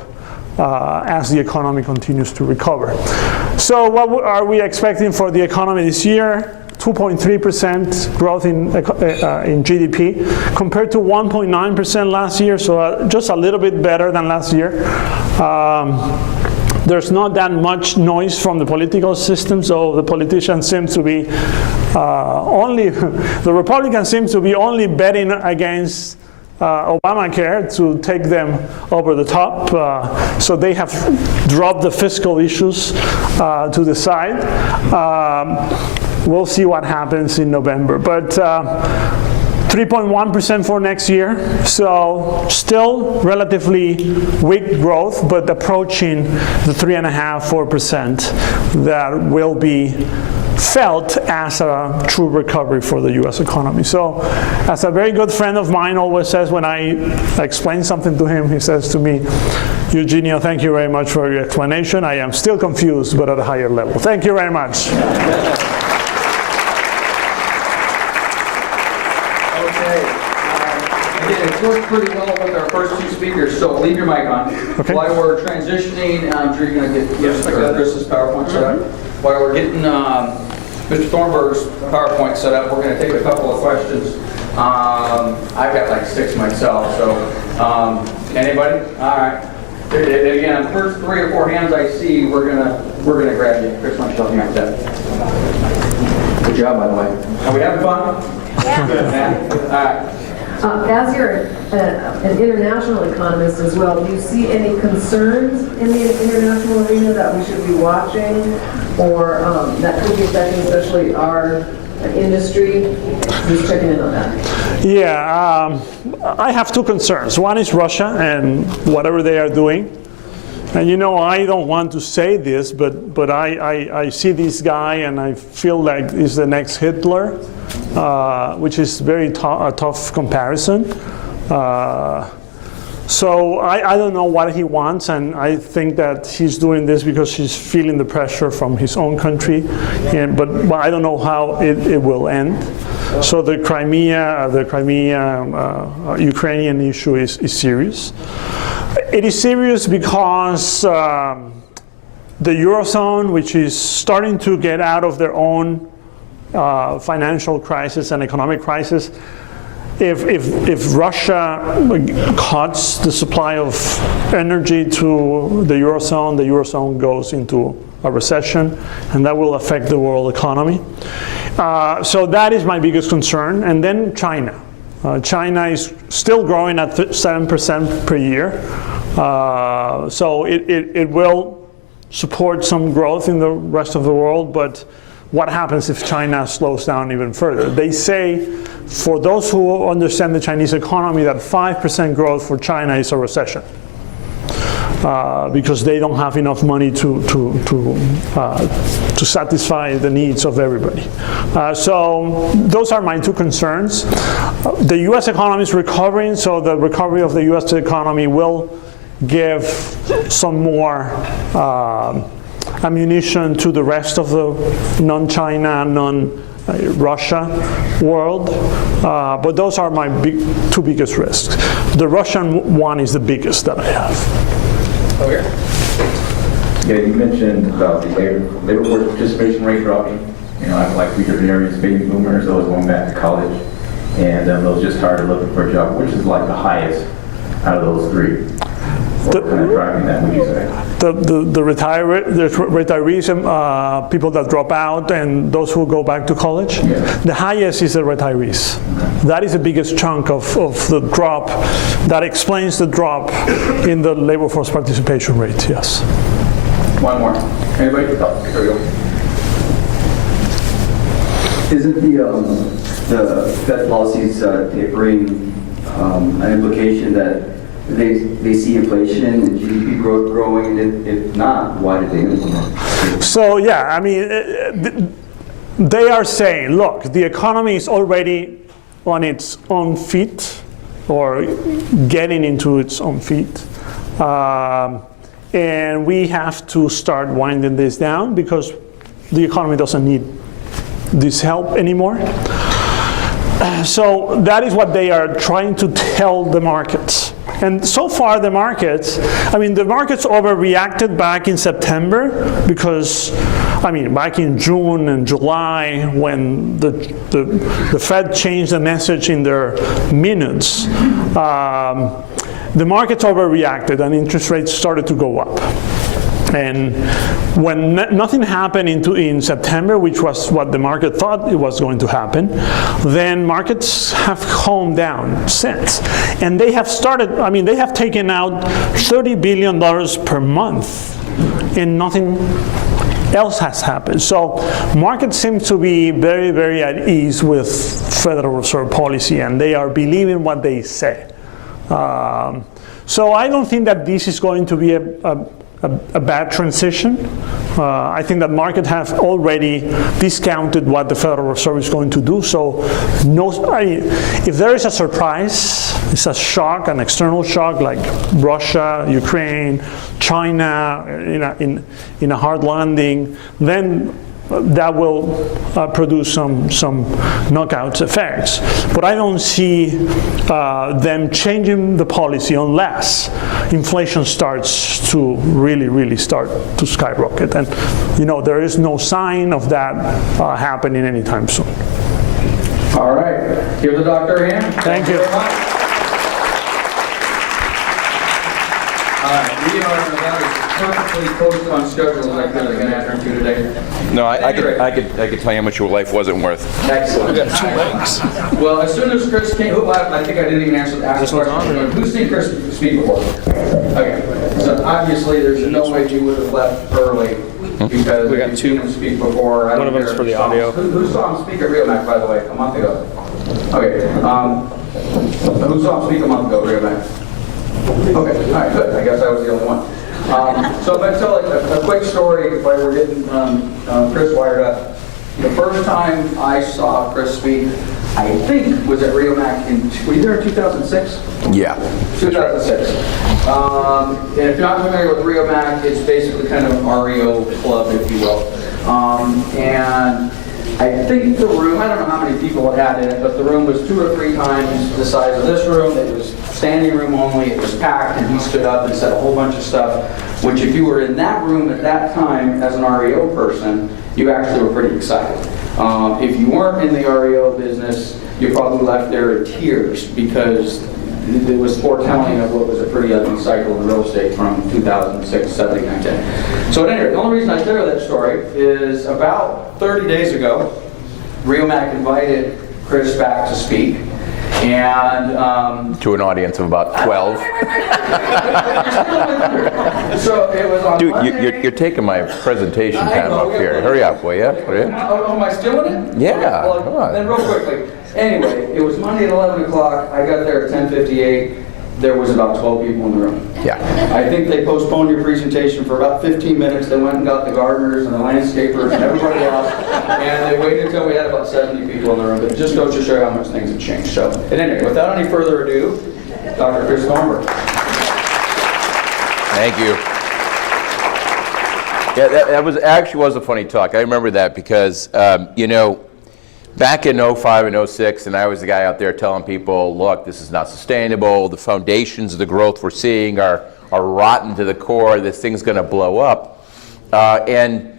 as the economy continues to recover. So what are we expecting for the economy this year? 2.3% growth in GDP compared to 1.9% last year, so just a little bit better than last year. There's not that much noise from the political system, so the politicians seem to be the Republicans seem to be only betting against Obamacare to take them over the top. So they have dropped the fiscal issues to the side. We'll see what happens in November. But 3.1% for next year, so still relatively weak growth, but approaching the 3.5–4% that will be felt as a true recovery for the U.S. economy. So, as a very good friend of mine always says when I explain something to him, he says to me, Eugenio, thank you very much for your explanation. I am still confused, but at a higher level. Thank you very much. Again, it worked pretty well with our first two speakers, so leave your mic on. Okay. While we're transitioning, I'm sure you're going to get Chris's PowerPoint set up. While we're getting Mr. Thornburg's PowerPoint set up, we're going to take a couple of questions. I've got like 6 myself, so anybody? All right. Again, first 3 or 4 hands I see, we're gonna grab you. Chris, why don't you help me out with that? Good job, by the way. Are we having fun? Yeah. All right. As you're an international economist as well, do you see any concerns in the international arena that we should be watching or that could be affecting especially our industry? Just checking in on that. Yeah, I have 2 concerns. One is Russia and whatever they are doing. And you know, I don't want to say this, but I see this guy and I feel like he's the next Hitler, which is very a tough comparison. So I don't know what he wants, and I think that he's doing this because he's feeling the pressure from his own country, but I don't know how it will end. So the Crimea Ukrainian issue is serious. It is serious because the Eurozone, which is starting to get out of their own financial crisis and economic crisis, if Russia cuts the supply of energy to the Eurozone goes into a recession, and that will affect the world economy. So that is my biggest concern. And then China. China is still growing at 7% per year. So it will support some growth in the rest of the world, but what happens if China slows down even further? They say, for those who understand the Chinese economy, that 5% growth for China is a recession. Because they don't have enough money to satisfy the needs of everybody. So those are my two concerns. The U.S. economy is recovering, so the recovery of the U.S. economy will give some more ammunition to the rest of the non-China, non-Russia world. But those are my two biggest risks. The Russian one is the biggest that I have. Okay. Yeah, you mentioned about the labor force participation rate dropping. You know, like we generated baby boomers, those going back to college, and those just started looking for a job. Which is like the highest out of those three? What kind of driving that, would you say? The retirees, people that drop out, and those who go back to college. Yeah. The highest is the retirees. That is the biggest chunk of the drop. That explains the drop in the labor force participation rate, yes. One more. Anybody? Oh, there we go. Isn't the Fed policies tapering an implication that they see inflation and GDP growth growing, and if not, why did they implement? So yeah, I mean, they are saying, look, the economy is already on its own feet, or getting into its own feet, and we have to start winding this down because the economy doesn't need this help anymore. So that is what they are trying to tell the markets. And so far the markets overreacted back in September because, back in June and July when the Fed changed the message in their minutes, the markets overreacted and interest rates started to go up. And when nothing happened in September, which was what the market thought it was going to happen, then markets have calmed down since. And they have they have taken out $30 billion per month, and nothing else has happened. So markets seem to be very, very at ease with Federal Reserve policy, and they are believing what they say. So I don't think that this is going to be a bad transition. I think that market have already discounted what the Federal Reserve is going to do. So if there is a surprise, it's a shock, an external shock like Russia, Ukraine, China in a hard landing, then that will produce some knockouts effects. But I don't see them changing the policy unless inflation starts to really start to skyrocket. And there is no sign of that happening anytime soon. All right, give the doctor a hand. Thank you. Very much. We are about as perfectly close on schedule as I could get to today. No, I could tell you how much your life wasn't worth. Excellent. We got 2 weeks. Well, as soon as Chris came, I think I didn't even ask the question. Who's seen Chris speak before? Okay. So obviously, there's no way you would have left early because we got you've seen him speak before. One of them's for the audio. Who saw him speak at Rio Mac, by the way, a month ago? Okay. Who saw him speak a month ago, Rio Mac? Okay. All right. Good. I guess I was the only one. So I'm going to tell a quick story while we're getting Chris wired up. The first time I saw Chris speak, I think, was at Rio Mac were you there in 2006? Yeah. 2006. And if you're not familiar with Rio Mac, it's basically kind of an REO club, if you will. And I think the room, I don't know how many people it had in it, but the room was 2 or 3 times the size of this room. It was standing room only. It was packed, and he stood up and said a whole bunch of stuff, which if you were in that room at that time as an REO person, you actually were pretty excited. If you weren't in the REO business, you probably left there in tears because it was foretelling of what was a pretty ugly cycle in real estate from 2006, 7, 8, 9, 10. So anyway, the only reason I share that story is about 30 days ago, Rio Mac invited Chris back to speak. And to an audience of about 12. So it was on Dude, Monday. you're taking my presentation time up here. Hurry up, will you? Oh, am I still in it? Yeah, Well, come on. then real quickly. Anyway, it was Monday at 11 o'clock. I got there at 10:58. There was about 12 people in the room. Yeah. I think they postponed your presentation for about 15 minutes. They went and got the gardeners and the landscapers and everybody else. And they waited until we had about 70 people in the room. But it just goes to show how much things have changed. So, and anyway, without any further ado, Dr. Chris Thornburg. Thank you. Yeah, that was a funny talk. I remember that because, back in 05 and 06, and I was the guy out there telling people, look, this is not sustainable. The foundations of the growth we're seeing are rotten to the core. This thing's going to blow up. And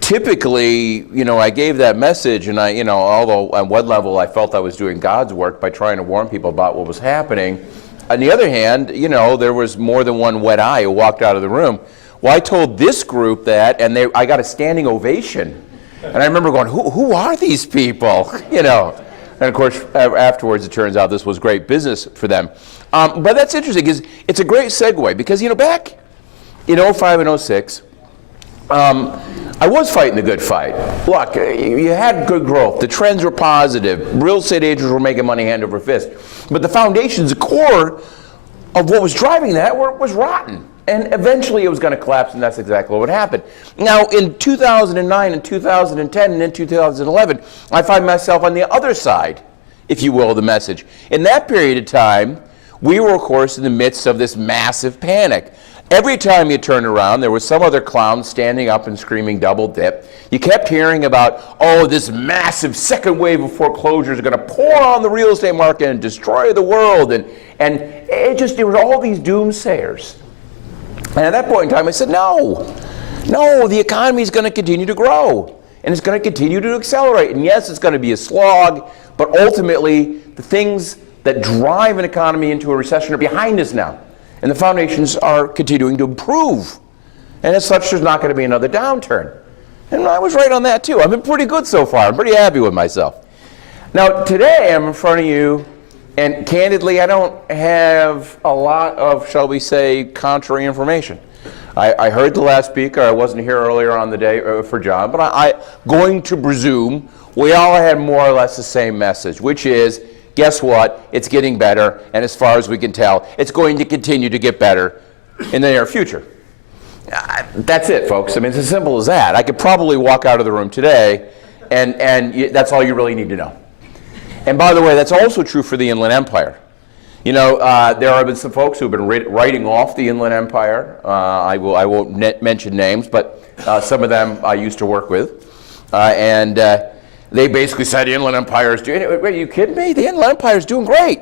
typically, I gave that message, and although on one level I felt I was doing God's work by trying to warn people about what was happening, on the other hand, there was more than one wet eye who walked out of the room. Well, I told this group that, and I got a standing ovation. And I remember going, who are these people? And of course, afterwards, it turns out this was great business for them. But that's interesting, because it's a great segue, because, back in 05 and 06, I was fighting the good fight. Look, you had good growth. The trends were positive. Real estate agents were making money hand over fist. But the foundations, the core of what was driving that was rotten. And eventually it was going to collapse, and that's exactly what happened. Now, in 2009 and 2010 and in 2011, I find myself on the other side, if you will, of the message. In that period of time, we were, of course, in the midst of this massive panic. Every time you turned around, there was some other clown standing up and screaming double dip. You kept hearing about, this massive second wave of foreclosures are going to pour on the real estate market and destroy the world. And there were all these doomsayers. And at that point in time, I said, no, the economy is going to continue to grow, and it's going to continue to accelerate. And yes, it's going to be a slog, but ultimately, the things that drive an economy into a recession are behind us now, and the foundations are continuing to improve. And as such, there's not going to be another downturn. And I was right on that, too. I've been pretty good so far. I'm pretty happy with myself. Now, today, I'm in front of you, and candidly, I don't have a lot of, shall we say, contrary information. I heard the last speaker. I wasn't here earlier on the day for John, but I'm going to presume we all had more or less the same message, which is, guess what? It's getting better, and as far as we can tell, it's going to continue to get better in the near future. That's it, folks. I mean, it's as simple as that. I could probably walk out of the room today, and that's all you really need to know. And by the way, that's also true for the Inland Empire. There have been some folks who have been writing off the Inland Empire. I won't mention names, but some of them I used to work with. And they basically said the Inland Empire is doing, are you kidding me? The Inland Empire is doing great.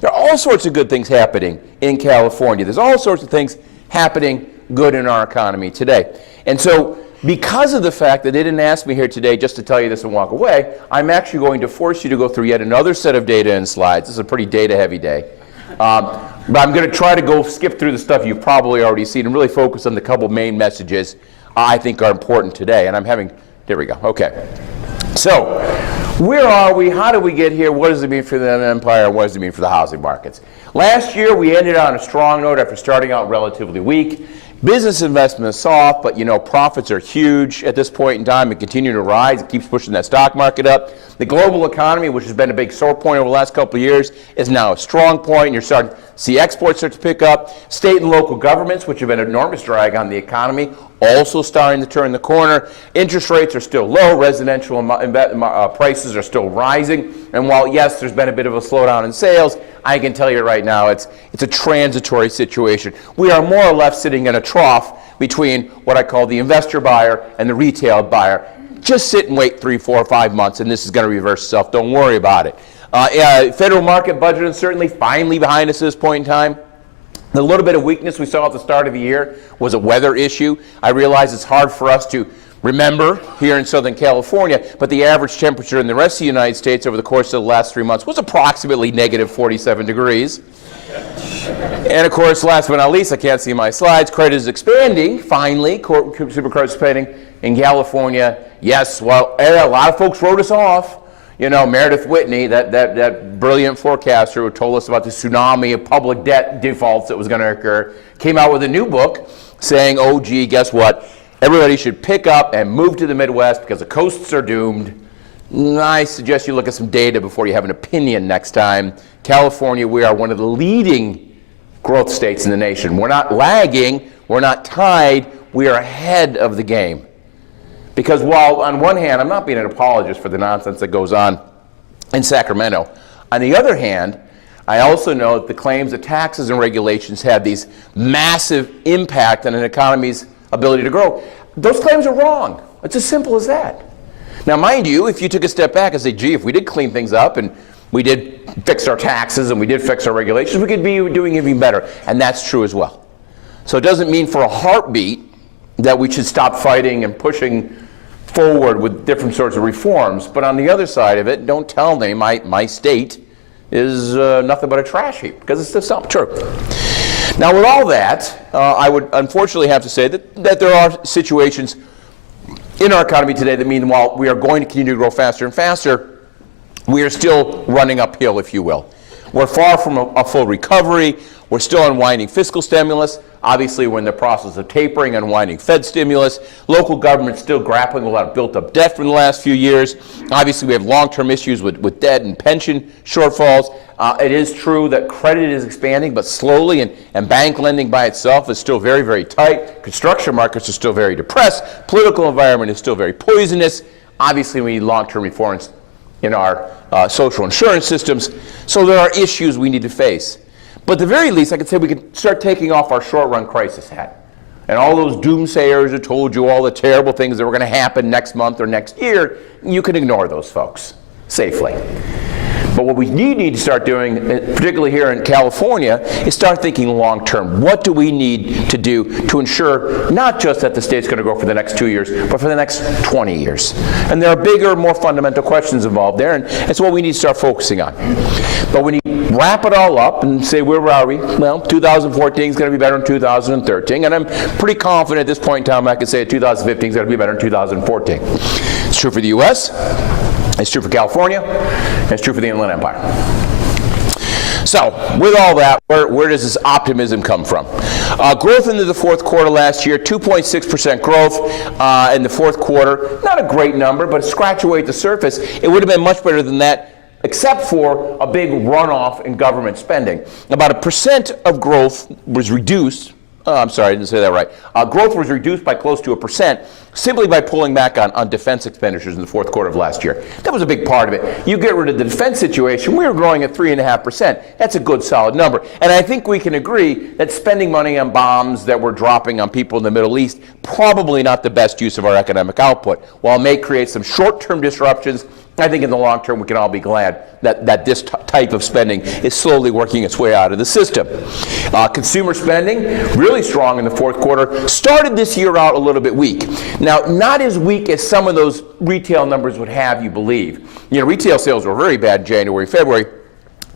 There are all sorts of good things happening in California. There's all sorts of things happening good in our economy today. And so, because of the fact that they didn't ask me here today just to tell you this and walk away, I'm actually going to force you to go through yet another set of data and slides. This is a pretty data-heavy day. But I'm going to try to skip through the stuff you've probably already seen and really focus on the couple main messages I think are important today. And there we go, okay. So, where are we? How did we get here? What does it mean for the empire? What does it mean for the housing markets? Last year, we ended on a strong note after starting out relatively weak. Business investment is soft, but profits are huge at this point in time and continue to rise. It keeps pushing that stock market up. The global economy, which has been a big sore point over the last couple of years, is now a strong point. And you're starting to see exports start to pick up. State and local governments, which have been an enormous drag on the economy, also starting to turn the corner. Interest rates are still low. Residential prices are still rising. And while, yes, there's been a bit of a slowdown in sales, I can tell you right now it's a transitory situation. We are more or less sitting in a trough between what I call the investor buyer and the retail buyer. Just sit and wait 3, 4, 5 months, and this is going to reverse itself. Don't worry about it. Federal market budget uncertainty finally behind us at this point in time. The little bit of weakness we saw at the start of the year was a weather issue. I realize it's hard for us to remember here in Southern California, but the average temperature in the rest of the United States over the course of the last 3 months was approximately negative 47 degrees. And of course, last but not least, I can't see my slides, credit is expanding, finally, consumer credit spending in California. Yes, well, a lot of folks wrote us off. Meredith Whitney, that brilliant forecaster who told us about the tsunami of public debt defaults that was going to occur, came out with a new book saying, oh, gee, guess what? Everybody should pick up and move to the Midwest because the coasts are doomed. I suggest you look at some data before you have an opinion next time. California, we are one of the leading growth states in the nation. We're not lagging, we're not tied, we are ahead of the game. Because while on one hand, I'm not being an apologist for the nonsense that goes on in Sacramento, on the other hand, I also know that the claims that taxes and regulations have these massive impact on an economy's ability to grow, those claims are wrong. It's as simple as that. Now, mind you, if you took a step back and say, gee, if we did clean things up and we did fix our taxes and we did fix our regulations, we could be doing even better. And that's true as well. So it doesn't mean for a heartbeat that we should stop fighting and pushing forward with different sorts of reforms. But on the other side of it, don't tell me my state is nothing but a trash heap, because it's just not true. Now, with all that, I would unfortunately have to say that there are situations in our economy today that mean while we are going to continue to grow faster and faster, we are still running uphill, if you will. We're far from a full recovery. We're still unwinding fiscal stimulus. Obviously, we're in the process of tapering, unwinding Fed stimulus. Local government's still grappling with a lot of built-up debt from the last few years. Obviously, we have long-term issues with debt and pension shortfalls. It is true that credit is expanding, but slowly, and bank lending by itself is still very, very tight. Construction markets are still very depressed. Political environment is still very poisonous. Obviously, we need long-term reforms in our social insurance systems. So there are issues we need to face. But at the very least, I could say we could start taking off our short-run crisis hat. And all those doomsayers who told you all the terrible things that were going to happen next month or next year, you can ignore those folks safely. But what we need to start doing, particularly here in California, is start thinking long-term. What do we need to do to ensure not just that the state's going to grow for the next 2 years, but for the next 20 years? And there are bigger, more fundamental questions involved there, and it's what we need to start focusing on. But when you wrap it all up and say, where are we? Well, 2014 is going to be better than 2013, and I'm pretty confident at this point in time I can say 2015 is going to be better than 2014. It's true for the U.S., it's true for California, and it's true for the Inland Empire. So, with all that, where does this optimism come from? Growth into the fourth quarter last year, 2.6% growth in the fourth quarter. Not a great number, but scratch away at the surface, it would have been much better than that, except for a big runoff in government spending. About 1% of growth was reduced. I'm sorry, I didn't say that right. Growth was reduced by close to 1% simply by pulling back on defense expenditures in the fourth quarter of last year. That was a big part of it. You get rid of the defense situation, we were growing at 3.5%. That's a good, solid number. And I think we can agree that spending money on bombs that we're dropping on people in the Middle East, probably not the best use of our economic output. While it may create some short-term disruptions, I think in the long term we can all be glad that this type of spending is slowly working its way out of the system. Consumer spending, really strong in the fourth quarter, started this year out a little bit weak. Now, not as weak as some of those retail numbers would have you believe. Retail sales were very bad in January, February,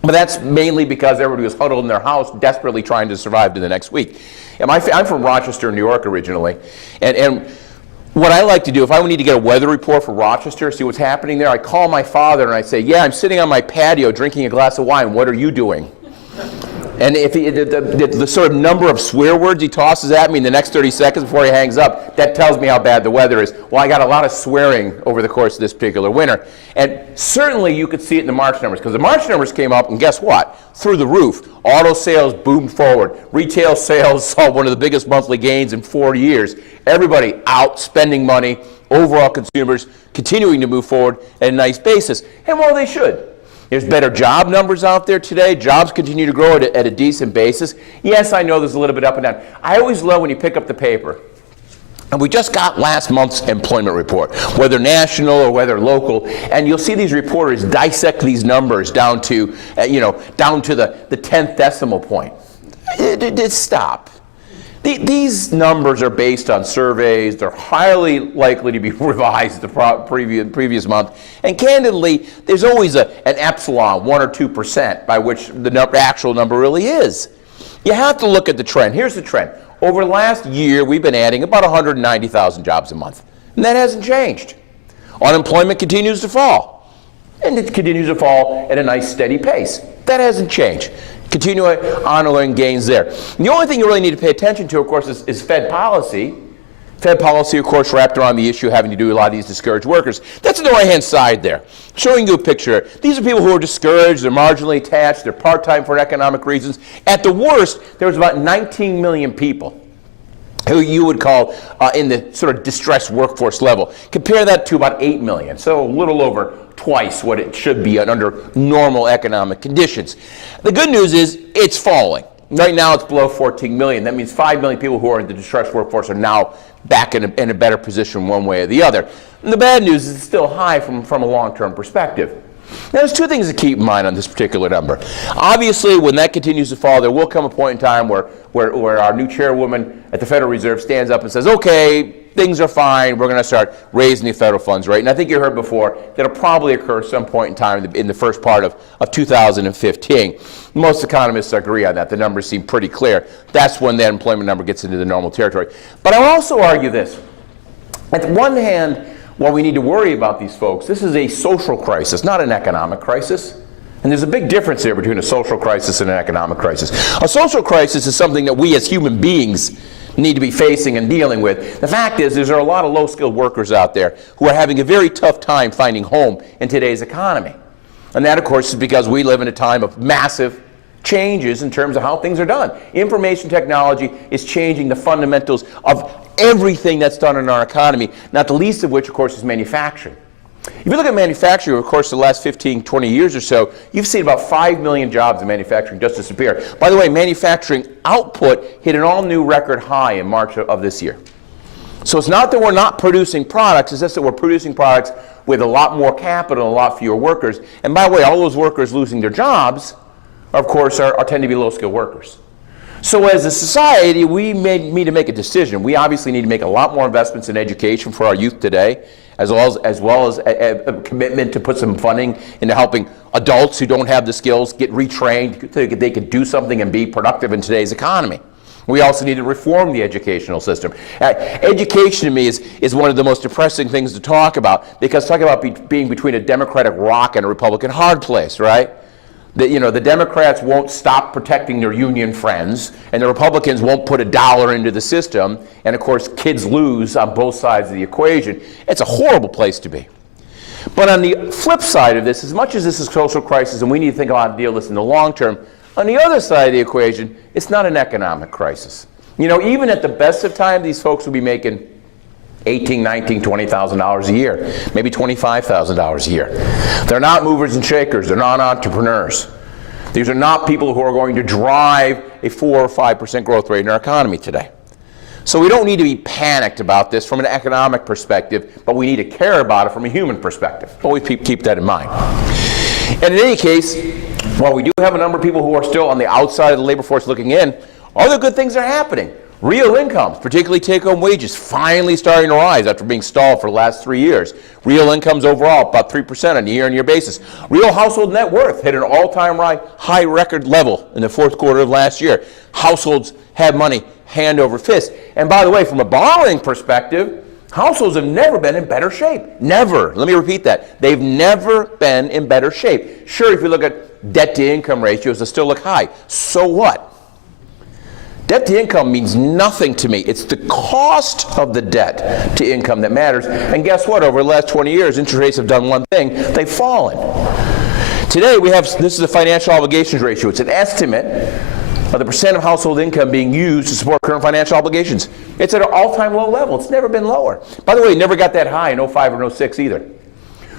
but that's mainly because everybody was huddled in their house desperately trying to survive to the next week. And I'm from Rochester, New York originally, and what I like to do, if I need to get a weather report for Rochester, see what's happening there, I call my father and I say, yeah, I'm sitting on my patio drinking a glass of wine. What are you doing? And if the sort of number of swear words he tosses at me in the next 30 seconds before he hangs up, that tells me how bad the weather is. Well, I got a lot of swearing over the course of this particular winter. And certainly you could see it in the March numbers, because the March numbers came up, and guess what? Through the roof. Auto sales boomed forward. Retail sales saw one of the biggest monthly gains in 4 years. Everybody out spending money, overall consumers continuing to move forward at a nice basis. And well, they should. There's better job numbers out there today. Jobs continue to grow at a decent basis. Yes, I know there's a little bit up and down. I always love when you pick up the paper, and we just got last month's employment report, whether national or whether local, and you'll see these reporters dissect these numbers down to, down to the 10th decimal point. Stop. These numbers are based on surveys. They're highly likely to be revised the previous month. And candidly, there's always an epsilon, 1 or 2%, by which the actual number really is. You have to look at the trend. Here's the trend. Over the last year, we've been adding about 190,000 jobs a month. And that hasn't changed. Unemployment continues to fall. And it continues to fall at a nice steady pace. That hasn't changed. Continuing ongoing gains there. And the only thing you really need to pay attention to, of course, is Fed policy. Fed policy, of course, wrapped around the issue having to do with a lot of these discouraged workers. That's on the right-hand side there. Showing you a picture. These are people who are discouraged, they're marginally attached, they're part-time for economic reasons. At the worst, there was about 19 million people who you would call in the sort of distressed workforce level. Compare that to about 8 million, so a little over twice what it should be under normal economic conditions. The good news is it's falling. Right now it's below 14 million. That means 5 million people who are in the distressed workforce are now back in a better position one way or the other. And the bad news is it's still high from a long-term perspective. Now, there's two things to keep in mind on this particular number. Obviously, when that continues to fall, there will come a point in time where our new chairwoman at the Federal Reserve stands up and says, okay, things are fine, we're going to start raising the federal funds rate. And I think you heard before, that'll probably occur at some point in time in the first part of 2015. Most economists agree on that. The numbers seem pretty clear. That's when that employment number gets into the normal territory. But I'll also argue this. On the one hand, while we need to worry about these folks, this is a social crisis, not an economic crisis. And there's a big difference there between a social crisis and an economic crisis. A social crisis is something that we as human beings need to be facing and dealing with. The fact is, there are a lot of low-skilled workers out there who are having a very tough time finding home in today's economy. And that, of course, is because we live in a time of massive changes in terms of how things are done. Information technology is changing the fundamentals of everything that's done in our economy, not the least of which, of course, is manufacturing. If you look at manufacturing over the course of the last 15, 20 years or so, you've seen about 5 million jobs in manufacturing just disappear. By the way, manufacturing output hit an all-new record high in March of this year. So it's not that we're not producing products, it's just that we're producing products with a lot more capital and a lot fewer workers. And by the way, all those workers losing their jobs, of course, tend to be low-skilled workers. So as a society, we need to make a decision. We obviously need to make a lot more investments in education for our youth today, as well as a commitment to put some funding into helping adults who don't have the skills get retrained so they can do something and be productive in today's economy. We also need to reform the educational system. Education to me is one of the most depressing things to talk about, because talk about being between a Democratic rock and a Republican hard place, right? The Democrats won't stop protecting their union friends, and the Republicans won't put $1 into the system, and of course kids lose on both sides of the equation. It's a horrible place to be. But on the flip side of this, as much as this is a social crisis and we need to think about how to deal with this in the long term, on the other side of the equation, it's not an economic crisis. Even at the best of times, these folks will be making $18,000, $19,000, $20,000 a year, maybe $25,000 a year. They're not movers and shakers. They're not entrepreneurs. These are not people who are going to drive a 4 or 5% growth rate in our economy today. So we don't need to be panicked about this from an economic perspective, but we need to care about it from a human perspective. Always keep that in mind. And in any case, while we do have a number of people who are still on the outside of the labor force looking in, other good things are happening. Real incomes, particularly take-home wages, finally starting to rise after being stalled for the last 3 years. Real incomes overall, about 3% on a year-on-year basis. Real household net worth hit an all-time high record level in the fourth quarter of last year. Households have money hand over fist. And by the way, from a borrowing perspective, households have never been in better shape. Never. Let me repeat that. They've never been in better shape. Sure, if you look at debt-to-income ratios that still look high. So what? Debt to income means nothing to me. It's the cost of the debt to income that matters. And guess what? Over the last 20 years, interest rates have done one thing. They've fallen. Today, this is the financial obligations ratio. It's an estimate of the percent of household income being used to support current financial obligations. It's at an all-time low level. It's never been lower. By the way, it never got that high in 05 or 06 either.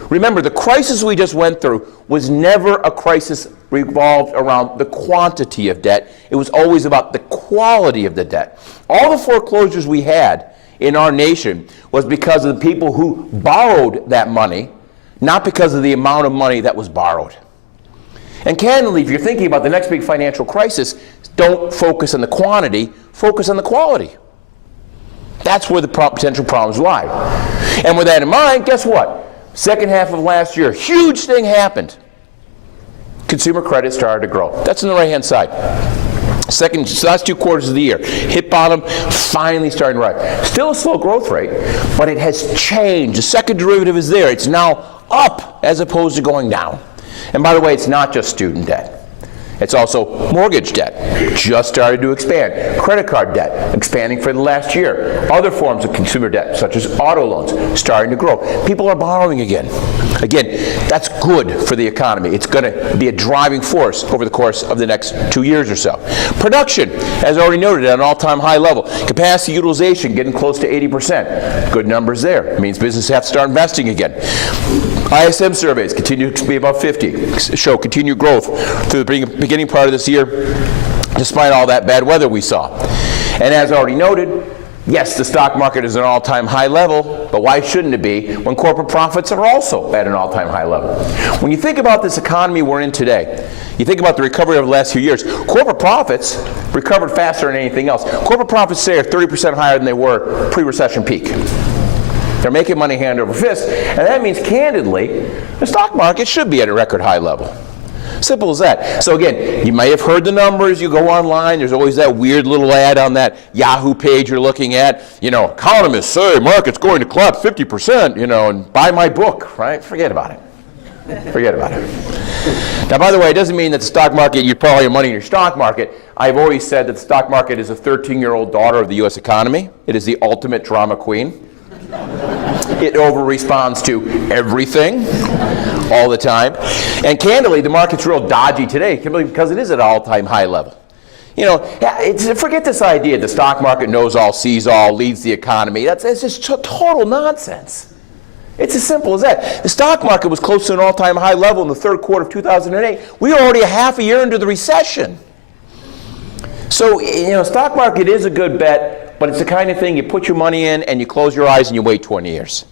Remember, the crisis we just went through was never a crisis revolved around the quantity of debt. It was always about the quality of the debt. All the foreclosures we had in our nation was because of the people who borrowed that money, not because of the amount of money that was borrowed. And candidly, if you're thinking about the next big financial crisis, don't focus on the quantity, focus on the quality. That's where the potential problems lie. And with that in mind, guess what? Second half of last year, huge thing happened. Consumer credit started to grow. That's on the right-hand side. Last 2 quarters of the year, hit bottom, finally starting to rise. Still a slow growth rate, but it has changed. The second derivative is there. It's now up as opposed to going down. And by the way, it's not just student debt. It's also mortgage debt, just started to expand. Credit card debt, expanding for the last year. Other forms of consumer debt, such as auto loans, starting to grow. People are borrowing again. Again, that's good for the economy. It's going to be a driving force over the course of the next 2 years or so. Production, as already noted, at an all-time high level. Capacity utilization getting close to 80%. Good numbers there. It means businesses have to start investing again. ISM surveys continue to be above 50, show continued growth through the beginning part of this year, despite all that bad weather we saw. And as already noted, yes, the stock market is at an all-time high level, but why shouldn't it be when corporate profits are also at an all-time high level? When you think about this economy we're in today, you think about the recovery over the last few years, corporate profits recovered faster than anything else. Corporate profits today are 30% higher than they were pre-recession peak. They're making money hand over fist, and that means, candidly, the stock market should be at a record high level. Simple as that. So again, you may have heard the numbers. You go online, there's always that weird little ad on that Yahoo page you're looking at. You know, economists say market's going to collapse 50%, you know, and buy my book, right? Forget about it. Forget about it. Now, by the way, it doesn't mean that the stock market, you put all your money in your stock market. I've always said that the stock market is a 13-year-old daughter of the U.S. economy. It is the ultimate drama queen. It over-responds to everything all the time. And candidly, the market's real dodgy today because it is at an all-time high level. You know, forget this idea the stock market knows all, sees all, leads the economy. It's just total nonsense. It's as simple as that. The stock market was close to an all-time high level in the third quarter of 2008. We were already a half a year into the recession. So, you know, stock market is a good bet. But it's the kind of thing you put your money in and you close your eyes and you wait 20 years.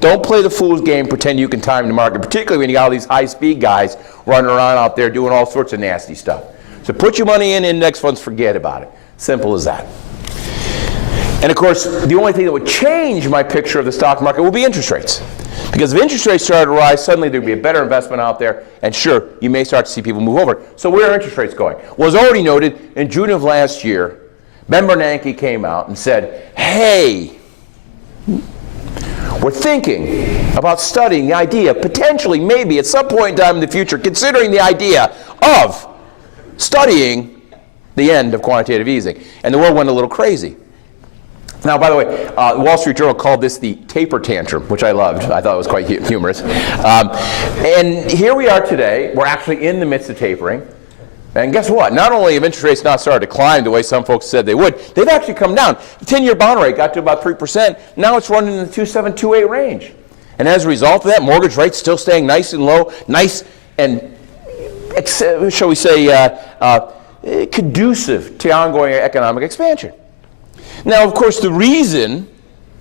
Don't play the fool's game, pretend you can time the market, particularly when you got all these high-speed guys running around out there doing all sorts of nasty stuff. So put your money in index funds, forget about it. Simple as that. And of course, the only thing that would change my picture of the stock market would be interest rates. Because if interest rates started to rise, suddenly there would be a better investment out there, and sure, you may start to see people move over. So where are interest rates going? Well, as already noted, in June of last year, Ben Bernanke came out and said, hey, we're thinking about studying the idea, potentially, maybe at some point in time in the future, considering the idea of studying the end of quantitative easing. And the world went a little crazy. Now, by the way, the Wall Street Journal called this the taper tantrum, which I loved. I thought it was quite humorous. And here we are today. We're actually in the midst of tapering. And guess what? Not only have interest rates not started to climb the way some folks said they would, they've actually come down. The 10-year bond rate got to about 3%. Now it's running in the 2.7, 2.8 range. And as a result of that, mortgage rates still staying nice and low, nice and, shall we say, conducive to ongoing economic expansion. Now, of course, the reason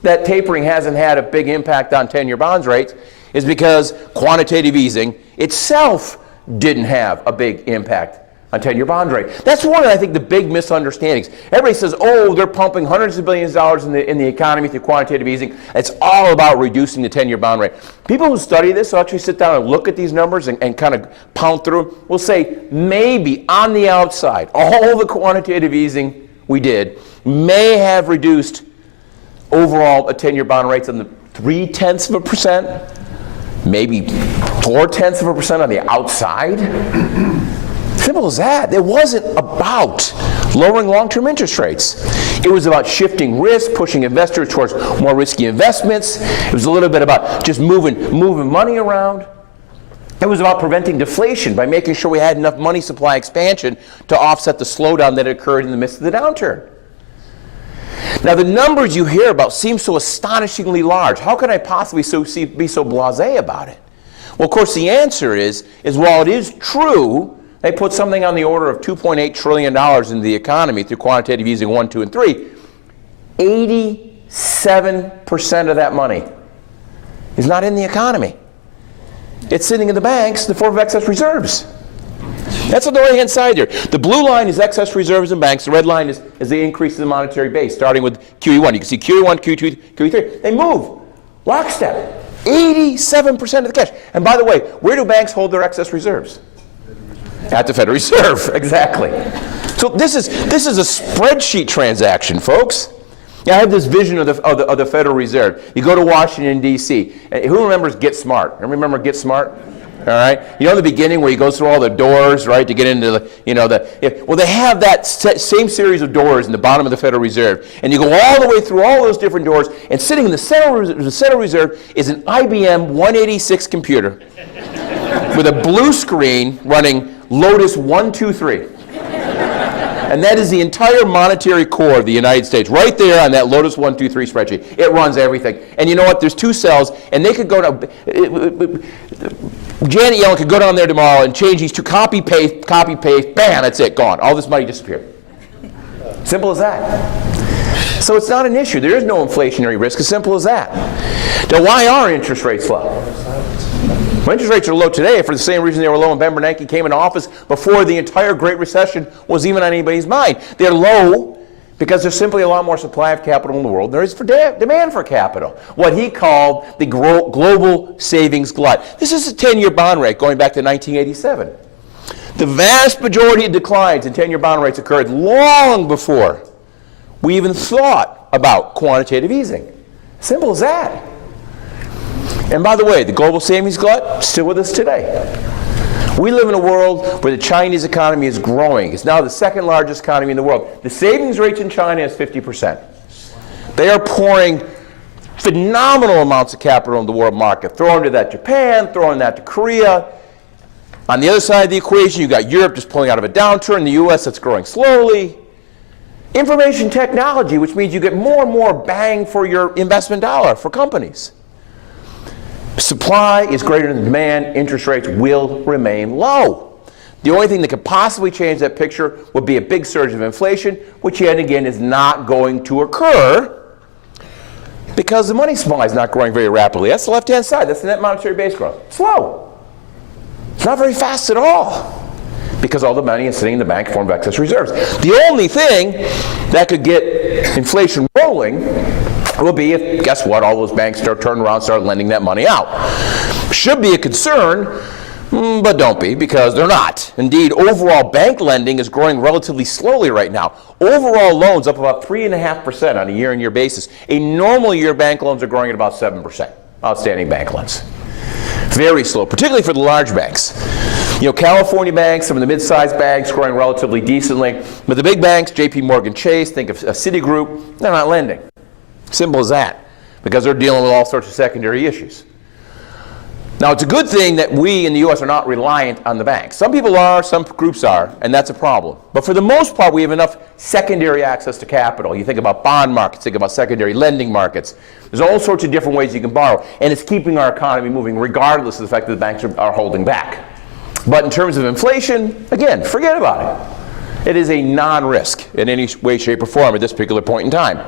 that tapering hasn't had a big impact on 10-year bonds rates is because quantitative easing itself didn't have a big impact on 10-year bond rate. That's one of, I think, the big misunderstandings. Everybody says, oh, they're pumping hundreds of billions of dollars in the economy through quantitative easing. It's all about reducing the 10-year bond rate. People who study this, who actually sit down and look at these numbers and kind of pound through them, will say maybe on the outside, all the quantitative easing we did may have reduced overall 10-year bond rates on the 0.3%, maybe 0.4% on the outside. Simple as that. It wasn't about lowering long-term interest rates. It was about shifting risk, pushing investors towards more risky investments. It was a little bit about just moving money around. It was about preventing deflation by making sure we had enough money supply expansion to offset the slowdown that occurred in the midst of the downturn. Now, the numbers you hear about seem so astonishingly large. How can I possibly be so blasé about it? Well, of course, the answer is while it is true, they put something on the order of $2.8 trillion into the economy through quantitative easing 1, 2, and 3. 87% of that money is not in the economy. It's sitting in the banks in the form of excess reserves. That's on the right-hand side there. The blue line is excess reserves in banks. The red line is the increase in the monetary base, starting with QE1. You can see QE1, QE2, QE3. They move lockstep. 87% of the cash. And by the way, where do banks hold their excess reserves? At the Federal Reserve, exactly. So this is a spreadsheet transaction, folks. Yeah, I have this vision of the Federal Reserve. You go to Washington, D.C. Who remembers Get Smart? Remember Get Smart? All right. You know in the beginning where he goes through all the doors, right, to get into the, well, they have that same series of doors in the bottom of the Federal Reserve, and you go all the way through all those different doors, and sitting in the Federal Reserve is an IBM 186 computer with a blue screen running Lotus 123. And that is the entire monetary core of the United States, right there on that Lotus 123 spreadsheet. It runs everything. And you know what? There's two cells, and they could go to, Janet Yellen could go down there tomorrow and change these two, copy, paste, bam, that's it, gone. All this money disappeared. Simple as that. So it's not an issue. There is no inflationary risk, as simple as that. Now, why are interest rates low? Well, interest rates are low today for the same reason they were low when Ben Bernanke came into office before the entire Great Recession was even on anybody's mind. They're low because there's simply a lot more supply of capital in the world than there is for demand for capital. What he called the global savings glut. This is a 10-year bond rate going back to 1987. The vast majority of declines in 10-year bond rates occurred long before we even thought about quantitative easing. Simple as that. And by the way, the global savings glut still with us today. We live in a world where the Chinese economy is growing. It's now the second largest economy in the world. The savings rate in China is 50%. They are pouring phenomenal amounts of capital in the world market. Throw into that Japan, throw in that to Korea. On the other side of the equation, you've got Europe just pulling out of a downturn, the US that's growing slowly. Information technology, which means you get more and more bang for your investment dollar for companies. Supply is greater than demand. Interest rates will remain low. The only thing that could possibly change that picture would be a big surge of inflation, which yet again is not going to occur because the money supply is not growing very rapidly. That's the left-hand side. That's the net monetary base growth. It's slow. It's not very fast at all because all the money is sitting in the bank in form of excess reserves. The only thing that could get inflation rolling will be if, guess what, all those banks turn around and start lending that money out. Should be a concern, but don't be, because they're not. Indeed, overall bank lending is growing relatively slowly right now. Overall loans up about 3.5% on a year-on-year basis. A normal year bank loans are growing at about 7%, outstanding bank loans. Very slow, particularly for the large banks. California banks, some of the mid-sized banks growing relatively decently, but the big banks, JP Morgan Chase, think of Citigroup, they're not lending. Simple as that, because they're dealing with all sorts of secondary issues. Now, it's a good thing that we in the U.S. are not reliant on the banks. Some people are, some groups are, and that's a problem. But for the most part, we have enough secondary access to capital. You think about bond markets, think about secondary lending markets. There's all sorts of different ways you can borrow, and it's keeping our economy moving regardless of the fact that the banks are holding back. But in terms of inflation, again, forget about it. It is a non-risk in any way, shape, or form at this particular point in time.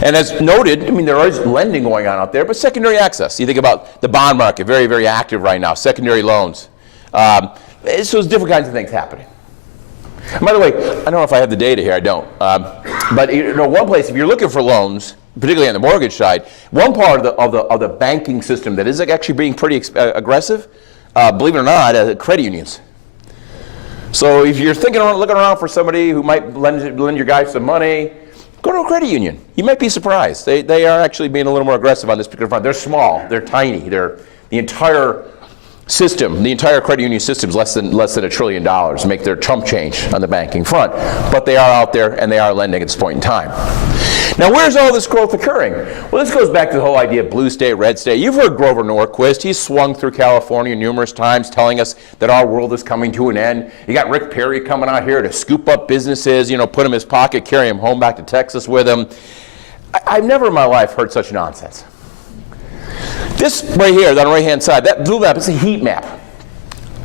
And as noted, there is lending going on out there, but secondary access. You think about the bond market, very, very active right now, secondary loans. So there's different kinds of things happening. And by the way, I don't know if I have the data here, I don't. But one place, if you're looking for loans, particularly on the mortgage side, one part of the banking system that is actually being pretty aggressive, believe it or not, credit unions. So if you're looking around for somebody who might lend your guy some money, Go to a credit union. You might be surprised. They are actually being a little more aggressive on this particular front. They're small. They're tiny. They're the entire system, the entire credit union system is less than $1 trillion to make their chump change on the banking front. But they are out there and they are lending at this point in time. Now, where's all this growth occurring? Well, this goes back to the whole idea of blue state, red state. You've heard Grover Norquist. He's swung through California numerous times telling us that our world is coming to an end. You got Rick Perry coming out here to scoop up businesses, put them in his pocket, carry them home back to Texas with him. I've never in my life heard such nonsense. This right here, on the right-hand side, that blue map, it's a heat map.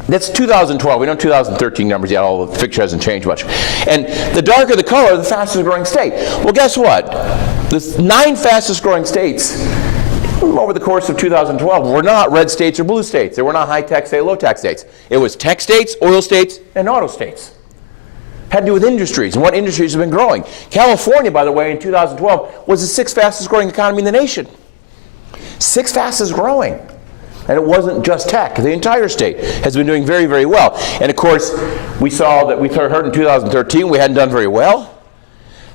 That's 2012. We don't 2013 numbers yet. All the picture hasn't changed much. And the darker the color, the fastest growing state. Well, guess what? The 9 fastest growing states over the course of 2012 were not red states or blue states. They were not high-tax state, low-tax states. It was tech states, oil states, and auto states. Had to do with industries and what industries have been growing. California, by the way, in 2012 was the 6th fastest growing economy in the nation. 6th fastest growing. And it wasn't just tech. The entire state has been doing very, very well. And of course, we saw that we heard in 2013 we hadn't done very well.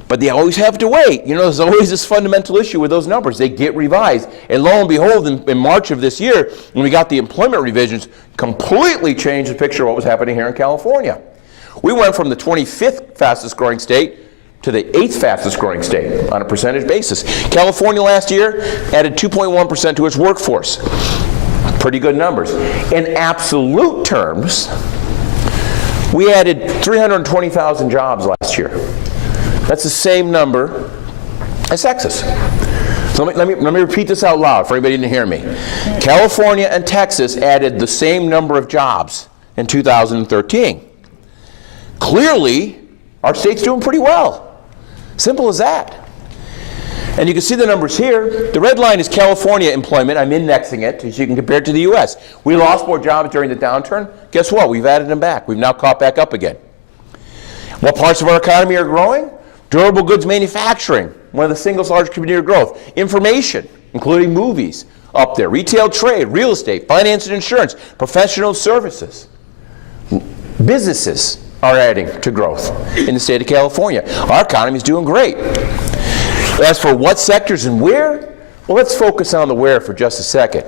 But they always have to wait. There's always this fundamental issue with those numbers. They get revised. And lo and behold, in March of this year, when we got the employment revisions, completely changed the picture of what was happening here in California. We went from the 25th fastest growing state to the 8th fastest growing state on a percentage basis. California last year added 2.1% to its workforce. Pretty good numbers. In absolute terms, we added 320,000 jobs last year. That's the same number as Texas. So let me repeat this out loud for anybody who didn't hear me. California and Texas added the same number of jobs in 2013. Clearly, our state's doing pretty well. Simple as that. And you can see the numbers here. The red line is California employment. I'm indexing it so you can compare it to the U.S. We lost more jobs during the downturn. Guess what? We've added them back. We've now caught back up again. What parts of our economy are growing? Durable goods manufacturing, one of the single largest contributor to growth. Information, including movies, up there. Retail trade, real estate, finance and insurance, professional services. Businesses are adding to growth in the state of California. Our economy is doing great. As for what sectors and where, well, let's focus on the where for just a second.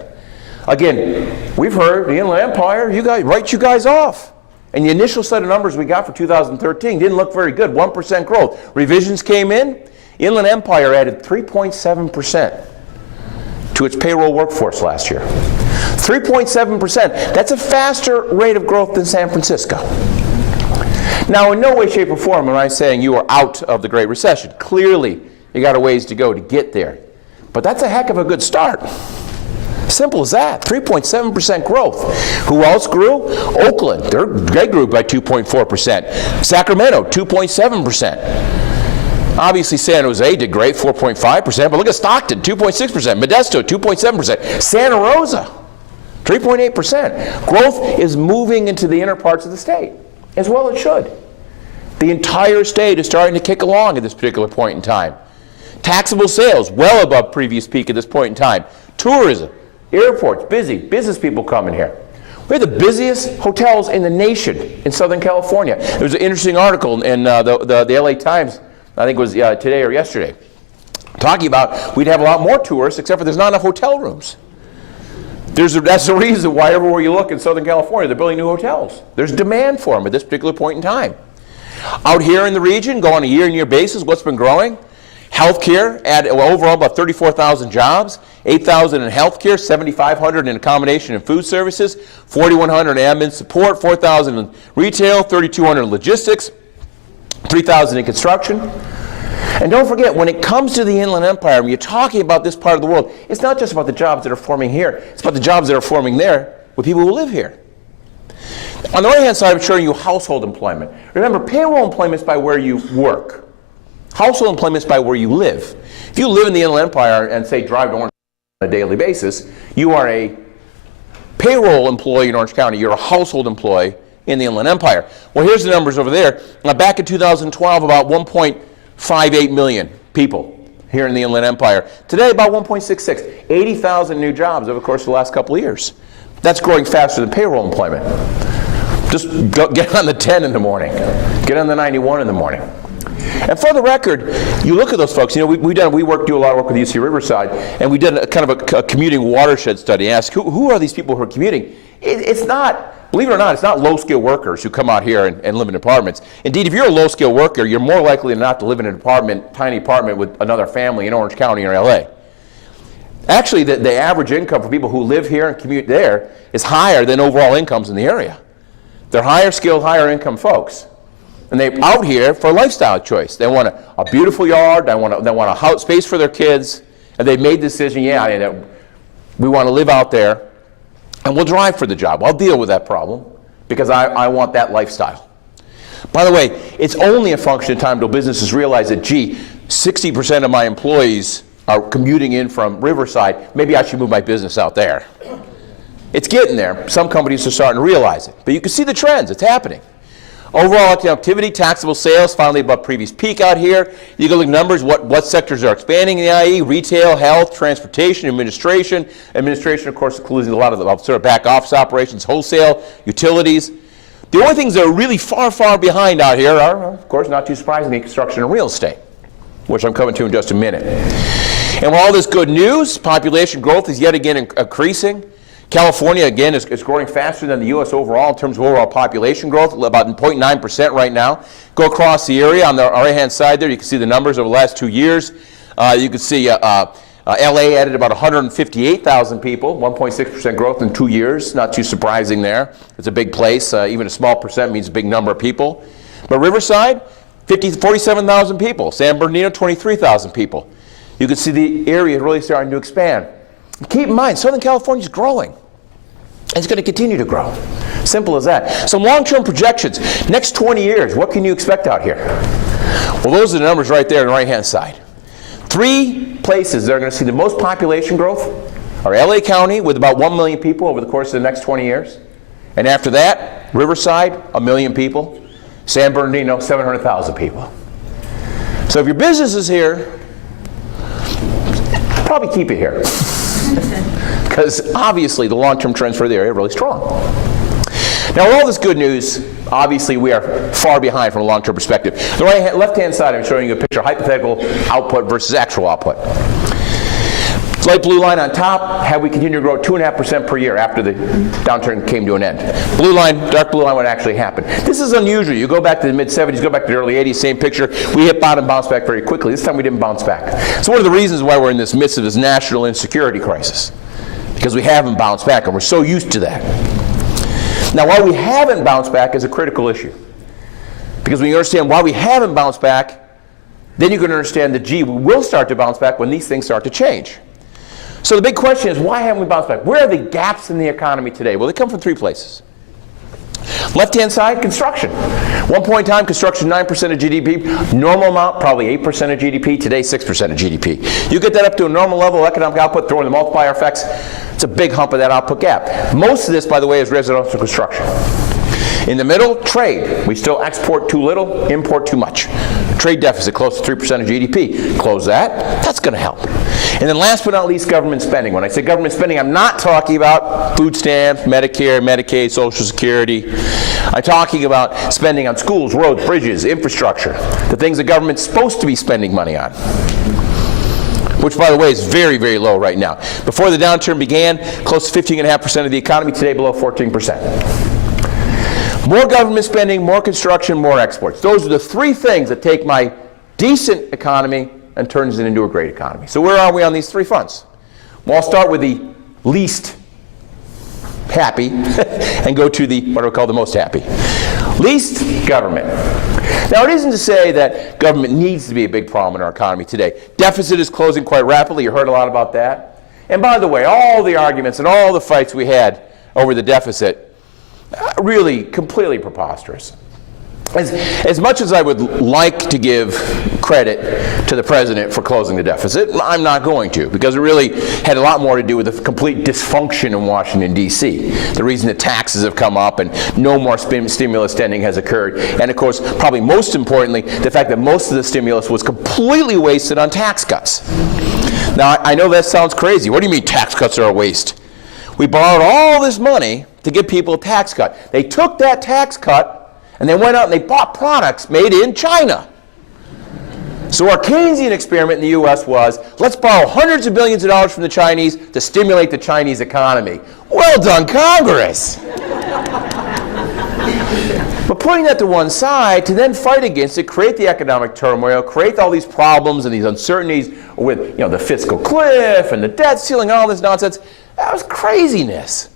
Again, we've heard the Inland Empire, you guys off. And the initial set of numbers we got for 2013 didn't look very good, 1% growth. Revisions came in, Inland Empire added 3.7% to its payroll workforce last year. 3.7%, that's a faster rate of growth than San Francisco. Now, in no way, shape, or form am I saying you are out of the Great Recession. Clearly, you got a ways to go to get there. But that's a heck of a good start. Simple as that, 3.7% growth. Who else grew? Oakland, they grew by 2.4%. Sacramento, 2.7%. Obviously, San Jose did great, 4.5%, but look at Stockton, 2.6%. Modesto, 2.7%. Santa Rosa, 3.8%. Growth is moving into the inner parts of the state, as well it should. The entire state is starting to kick along at this particular point in time. Taxable sales, well above previous peak at this point in time. Tourism, airports, busy, business people coming here. We have the busiest hotels in the nation in Southern California. There was an interesting article in the LA Times, I think it was today or yesterday, talking about we'd have a lot more tourists, except for there's not enough hotel rooms. That's the reason why everywhere you look in Southern California, they're building new hotels. There's demand for them at this particular point in time. Out here in the region, go on a year-on-year basis, what's been growing? Healthcare, overall about 34,000 jobs, 8,000 in healthcare, 7,500 in accommodation and food services, 4,100 in admin support, 4,000 in retail, 3,200 in logistics, 3,000 in construction. And don't forget, when it comes to the Inland Empire, when you're talking about this part of the world, it's not just about the jobs that are forming here, it's about the jobs that are forming there with people who live here. On the right-hand side, I'm showing you household employment. Remember, payroll employment is by where you work. Household employment is by where you live. If you live in the Inland Empire and, say, drive to Orange County on a daily basis, you are a payroll employee in Orange County. You're a household employee in the Inland Empire. Well, here's the numbers over there. Back in 2012, about 1.58 million people here in the Inland Empire. Today, about 1.66. 80,000 new jobs over the course of the last couple of years. That's growing faster than payroll employment. Just get on the 10 in the morning. Get on the 91 in the morning. And for the record, you look at those folks, you know, we do a lot of work with UC Riverside, and we did a kind of a commuting watershed study. Ask who are these people who are commuting? It's not, believe it or not, it's not low-skilled workers who come out here and live in apartments. Indeed, if you're a low-skilled worker, you're more likely than not to live in an apartment, tiny apartment with another family in Orange County or LA. Actually, the average income for people who live here and commute there is higher than overall incomes in the area. They're higher skilled, higher income folks. And they're out here for a lifestyle choice. They want a beautiful yard, they want a house space for their kids, and they've made the decision, we want to live out there, and we'll drive for the job. I'll deal with that problem because I want that lifestyle. By the way, it's only a function of time till businesses realize that, 60% of my employees are commuting in from Riverside, maybe I should move my business out there. It's getting there. Some companies are starting to realize it. But you can see the trends. It's happening. Overall activity, taxable sales, finally above previous peak out here. You can look at numbers, what sectors are expanding in the IE, retail, health, transportation, administration. Administration, of course, includes a lot of the sort of back office operations, wholesale, utilities. The only things that are really far, far behind out here are, of course, not too surprisingly, construction and real estate, which I'm coming to in just a minute. And with all this good news, population growth is yet again increasing. California, again, is growing faster than the U.S. overall in terms of overall population growth, about 0.9% right now. Go across the area on the right-hand side there, you can see the numbers over the last 2 years. You can see L.A. added about 158,000 people, 1.6% growth in 2 years. Not too surprising there. It's a big place. Even a small percent means a big number of people. But Riverside, 47,000 people. San Bernardino, 23,000 people. You can see the area really starting to expand. Keep in mind, Southern California is growing. And it's going to continue to grow. Simple as that. Some long-term projections. Next 20 years, what can you expect out here? Well, those are the numbers right there on the right-hand side. 3 places that are going to see the most population growth are LA County with about 1 million people over the course of the next 20 years. And after that, Riverside, 1 million people. San Bernardino, 700,000 people. So if your business is here, probably keep it here. Because obviously the long-term trends for the area are really strong. Now, with all this good news, obviously we are far behind from a long-term perspective. The left-hand side, I'm showing you a picture of hypothetical output versus actual output. Light blue line on top, had we continued to grow 2.5% per year after the downturn came to an end. Blue line, dark blue line, what actually happened. This is unusual. You go back to the mid-70s, go back to the early 80s, same picture. We hit bottom, bounced back very quickly. This time we didn't bounce back. So one of the reasons why we're in this midst of this national insecurity crisis, because we haven't bounced back, and we're so used to that. Now, why we haven't bounced back is a critical issue. Because when you understand why we haven't bounced back, then you can understand that, we will start to bounce back when these things start to change. So the big question is, why haven't we bounced back? Where are the gaps in the economy today? Well, they come from 3 places. Left-hand side, construction. One point in time, construction 9% of GDP. Normal amount, probably 8% of GDP. Today, 6% of GDP. You get that up to a normal level of economic output, throw in the multiplier effects, it's a big hump of that output gap. Most of this, by the way, is residential construction. In the middle, trade. We still export too little, import too much. Trade deficit close to 3% of GDP. Close that. That's going to help. And then last but not least, government spending. When I say government spending, I'm not talking about food stamps, Medicare, Medicaid, Social Security. I'm talking about spending on schools, roads, bridges, infrastructure, the things the government's supposed to be spending money on, which, by the way, is very, very low right now. Before the downturn began, close to 15.5% of the economy. Today, below 14%. More government spending, more construction, more exports. Those are the 3 things that take my decent economy and turns it into a great economy. So where are we on these 3 fronts? Well, I'll start with the least happy and go to the, what I would call the most happy. Least government. Now, it isn't to say that government needs to be a big problem in our economy today. Deficit is closing quite rapidly. You heard a lot about that. And by the way, all the arguments and all the fights we had over the deficit, really completely preposterous. As much as I would like to give credit to the president for closing the deficit, I'm not going to, because it really had a lot more to do with the complete dysfunction in Washington, D.C. The reason that taxes have come up and no more stimulus spending has occurred. And of course, probably most importantly, the fact that most of the stimulus was completely wasted on tax cuts. Now, I know that sounds crazy. What do you mean tax cuts are a waste? We borrowed all this money to give people a tax cut. They took that tax cut and they went out and they bought products made in China. So our Keynesian experiment in the U.S. was, let's borrow hundreds of billions of dollars from the Chinese to stimulate the Chinese economy. Well done, Congress! But putting that to one side, to then fight against it, create the economic turmoil, create all these problems and these uncertainties with the fiscal cliff and the debt ceiling, all this nonsense, that was craziness.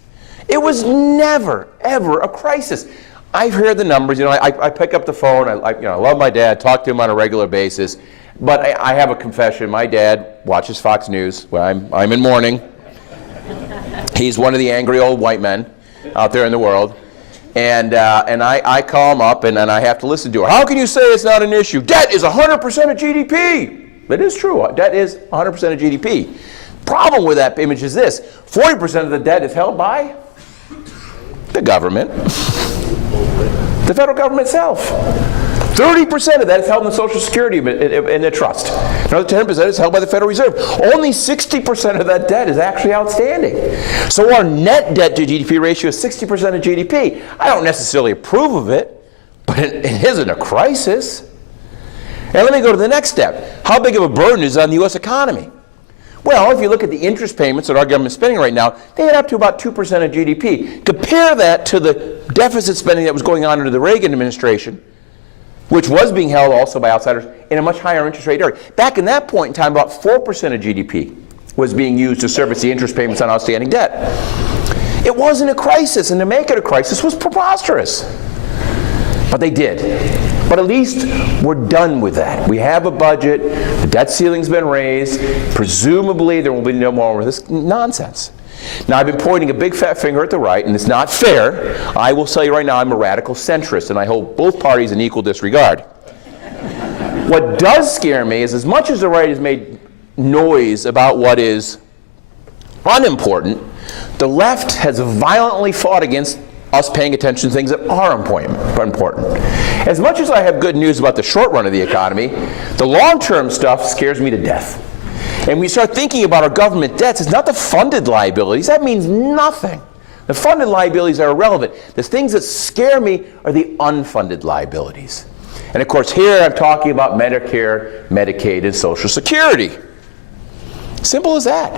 It was never, ever a crisis. I've heard the numbers. I pick up the phone. I love my dad, talk to him on a regular basis. But I have a confession. My dad watches Fox News. Well, I'm in mourning. He's one of the angry old white men out there in the world. And I call him up, and I have to listen to her. How can you say it's not an issue? Debt is 100% of GDP. It is true. Debt is 100% of GDP. Problem with that image is this. 40% of the debt is held by the government. The federal government itself. 30% of that is held in the Social Security in the trust. Another 10% is held by the Federal Reserve. Only 60% of that debt is actually outstanding. So our net debt to GDP ratio is 60% of GDP. I don't necessarily approve of it, but it isn't a crisis. And let me go to the next step. How big of a burden is it on the U.S. economy? Well, if you look at the interest payments that our government is spending right now, they add up to about 2% of GDP. Compare that to the deficit spending that was going on under the Reagan administration, which was being held also by outsiders in a much higher interest rate area. Back in that point in time, about 4% of GDP was being used to service the interest payments on outstanding debt. It wasn't a crisis, and to make it a crisis was preposterous. But they did. But at least we're done with that. We have a budget, the debt ceiling's been raised, presumably there will be no more of this nonsense. Now, I've been pointing a big fat finger at the right, and it's not fair. I will tell you right now, I'm a radical centrist, and I hold both parties in equal disregard. What does scare me is, as much as the right has made noise about what is unimportant, the left has violently fought against us paying attention to things that are important. As much as I have good news about the short run of the economy, the long-term stuff scares me to death. And we start thinking about our government debts, it's not the funded liabilities. That means nothing. The funded liabilities are irrelevant. The things that scare me are the unfunded liabilities. And of course, here I'm talking about Medicare, Medicaid, and Social Security. Simple as that.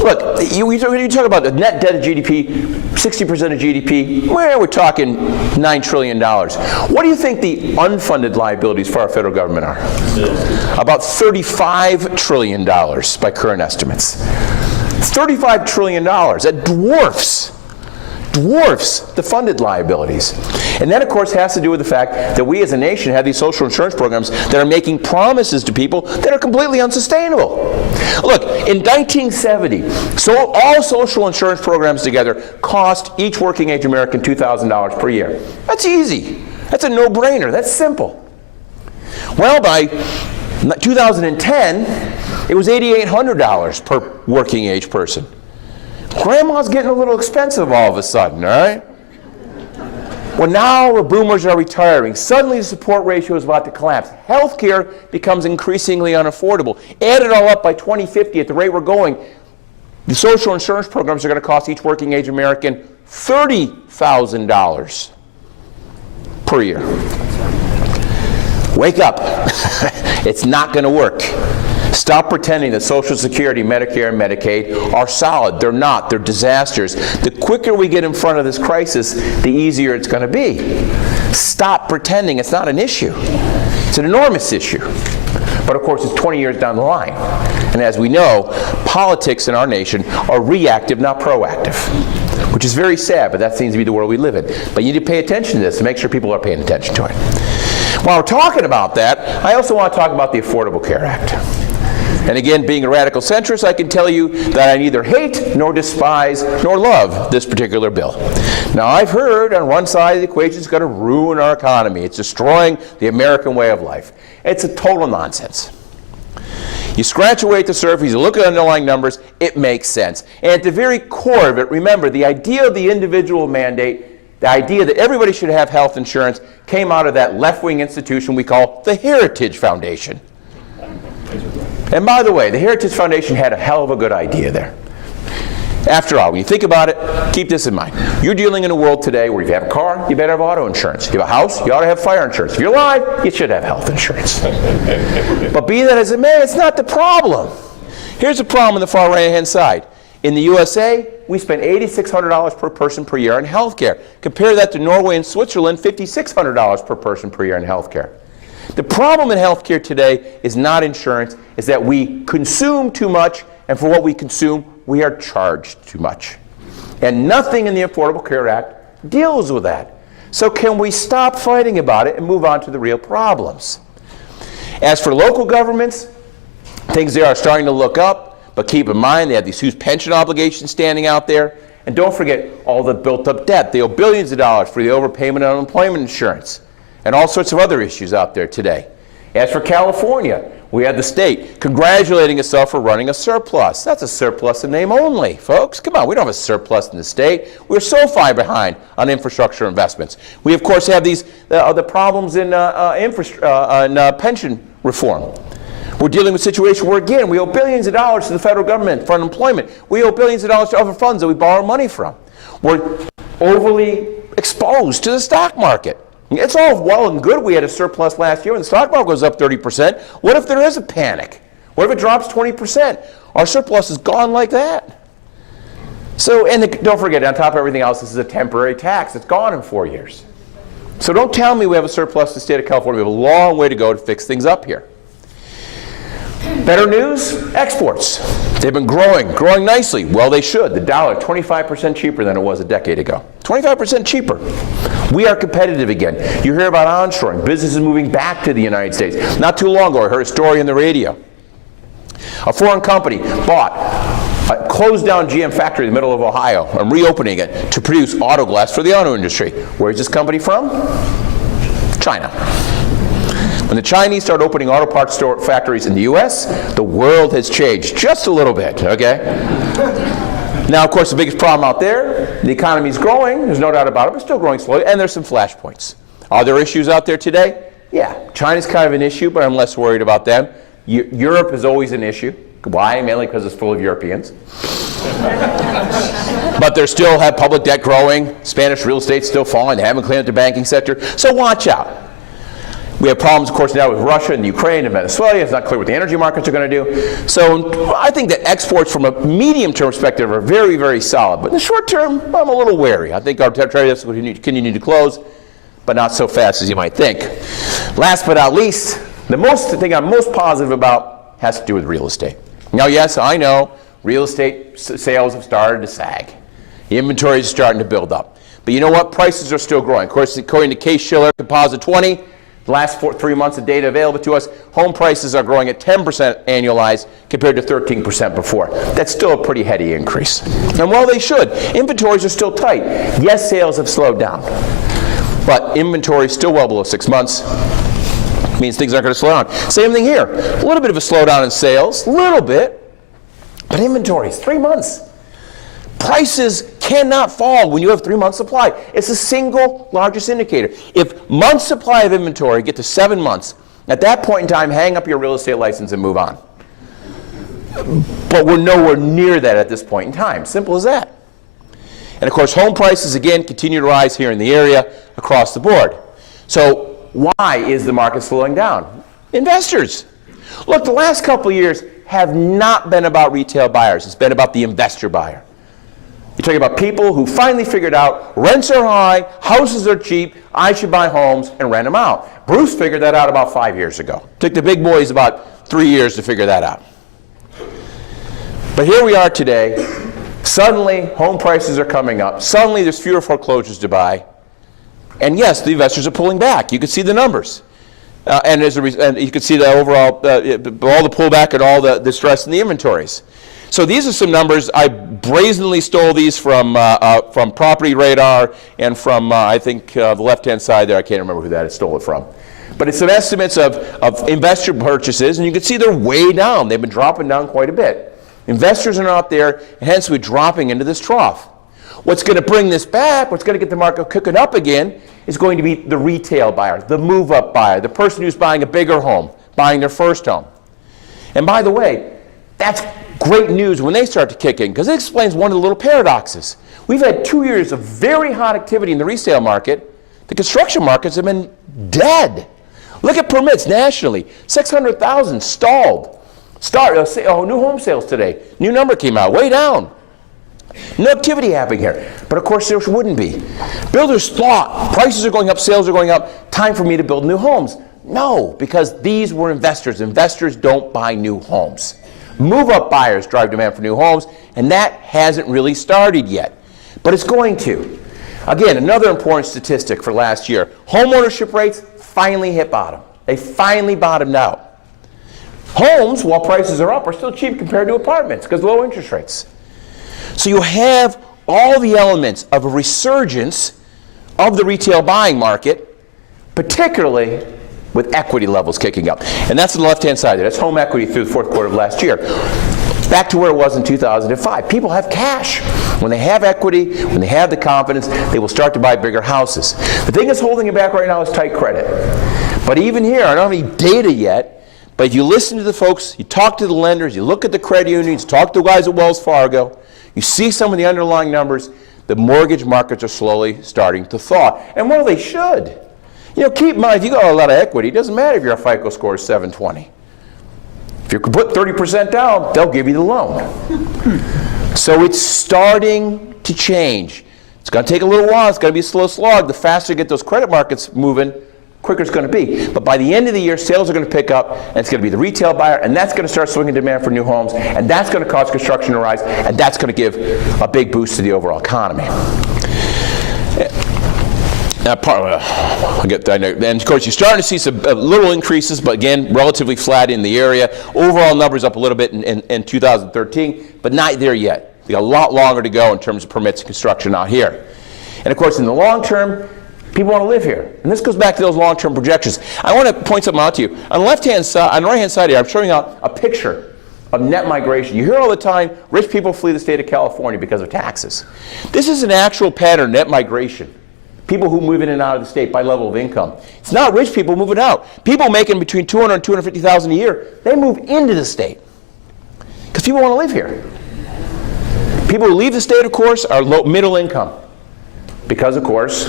Look, you talk about the net debt of GDP, 60% of GDP, well, we're talking $9 trillion. What do you think the unfunded liabilities for our federal government are? About $35 trillion by current estimates. $35 trillion. That dwarfs the funded liabilities. And that, of course, has to do with the fact that we as a nation have these social insurance programs that are making promises to people that are completely unsustainable. Look, in 1970, all social insurance programs together cost each working age American $2,000 per year. That's easy. That's a no-brainer. That's simple. Well, by 2010, it was $8,800 per working age person. Grandma's getting a little expensive all of a sudden, all right? Well, now the boomers are retiring. Suddenly the support ratio is about to collapse. Healthcare becomes increasingly unaffordable. Add it all up, by 2050, at the rate we're going, the social insurance programs are going to cost each working age American $30,000 per year. Wake up. It's not going to work. Stop pretending that Social Security, Medicare, and Medicaid are solid. They're not. They're disasters. The quicker we get in front of this crisis, the easier it's going to be. Stop pretending it's not an issue. It's an enormous issue. But of course, it's 20 years down the line. And as we know, politics in our nation are reactive, not proactive, which is very sad, but that seems to be the world we live in. But you need to pay attention to this and make sure people are paying attention to it. While we're talking about that, I also want to talk about the Affordable Care Act. And again, being a radical centrist, I can tell you that I neither hate nor despise nor love this particular bill. Now, I've heard on one side of the equation it's going to ruin our economy. It's destroying the American way of life. It's a total nonsense. You scratch away at the surface, you look at the underlying numbers, it makes sense. And at the very core of it, remember, the idea of the individual mandate, the idea that everybody should have health insurance, came out of that left-wing institution we call the Heritage Foundation. And by the way, the Heritage Foundation had a hell of a good idea there. After all, when you think about it, keep this in mind. You're dealing in a world today where if you have a car, you better have auto insurance. If you have a house, you ought to have fire insurance. If you're alive, you should have health insurance. But be that as it may, it's not the problem. Here's the problem on the far right-hand side. In the USA, we spend $8,600 per person per year on health care. Compare that to Norway and Switzerland, $5,600 per person per year in health care. The problem in health care today is not insurance, is that we consume too much, and for what we consume, we are charged too much. And nothing in the Affordable Care Act deals with that. So can we stop fighting about it and move on to the real problems? As for local governments, things there are starting to look up, but keep in mind they have these huge pension obligations standing out there. And don't forget all the built up debt. They owe billions of dollars for the overpayment on unemployment insurance and all sorts of other issues out there today. As for California, we had the state congratulating itself for running a surplus. That's a surplus in name only, folks. Come on, we don't have a surplus in the state. We're so far behind on infrastructure investments. We, of course, have these the problems in pension reform. We're dealing with a situation where, again, we owe billions of dollars to the federal government for unemployment. We owe billions of dollars to other funds that we borrow money from. We're overly exposed to the stock market. It's all well and good we had a surplus last year and the stock market goes up 30%. What if there is a panic? What if it drops 20%? Our surplus is gone like that. So, and don't forget, on top of everything else, this is a temporary tax. It's gone in 4 years. So don't tell me we have a surplus in the state of California. We have a long way to go to fix things up here. Better news, exports. They've been growing nicely. Well, they should. The dollar, 25% cheaper than it was a decade ago. 25% cheaper. We are competitive again. You hear about onshoring, businesses moving back to the United States. Not too long ago, I heard a story on the radio. A foreign company bought a closed-down GM factory in the middle of Ohio and reopening it to produce auto glass for the auto industry. Where's this company from? China. When the Chinese start opening auto parts factories in the U.S., the world has changed just a little bit, okay? Now, of course, the biggest problem out there, the economy is growing, there's no doubt about it, but still growing slowly, and there's some flashpoints. Are there issues out there today? Yeah, China's kind of an issue, but I'm less worried about them. Europe is always an issue. Why? Mainly because it's full of Europeans. But they still have public debt growing, Spanish real estate's still falling, they haven't cleaned up the banking sector, so watch out. We have problems, of course, now with Russia and Ukraine and Venezuela. It's not clear what the energy markets are going to do. So I think that exports from a medium-term perspective are very, very solid. But in the short term, I'm a little wary. I think our trade deficit will continue to close, but not so fast as you might think. Last but not least, the thing I'm most positive about has to do with real estate. Now, yes, I know real estate sales have started to sag. The inventory is starting to build up. But you know what? Prices are still growing. Of course, according to Case-Shiller Composite 20, the last 3 months of data available to us, home prices are growing at 10% annualized compared to 13% before. That's still a pretty heady increase. And while they should, inventories are still tight. Yes, sales have slowed down, but inventory is still well below 6 months. Means things aren't going to slow down. Same thing here. A little bit of a slowdown in sales, a little bit, but inventories, 3 months. Prices cannot fall when you have 3 months supply. It's the single largest indicator. If months supply of inventory get to 7 months, at that point in time, hang up your real estate license and move on. But we're nowhere near that at this point in time. Simple as that. And of course, home prices, again, continue to rise here in the area across the board. So why is the market slowing down? Investors. Look, the last couple of years have not been about retail buyers. It's been about the investor buyer. You're talking about people who finally figured out rents are high, houses are cheap, I should buy homes and rent them out. Bruce figured that out about 5 years ago. Took the big boys about 3 years to figure that out. But here we are today. Suddenly, home prices are coming up. Suddenly, there's fewer foreclosures to buy. And yes, the investors are pulling back. You can see the numbers. And you can see the overall, all the pullback and all the stress in the inventories. So these are some numbers. I brazenly stole these from Property Radar and from, I think, the left-hand side there. I can't remember who that I stole it from. But it's some estimates of investor purchases, and you can see they're way down. They've been dropping down quite a bit. Investors are not there, and hence we're dropping into this trough. What's going to bring this back, what's going to get the market cooking up again, is going to be the retail buyer, the move-up buyer, the person who's buying a bigger home, buying their first home. And by the way, that's great news when they start to kick in, because it explains one of the little paradoxes. We've had 2 years of very hot activity in the resale market. The construction markets have been dead. Look at permits nationally, 600,000 stalled. New home sales today. New number came out, way down. No activity happening here. But of course there wouldn't be. Builders thought prices are going up, sales are going up, time for me to build new homes. No, because these were investors. Investors don't buy new homes. Move-up buyers drive demand for new homes, and that hasn't really started yet. But it's going to. Again, another important statistic for last year. Home ownership rates finally hit bottom. They finally bottomed out. Homes, while prices are up, are still cheap compared to apartments because low interest rates. So you have all the elements of a resurgence of the retail buying market, particularly with equity levels kicking up. And that's on the left-hand side there. That's home equity through the fourth quarter of last year. Back to where it was in 2005. People have cash. When they have equity, when they have the confidence, they will start to buy bigger houses. The thing that's holding it back right now is tight credit. But even here, I don't have any data yet, but if you listen to the folks, you talk to the lenders, you look at the credit unions, talk to the guys at Wells Fargo, you see some of the underlying numbers, the mortgage markets are slowly starting to thaw. And well, they should. You know, keep in mind, if you got a lot of equity, it doesn't matter if your FICO score is 720. If you can put 30% down, they'll give you the loan. So it's starting to change. It's going to take a little while. It's going to be a slow slog. The faster you get those credit markets moving, quicker it's going to be. But by the end of the year, sales are going to pick up, and it's going to be the retail buyer, and that's going to start swinging demand for new homes, and that's going to cause construction to rise, and that's going to give a big boost to the overall economy. And of course, you're starting to see some little increases, but again, relatively flat in the area. Overall numbers up a little bit in 2013, but not there yet. We got a lot longer to go in terms of permits and construction out here. And of course, in the long term, people want to live here. And this goes back to those long-term projections. I want to point something out to you. On the left-hand side, on the right-hand side here, I'm showing out a picture of net migration. You hear all the time, rich people flee the state of California because of taxes. This is an actual pattern, net migration. People who move in and out of the state by level of income. It's not rich people moving out. People making between $200,000 and $250,000 a year, they move into the state because people want to live here. People who leave the state, of course, are middle income because, of course,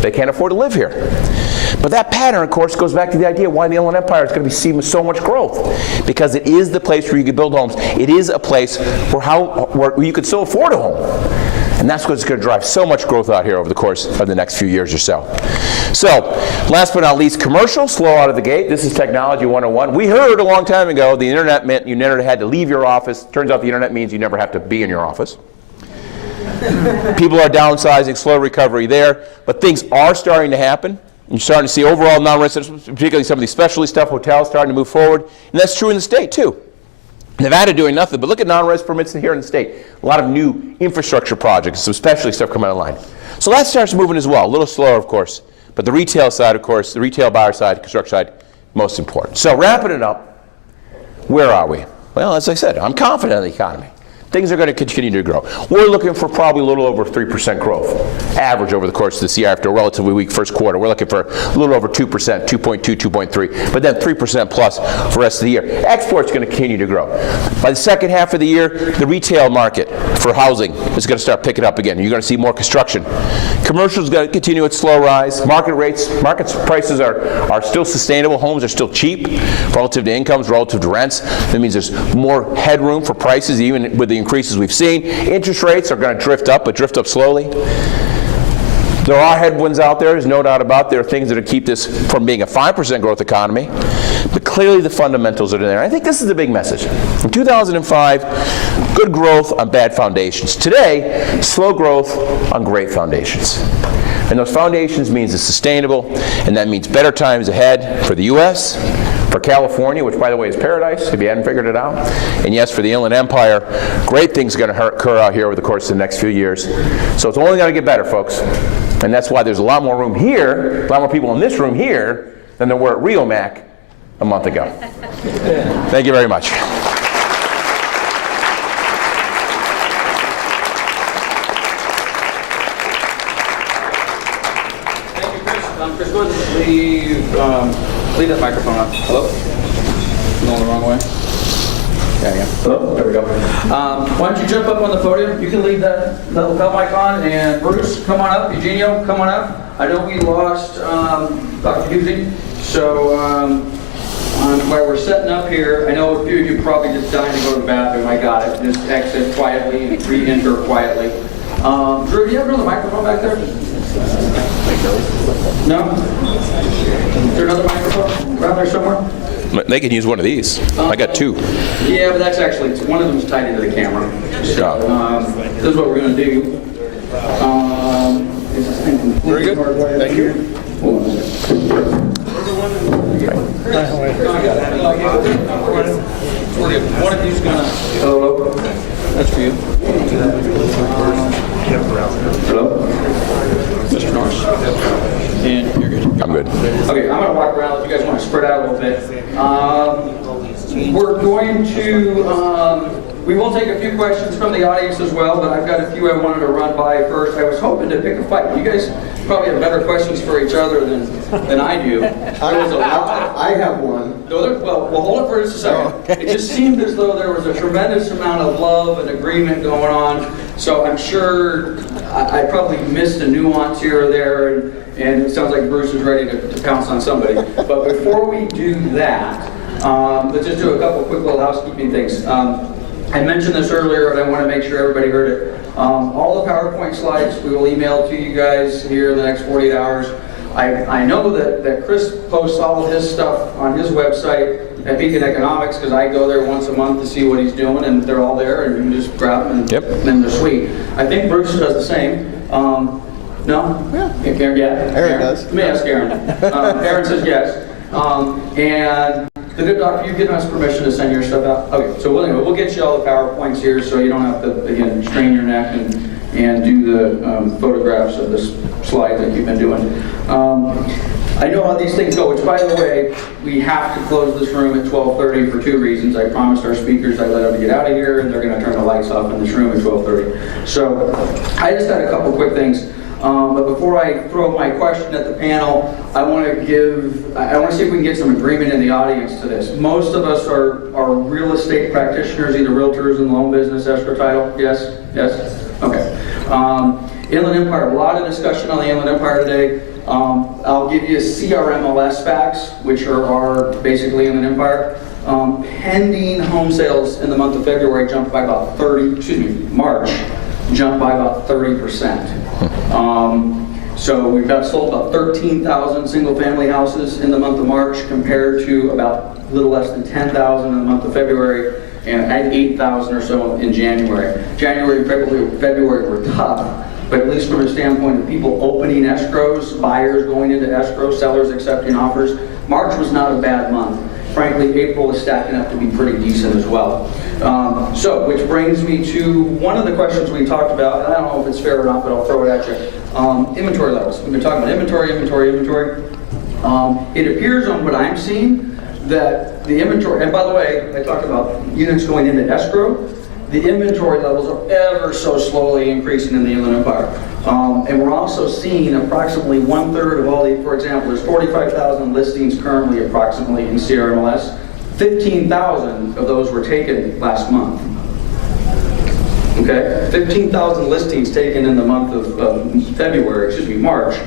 they can't afford to live here. But that pattern, of course, goes back to the idea why the Inland Empire is going to be seen with so much growth, because it is the place where you can build homes. It is a place where you could still afford a home. And that's what's going to drive so much growth out here over the course of the next few years or so. So, last but not least, commercial, slow out of the gate. This is technology 101. We heard a long time ago the internet meant you never had to leave your office. Turns out the internet means you never have to be in your office. People are downsizing, slow recovery there. But things are starting to happen. You're starting to see overall non-residential, particularly some of the specialty stuff, hotels starting to move forward. And that's true in the state, too. Nevada doing nothing, but look at non-res permits here in the state. A lot of new infrastructure projects, some specialty stuff coming online. So that starts moving as well, a little slower, of course. But the retail side, of course, the retail buyer side, construction side, most important. So wrapping it up, where are we? Well, as I said, I'm confident in the economy. Things are going to continue to grow. We're looking for probably a little over 3% growth, average over the course of this year after a relatively weak first quarter. We're looking for a little over 2%, 2.2, 2.3, but then 3% plus for the rest of the year. Exports are going to continue to grow. By the second half of the year, the retail market for housing is going to start picking up again. You're going to see more construction. Commercial is going to continue its slow rise. Market prices are still sustainable. Homes are still cheap relative to incomes, relative to rents. That means there's more headroom for prices even with the increases we've seen. Interest rates are going to drift up, but drift up slowly. There are headwinds out there, there's no doubt about it. There are things that will keep this from being a 5% growth economy, but clearly the fundamentals are there. I think this is the big message. In 2005, good growth on bad foundations. Today, slow growth on great foundations. And those foundations means it's sustainable, and that means better times ahead for the U.S., for California, which, by the way, is paradise, if you hadn't figured it out. And yes, for the Inland Empire, great things are going to occur out here over the course of the next few years. So it's only going to get better, folks. And that's why there's a lot more room here, a lot more people in this room here, than there were at Rio Mac a month ago. Thank you very much. Chris, go ahead and leave that microphone on. Hello? Going the wrong way? Hello? There we go. Why don't you jump up on the podium? You can leave that lapel mic on. And Bruce, come on up. Eugenio, come on up. I know we lost Dr. Husey, so while we're setting up here, I know a few of you probably just dying to go to the bathroom. I got it. Just exit quietly and re-enter quietly. Drew, do you have another microphone back there? No? Is there another microphone around there somewhere? They can use one of these. I got two. Yeah, but that's actually, one of them's tied into the camera. So, this is what we're going to do. Very good. Thank you. Hold on a second. We're good. One of you's going to... Hello? That's for you. Hello? Mr. Norris? And you're good. I'm good. Okay, I'm going to walk around if you guys want to spread out a little bit. We're going to, we will take a few questions from the audience as well, but I've got a few I wanted to run by first. I was hoping to pick a fight. You guys probably have better questions for each other than I do. I have one. Well, hold it for just a second. It just seemed as though there was a tremendous amount of love and agreement going on. So I'm sure I probably missed a nuance here or there, and it sounds like Bruce is ready to pounce on somebody. But before we do that, let's just do a couple quick little housekeeping things. I mentioned this earlier, and I want to make sure everybody heard it. All the PowerPoint slides we will email to you guys here in the next 48 hours. I know that Chris posts all of his stuff on his website at Beacon Economics, because I go there once a month to see what he's doing, and they're all there, and you can just grab them, and then they're sweet. I think Bruce does the same. No? Yeah. Aaron does. Let me ask Aaron. Aaron says yes. And the good doctor, you've given us permission to send your stuff out? Okay, so we'll get you all the PowerPoints here, so you don't have to, again, strain your neck and do the photographs of the slides that you've been doing. I know how these things go, which, by the way, we have to close this room at 12:30 for two reasons. I promised our speakers I'd let them get out of here, and they're going to turn the lights off in this room at 12:30. So I just had a couple quick things. But before I throw my question at the panel, I want to see if we can get some agreement in the audience to this. Most of us are real estate practitioners, either realtors in the loan business, escrow title. Yes? Yes? Okay. Inland Empire, a lot of discussion on the Inland Empire today. I'll give you CRMLS facts, which are basically Inland Empire. Pending home sales in the month of February jumped by about March jumped by about 30%. So we've got sold about 13,000 single-family houses in the month of March, compared to about a little less than 10,000 in the month of February, and 8,000 or so in January. January and February were tough, but at least from a standpoint of people opening escrows, buyers going into escrow, sellers accepting offers, March was not a bad month. Frankly, April is stacking up to be pretty decent as well. Which brings me to one of the questions we talked about, and I don't know if it's fair or not, but I'll throw it at you. Inventory levels. We've been talking about inventory. It appears on what I'm seeing that the inventory, and by the way, I talked about units going into escrow, the inventory levels are ever so slowly increasing in the Inland Empire. And we're also seeing approximately 1/3 of all the, for example, there's 45,000 listings currently approximately in CRMLS. 15,000 of those were taken last month. Okay? 15,000 listings taken in the month of March,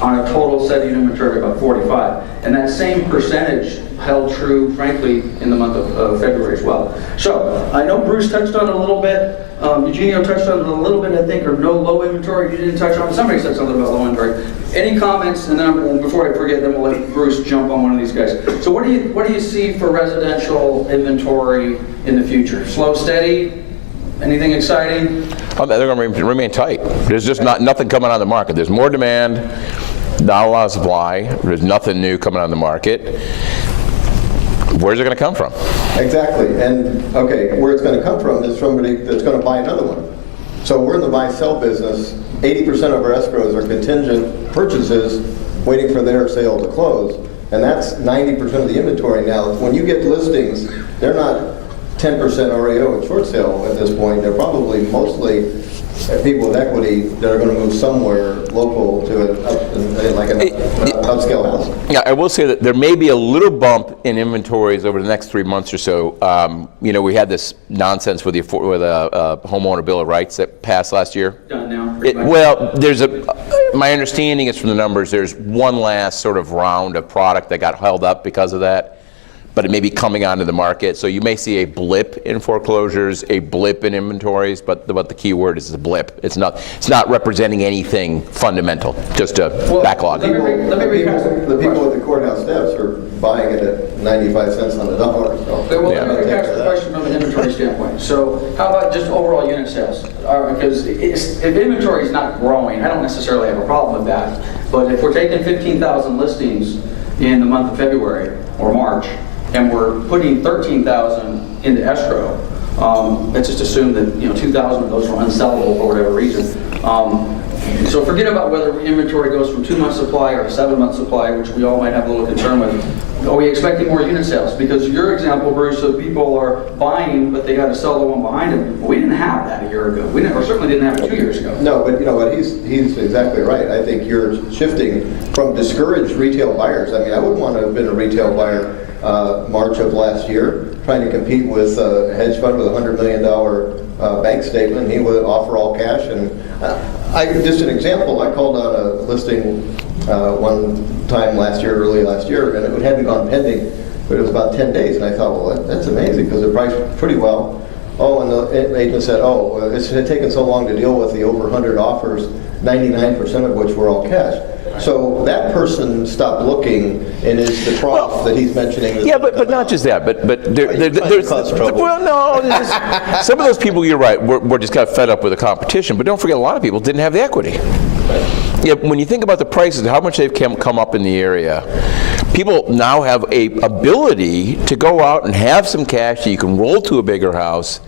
on a total setting inventory of about 45. And that same percentage held true, frankly, in the month of February as well. So, I know Bruce touched on it a little bit. Eugenio touched on it a little bit, I think, or no low inventory. You didn't touch on it. Somebody said something about low inventory. Any comments? And then before I forget, then we'll let Bruce jump on one of these guys. So what do you see for residential inventory in the future? Slow, steady? Anything exciting? Oh, they're going to remain tight. There's just nothing coming on the market. There's more demand, not a lot of supply. There's nothing new coming on the market. Where's it going to come from? Exactly. And, okay, where it's going to come from is somebody that's going to buy another one. So we're in the buy-sell business. 80% of our escrows are contingent purchases waiting for their sale to close. And that's 90% of the inventory now. When you get listings, they're not 10% REO at short sale at this point. They're probably mostly people with equity that are going to move somewhere local to like an upscale house. Yeah, I will say that there may be a little bump in inventories over the next 3 months or so. You know, we had this nonsense with the homeowner bill of rights that passed last year. Done now. Well, my understanding is from the numbers, there's one last sort of round of product that got held up because of that, but it may be coming onto the market. So you may see a blip in foreclosures, a blip in inventories, but the key word is a blip. It's not representing anything fundamental, just a backlog. The people at the courthouse steps are buying it at 95 cents on the dollar. So. Well, let me ask the question from an inventory standpoint. So how about just overall unit sales? Because if inventory is not growing, I don't necessarily have a problem with that. But if we're taking 15,000 listings in the month of February or March, and we're putting 13,000 into escrow, let's just assume that 2,000 of those were unsellable for whatever reason. So forget about whether inventory goes from 2 month supply or a 7 month supply, which we all might have a little concern with. Are we expecting more unit sales? Because your example, Bruce, of people are buying, but they got to sell the one behind them. We didn't have that a year ago. We certainly didn't have it 2 years ago. No, but you know what? He's exactly right. I think you're shifting from discouraged retail buyers. I mean, I wouldn't want to have been a retail buyer March of last year, trying to compete with a hedge fund with a $100 million bank statement. He would offer all cash. And just an example, I called on a listing one time early last year, and it hadn't gone pending, but it was about 10 days. And I thought, well, that's amazing because it priced pretty well. Oh, and the agent said, oh, it's taken so long to deal with the over 100 offers, 99% of which were all cash. So that person stopped looking and is the trough that he's mentioning. Yeah, but not just that, but there's well, no, some of those people, you're right, were just got fed up with the competition. But don't forget, a lot of people didn't have the equity. Yeah, when you think about the prices, how much they've come up in the area, people now have a ability to go out and have some cash that you can roll to a bigger house.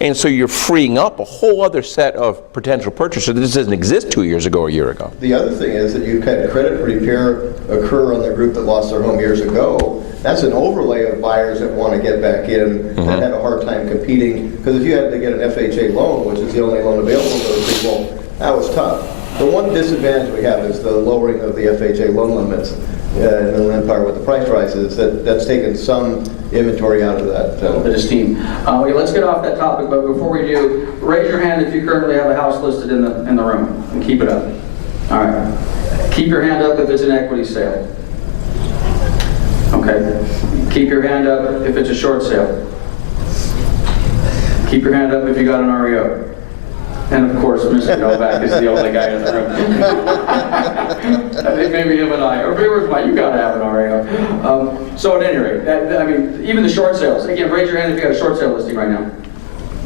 And so you're freeing up a whole other set of potential purchasers that doesn't exist 2 years ago or a year ago. The other thing is that you've had credit repair occur on the group that lost their home years ago. That's an overlay of buyers that want to get back in that had a hard time competing. Because if you had to get an FHA loan, which is the only loan available to those people, that was tough. The one disadvantage we have is the lowering of the FHA loan limits in the Empire with the price rises. That's taken some inventory out of that. A bit of steam. Okay, let's get off that topic, but before we do, raise your hand if you currently have a house listed in the room, and keep it up. All right. Keep your hand up if it's an equity sale. Okay. Keep your hand up if it's a short sale. Keep your hand up if you got an REO. And of course, Mr. Novak is the only guy in the room. I think maybe him and I, or maybe where's mine? You gotta have an REO. So at any rate, I mean, even the short sales. Again, raise your hand if you got a short sale listing right now.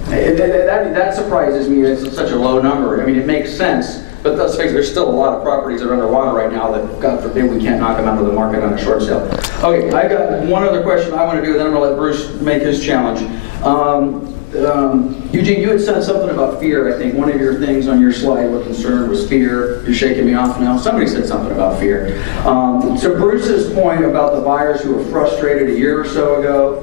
That surprises me. It's such a low number. I mean, it makes sense, but let's face it, there's still a lot of properties that are underwater right now that, God forbid, we can't knock them out of the market on a short sale. Okay, I got one other question I want to do, then I'm going to let Bruce make his challenge. Eugene, you had said something about fear. I think one of your things on your slide were concerned was fear. You're shaking me off now. Somebody said something about fear. To Bruce's point about the buyers who were frustrated a year or so ago,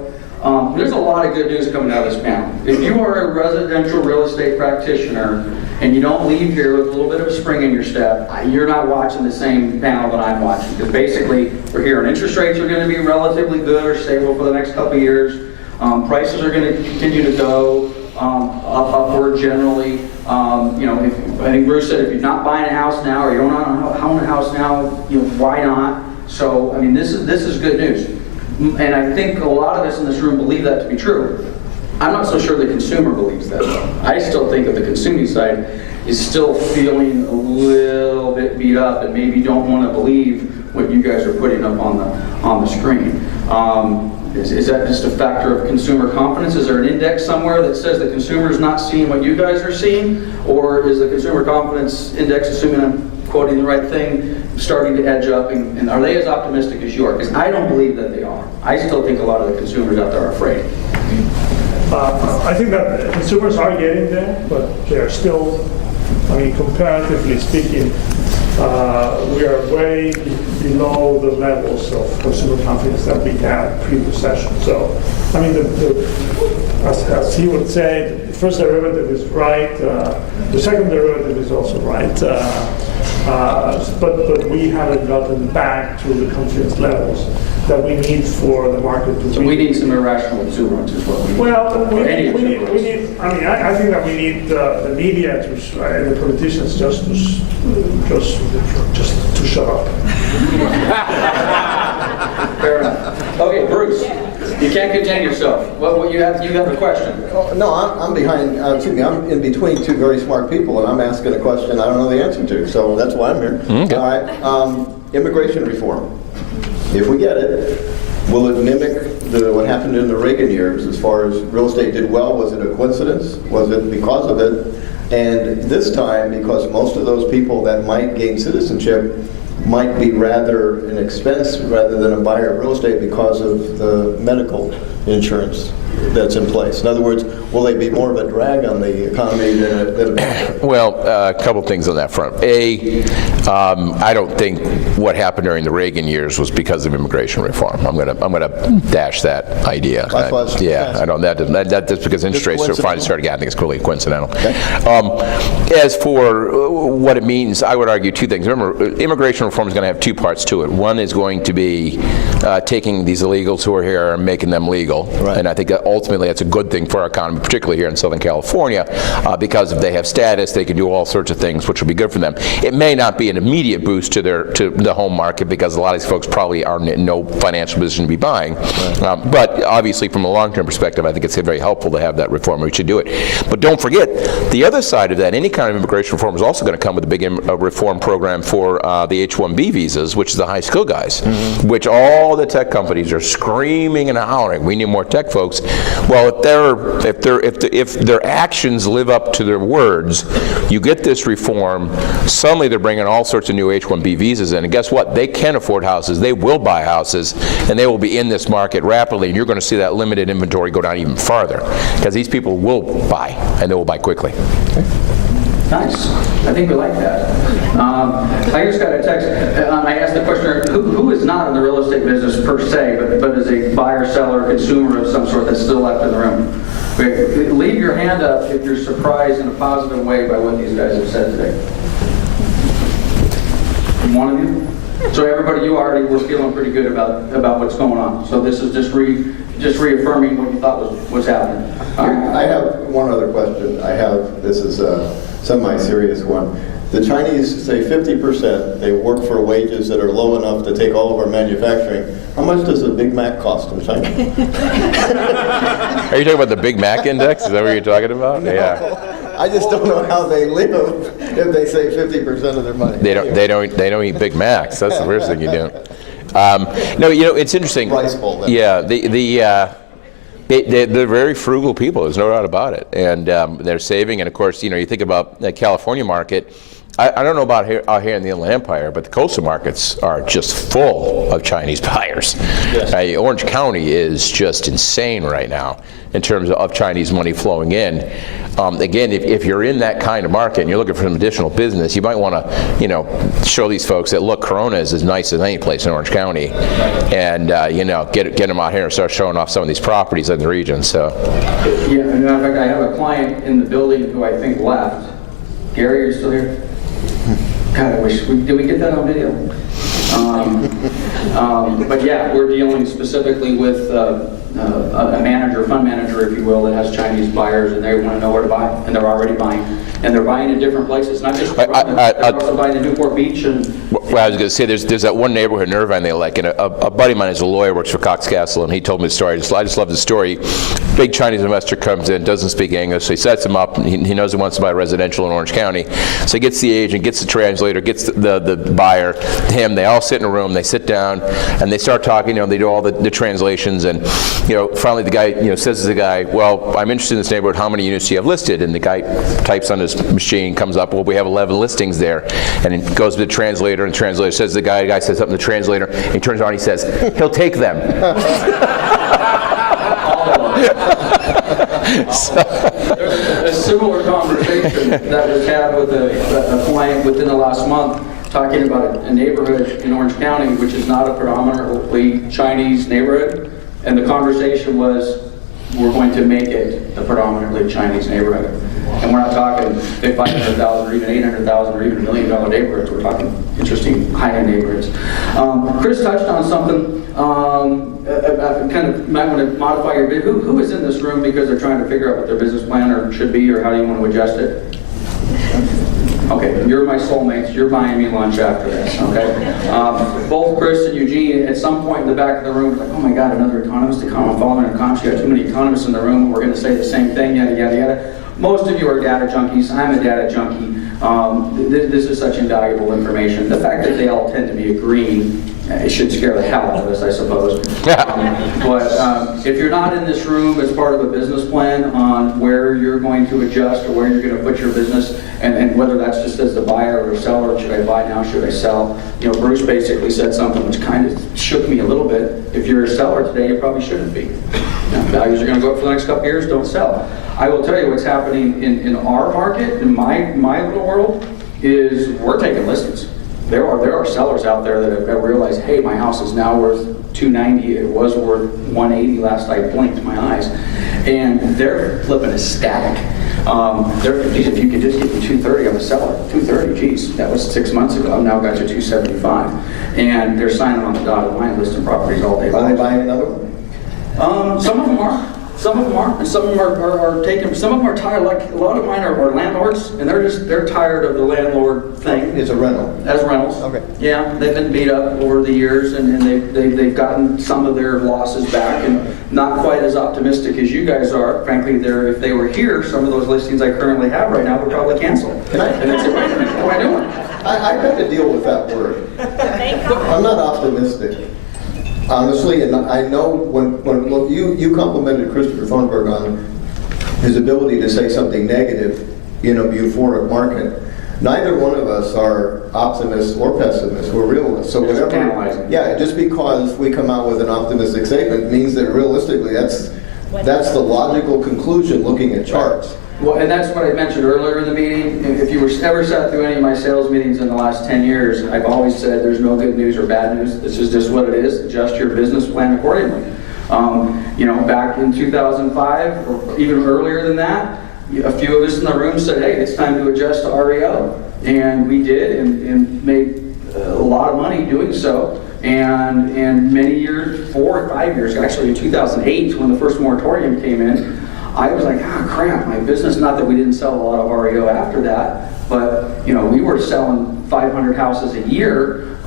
there's a lot of good news coming out of this panel. If you are a residential real estate practitioner and you don't leave here with a little bit of a spring in your step, you're not watching the same panel that I'm watching. Because basically, we're hearing interest rates are going to be relatively good or stable for the next couple of years. Prices are going to continue to go upward generally. You know, I think Bruce said if you're not buying a house now or you don't own a house now, why not? So, I mean, this is good news. And I think a lot of us in this room believe that to be true. I'm not so sure the consumer believes that, though. I still think that the consuming side is still feeling a little bit beat up and maybe don't want to believe what you guys are putting up on the screen. Is that just a factor of consumer confidence? Is there an index somewhere that says the consumer is not seeing what you guys are seeing? Or is the consumer confidence index, assuming I'm quoting the right thing, starting to edge up? And are they as optimistic as you are? Because I don't believe that they are. I still think a lot of the consumers out there are afraid. I think that consumers are getting there, but they're still, I mean, comparatively speaking, we are way below the levels of consumer confidence that we had pre-recession. So, I mean, as he would say, the first derivative is right, the second derivative is also right, but we haven't gotten back to the confidence levels that we need for the market to. So we need some irrational exuberance is what we need. Well, we need. I mean, I think that we need the media to and the politicians just to shut up. Fair enough. Okay, Bruce, you can't contain yourself. What you have a question? No, I'm behind, excuse me, I'm in between two very smart people, and I'm asking a question I don't know the answer to, so that's why I'm here. Okay. All right, immigration reform. If we get it, will it mimic what happened in the Reagan years as far as real estate did well? Was it a coincidence? Was it because of it? And this time, because most of those people that might gain citizenship might be rather an expense rather than a buyer of real estate because of the medical insurance that's in place. In other words, will they be more of a drag on the economy than a Well, a couple things on that front. I don't think what happened during the Reagan years was because of immigration reform. I'm gonna dash that idea. I don't. That's because interest rates are finally starting. I think it's clearly coincidental. Okay. As for what it means, I would argue two things. Remember, immigration reform is going to have two parts to it. One is going to be taking these illegals who are here and making them legal, and I think that ultimately that's a good thing for our economy, particularly here in Southern California, because if they have status, they can do all sorts of things which will be good for them. It may not be an immediate boost to the home market because a lot of these folks probably are in no financial position to be buying, but obviously from a long-term perspective, I think it's very helpful to have that reform. We should do it. But don't forget, the other side of that, any kind of immigration reform is also going to come with a big reform program for the H-1B visas, which is the high skill guys, which all the tech companies are screaming and hollering, we need more tech folks. Well, if their actions live up to their words, you get this reform, suddenly they're bringing all sorts of new H-1B visas in, and guess what? They can afford houses, they will buy houses, and they will be in this market rapidly, and you're going to see that limited inventory go down even farther, because these people will buy, and they will buy quickly. Nice. I think we like that. I just got a text. I asked the questioner, who is not in the real estate business per se, but is a buyer, seller, consumer of some sort that's still left in the room? Okay. Leave your hand up if you're surprised in a positive way by what these guys have said today. One of you? So everybody, you already were feeling pretty good about what's going on. So this is just reaffirming what you thought was happening. I have one other question. This is a semi-serious one. The Chinese say 50%, they work for wages that are low enough to take all of our manufacturing. How much does a Big Mac cost in China? Are you talking about the Big Mac index? Is that what you're talking about? No. Yeah. I just don't know how they live if they say 50% of their money. They don't eat Big Macs. That's the first thing you do. No, it's interesting. Rice bowl. Yeah, they're very frugal people. There's no doubt about it, and they're saving. And of course, you think about the California market. I don't know about out here in the Inland Empire, but the coastal markets are just full of Chinese buyers. Yes. Orange County is just insane right now in terms of Chinese money flowing in. Again, if you're in that kind of market and you're looking for some additional business, you might want to, show these folks that, look, Corona is as nice as any place in Orange County, and get them out here and start showing off some of these properties in the region. So. Yeah, and in fact, I have a client in the building who I think left. Gary, are you still here? God, I wish did we get that on video? But yeah, we're dealing specifically with a fund manager, if you will, that has Chinese buyers, and they want to know where to buy, and they're already buying, and they're buying in different places, not just they're also buying in Newport Beach and. Well, I was going to say, there's that one neighborhood in Irvine they like, and a buddy of mine is a lawyer, works for Cox Castle, and he told me the story. I just love the story. Big Chinese investor comes in, doesn't speak English, so he sets him up, and he knows he wants to buy residential in Orange County. So he gets the agent, gets the translator, gets the buyer, him, they all sit in a room, they sit down, and they start talking, they do all the translations, and finally the guy, says to the guy, well, I'm interested in this neighborhood, how many units do you have listed? And the guy types on his machine, comes up, well, we have 11 listings there, and he goes to the translator, and the translator says to the guy says something to the translator, and he turns around and he says, he'll take them. There's a similar conversation that was had with a client within the last month, talking about a neighborhood in Orange County, which is not a predominantly Chinese neighborhood, and the conversation was, we're going to make it a predominantly Chinese neighborhood. And we're not talking $500,000 or even $800,000 or even $1 million neighborhoods. We're talking interesting high-end neighborhoods. Chris touched on something. Kind of might want to modify your bid. Who is in this room because they're trying to figure out what their business plan or should be, or how do you want to adjust it? Okay, you're my soulmates. You're buying me lunch after this, okay? Both Chris and Eugenio, at some point in the back of the room, like, oh my God, another economist to come. I'm following an economist. You got too many economists in the room. We're going to say the same thing, yada, yada, yada. Most of you are data junkies. I'm a data junkie. This is such invaluable information. The fact that they all tend to be agreeing, it should scare the hell out of us, I suppose. But if you're not in this room as part of a business plan on where you're going to adjust or where you're going to put your business, and whether that's just as the buyer or seller, should I buy now, should I sell? You know, Bruce basically said something which kind of shook me a little bit. If you're a seller today, you probably shouldn't be. You know, values are going to go up for the next couple of years, don't sell. I will tell you what's happening in our market, in my little world, is we're taking listings. There are sellers out there that have realized, hey, my house is now worth $290. It was worth $180 last I blinked my eyes, and they're flipping ecstatic. Geez, if you could just get me $230 on the seller, $230. Geez, that was 6 months ago. I've now got you $275, and they're signing on the dotted line, listing properties all day long. Are they buying another one? Some of them are. Some of them are, and some of them are taking. Some of them are tired. Like a lot of mine are landlords, and they're tired of the landlord thing. It's a rental. As rentals. Okay. Yeah, they've been beat up over the years, and they've gotten some of their losses back, and not quite as optimistic as you guys are. Frankly, if they were here, some of those listings I currently have right now would probably cancel. And they'd say, wait a minute, what am I doing? I've got to deal with that word. I'm not optimistic. Honestly, and I know when look, you complimented Christopher Thornburg on his ability to say something negative in a euphoric market. Neither one of us are optimists or pessimists. We're realists. So whatever, yeah, just because we come out with an optimistic statement means that realistically, that's the logical conclusion looking at charts. Well, and that's what I mentioned earlier in the meeting. If you ever sat through any of my sales meetings in the last 10 years, I've always said there's no good news or bad news. This is just what it is. Adjust your business plan accordingly. You know, back in 2005, or even earlier than that, a few of us in the room said, hey, it's time to adjust to REO. And we did, and made a lot of money doing so. And many years, 4 or 5 years, actually in 2008, when the first moratorium came in, I was like, ah, crap, my business, not that we didn't sell a lot of REO after that, but, you know, we were selling 500 houses a year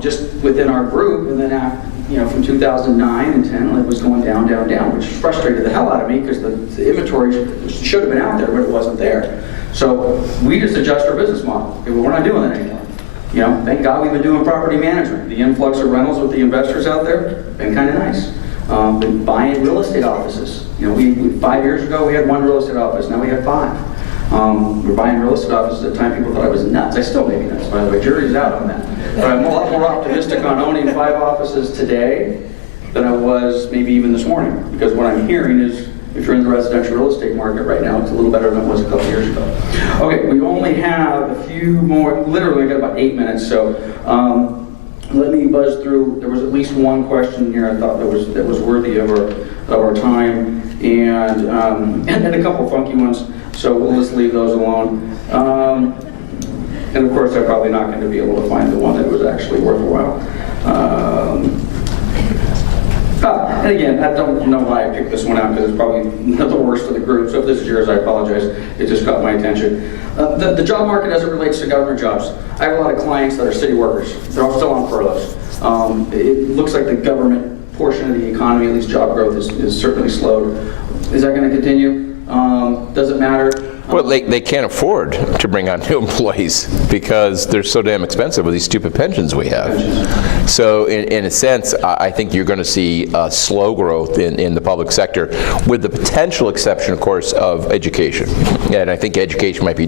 just within our group, and then after, you know, from 2009 and 10, it was going down, down, down, which frustrated the hell out of me because the inventory should have been out there, but it wasn't there. So we just adjust our business model. Okay, well, we're not doing that anymore. You know, thank God we've been doing property management. The influx of rentals with the investors out there, been kind of nice. Been buying real estate offices. You know, 5 years ago we had 1 real estate office. Now we have 5. We're buying real estate offices at the time people thought I was nuts. I still may be nuts, by the way. Jury's out on that. But I'm a lot more optimistic on owning 5 offices today than I was maybe even this morning. Because what I'm hearing is, if you're in the residential real estate market right now, it's a little better than it was a couple years ago. Okay, we only have a few more. Literally, I got about 8 minutes. So. Let me buzz through. There was at least one question here I thought that was worthy of our time, and a couple funky ones. So we'll just leave those alone. And of course, I'm probably not going to be able to find the one that was actually worth a while. And again, I don't know why I picked this one out because it's probably not the worst of the group. So if this is yours, I apologize. It just caught my attention. The job market as it relates to government jobs. I have a lot of clients that are city workers. They're all still on furloughs. It looks like the government portion of the economy, at least job growth, is certainly slowed. Is that going to continue? Does it matter? Well, they can't afford to bring on new employees because they're so damn expensive with these stupid pensions we have. So in a sense, I think you're going to see slow growth in the public sector with the potential exception, of course, of education. And I think education might be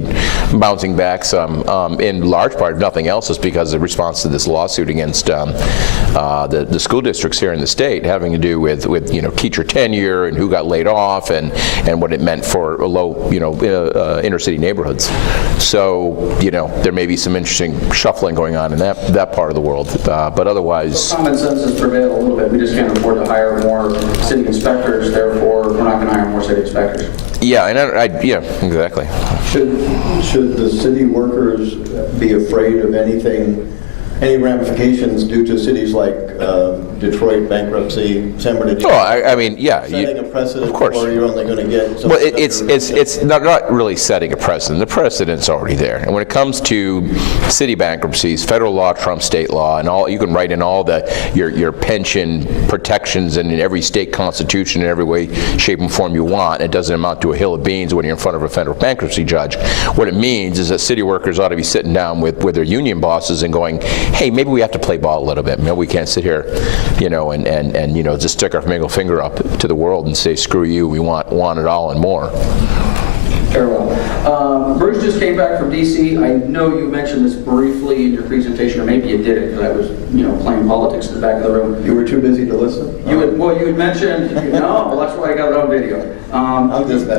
bouncing back some in large part, if nothing else, is because of the response to this lawsuit against the school districts here in the state having to do with you know, teacher tenure and who got laid off and what it meant for a low, you know, inner city neighborhoods. So, you know, there may be some interesting shuffling going on in that part of the world. But otherwise... Common sense has prevailed a little bit. We just can't afford to hire more city inspectors, therefore we're not going to hire more city inspectors. Yeah, and yeah, exactly. Should the city workers be afraid of anything, any ramifications due to cities like Detroit bankruptcy, San Bernardino? Oh, I mean, yeah. Setting a precedent, of course. or you're only going to get... Well, it's not really setting a precedent. The precedent's already there. And when it comes to city bankruptcies, federal law trumps state law, and all you can write in all your pension protections and in every state constitution in every way, shape, and form you want. It doesn't amount to a hill of beans when you're in front of a federal bankruptcy judge. What it means is that city workers ought to be sitting down with their union bosses and going, hey, maybe we have to play ball a little bit. Maybe we can't sit here, you know, and you know, just stick our middle finger up to the world and say, screw you, we want it all and more. Very well. Bruce just came back from D.C. I know you mentioned this briefly in your presentation, or maybe you did it because I was, you know, playing politics in the back of the room. You were too busy to listen? You had mentioned, no, that's why I got it on video.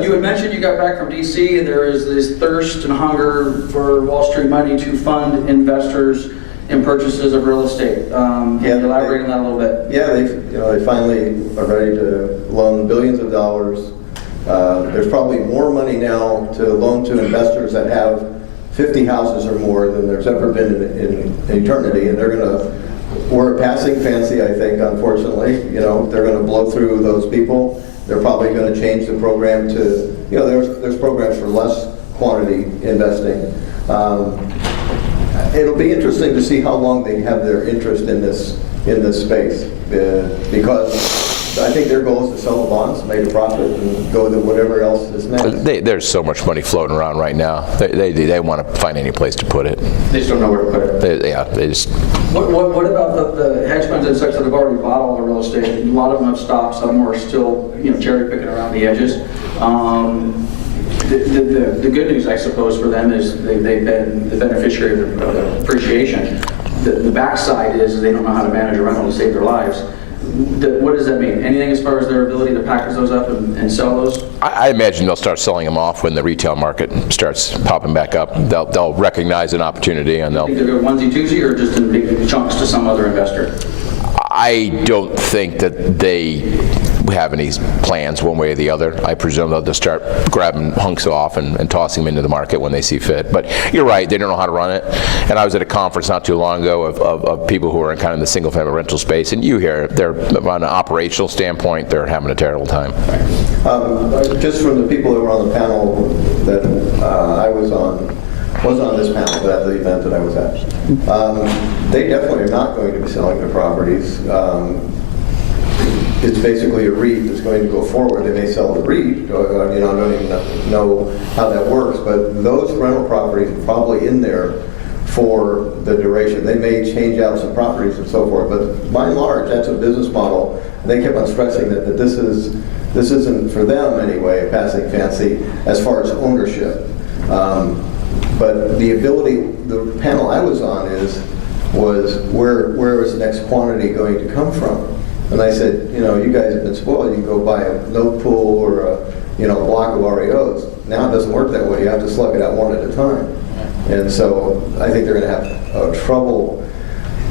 You had mentioned you got back from D.C. and there is this thirst and hunger for Wall Street money to fund investors in purchases of real estate. Can you elaborate on that a little bit? Yeah, they finally are ready to loan billions of dollars. There's probably more money now to loan to investors that have 50 houses or more than there's ever been in eternity, and we're passing fancy, I think, unfortunately. You know, they're going to blow through those people. They're probably going to change the program to, you know, there's programs for less quantity investing. It'll be interesting to see how long they have their interest in this space, because I think their goal is to sell the bonds, make a profit, and go to whatever else is next. There's so much money floating around right now. They want to find any place to put it. They just don't know where to put it. They just... What about the hedge funds and such that have already bought all the real estate? A lot of them have stopped. Some are still, you know, cherry picking around the edges. The good news, I suppose, for them is they've been the beneficiary of the appreciation. The backside is they don't know how to manage a rental to save their lives. What does that mean? Anything as far as their ability to package those up and sell those? I imagine they'll start selling them off when the retail market starts popping back up. They'll recognize an opportunity and they'll... You think they'll go onesie-twosie or just in big chunks to some other investor? I don't think that they have any plans one way or the other. I presume they'll just start grabbing hunks off and tossing them into the market when they see fit. But you're right, they don't know how to run it. And I was at a conference not too long ago of people who are in kind of the single-family rental space, and you hear they're, on an operational standpoint, they're having a terrible time. Just from the people that were on the panel that I was on this panel at the event that I was at. They definitely are not going to be selling their properties. It's basically a REIT that's going to go forward. They may sell the REIT, you know, I don't even know how that works, but those rental properties are probably in there for the duration. They may change out some properties and so forth, but by and large, that's a business model. They kept on stressing that this isn't for them anyway, passing fancy as far as ownership. But the ability, the panel I was on was where is the next quantity going to come from? And I said, you know, you guys have been spoiled. You can go buy a note pool or a block of REOs. Now it doesn't work that way. You have to slug it out one at a time. And so I think they're going to have trouble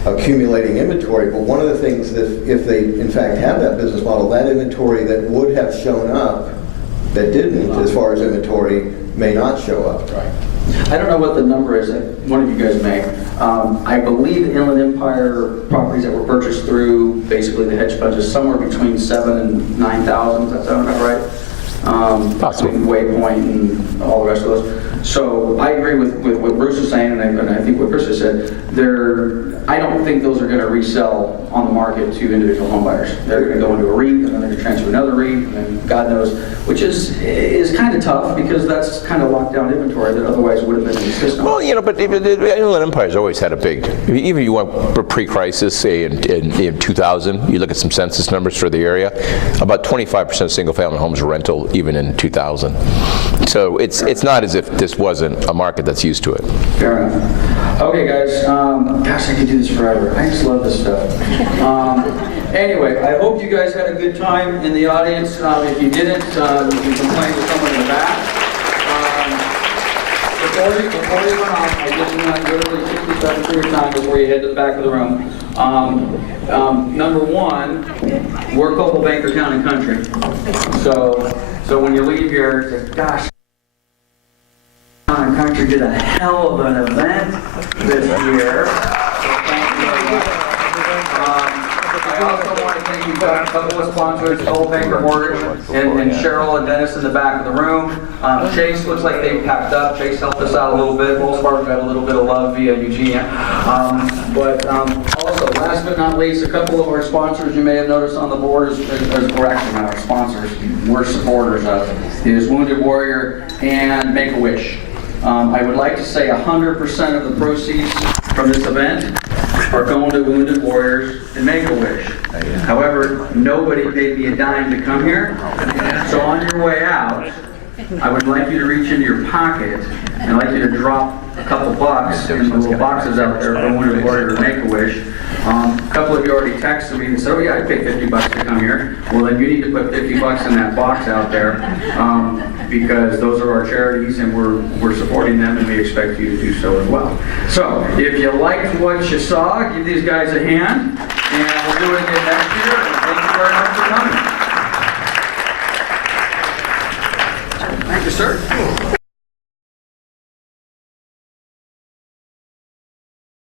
accumulating inventory. But one of the things that if they in fact have that business model, that inventory that would have shown up that didn't, as far as inventory, may not show up. Right. I don't know what the number is that one of you guys may. I believe the Inland Empire properties that were purchased through basically the hedge funds is somewhere between 7,000 and 9,000. Does that sound about right? Possibly. Waypoint and all the rest of those. So I agree with what Bruce is saying, and I think what Chris has said. I don't think those are going to resell on the market to individual home buyers. They're going to go into a REIT, and then they're going to transfer another REIT, and then God knows, which is kind of tough because that's kind of locked down inventory that otherwise would have been in the system. Well, you know, but the Inland Empire's always had a big, even if you went pre-crisis, say in 2000, you look at some census numbers for the area, about 25% of single-family homes were rental even in 2000. So it's not as if this wasn't a market that's used to it. Fair enough. Okay, guys. Gosh, I could do this forever. I just love this stuff. Anyway, I hope you guys had a good time in the audience. If you didn't, you can complain to someone in the back. before you went off, I just want to literally 60 seconds of your time before you head to the back of the room. Number one, we're Coldwell Banker Town and Country. So when you leave here, say, gosh, Town and Country did a hell of an event this year. So thank you very much. I also want to thank you, got a couple of sponsors, Coldwell Banker Mortgage and Cheryl and Dennis in the back of the room. Chase looks like they packed up. Chase helped us out a little bit. Most part got a little bit of love via Eugenio. Also, last but not least, a couple of our sponsors you may have noticed on the board, or actually not our sponsors, we're supporters of, is Wounded Warrior and Make-A-Wish. I would like to say 100% of the proceeds from this event are going to Wounded Warriors and Make-A-Wish. However, nobody paid me a dime to come here, so on your way out, I would like you to reach into your pocket and I'd like you to drop a couple bucks in the little boxes out there for Wounded Warrior or Make-A-Wish. A couple of you already texted me and said, oh yeah, I'd pay 50 bucks to come here. Well, then you need to put 50 bucks in that box out there because those are our charities and we're supporting them and we expect you to do so as well. So, if you liked what you saw, give these guys a hand and we'll do it again next year. And thank you very much for coming. Thank you, sir.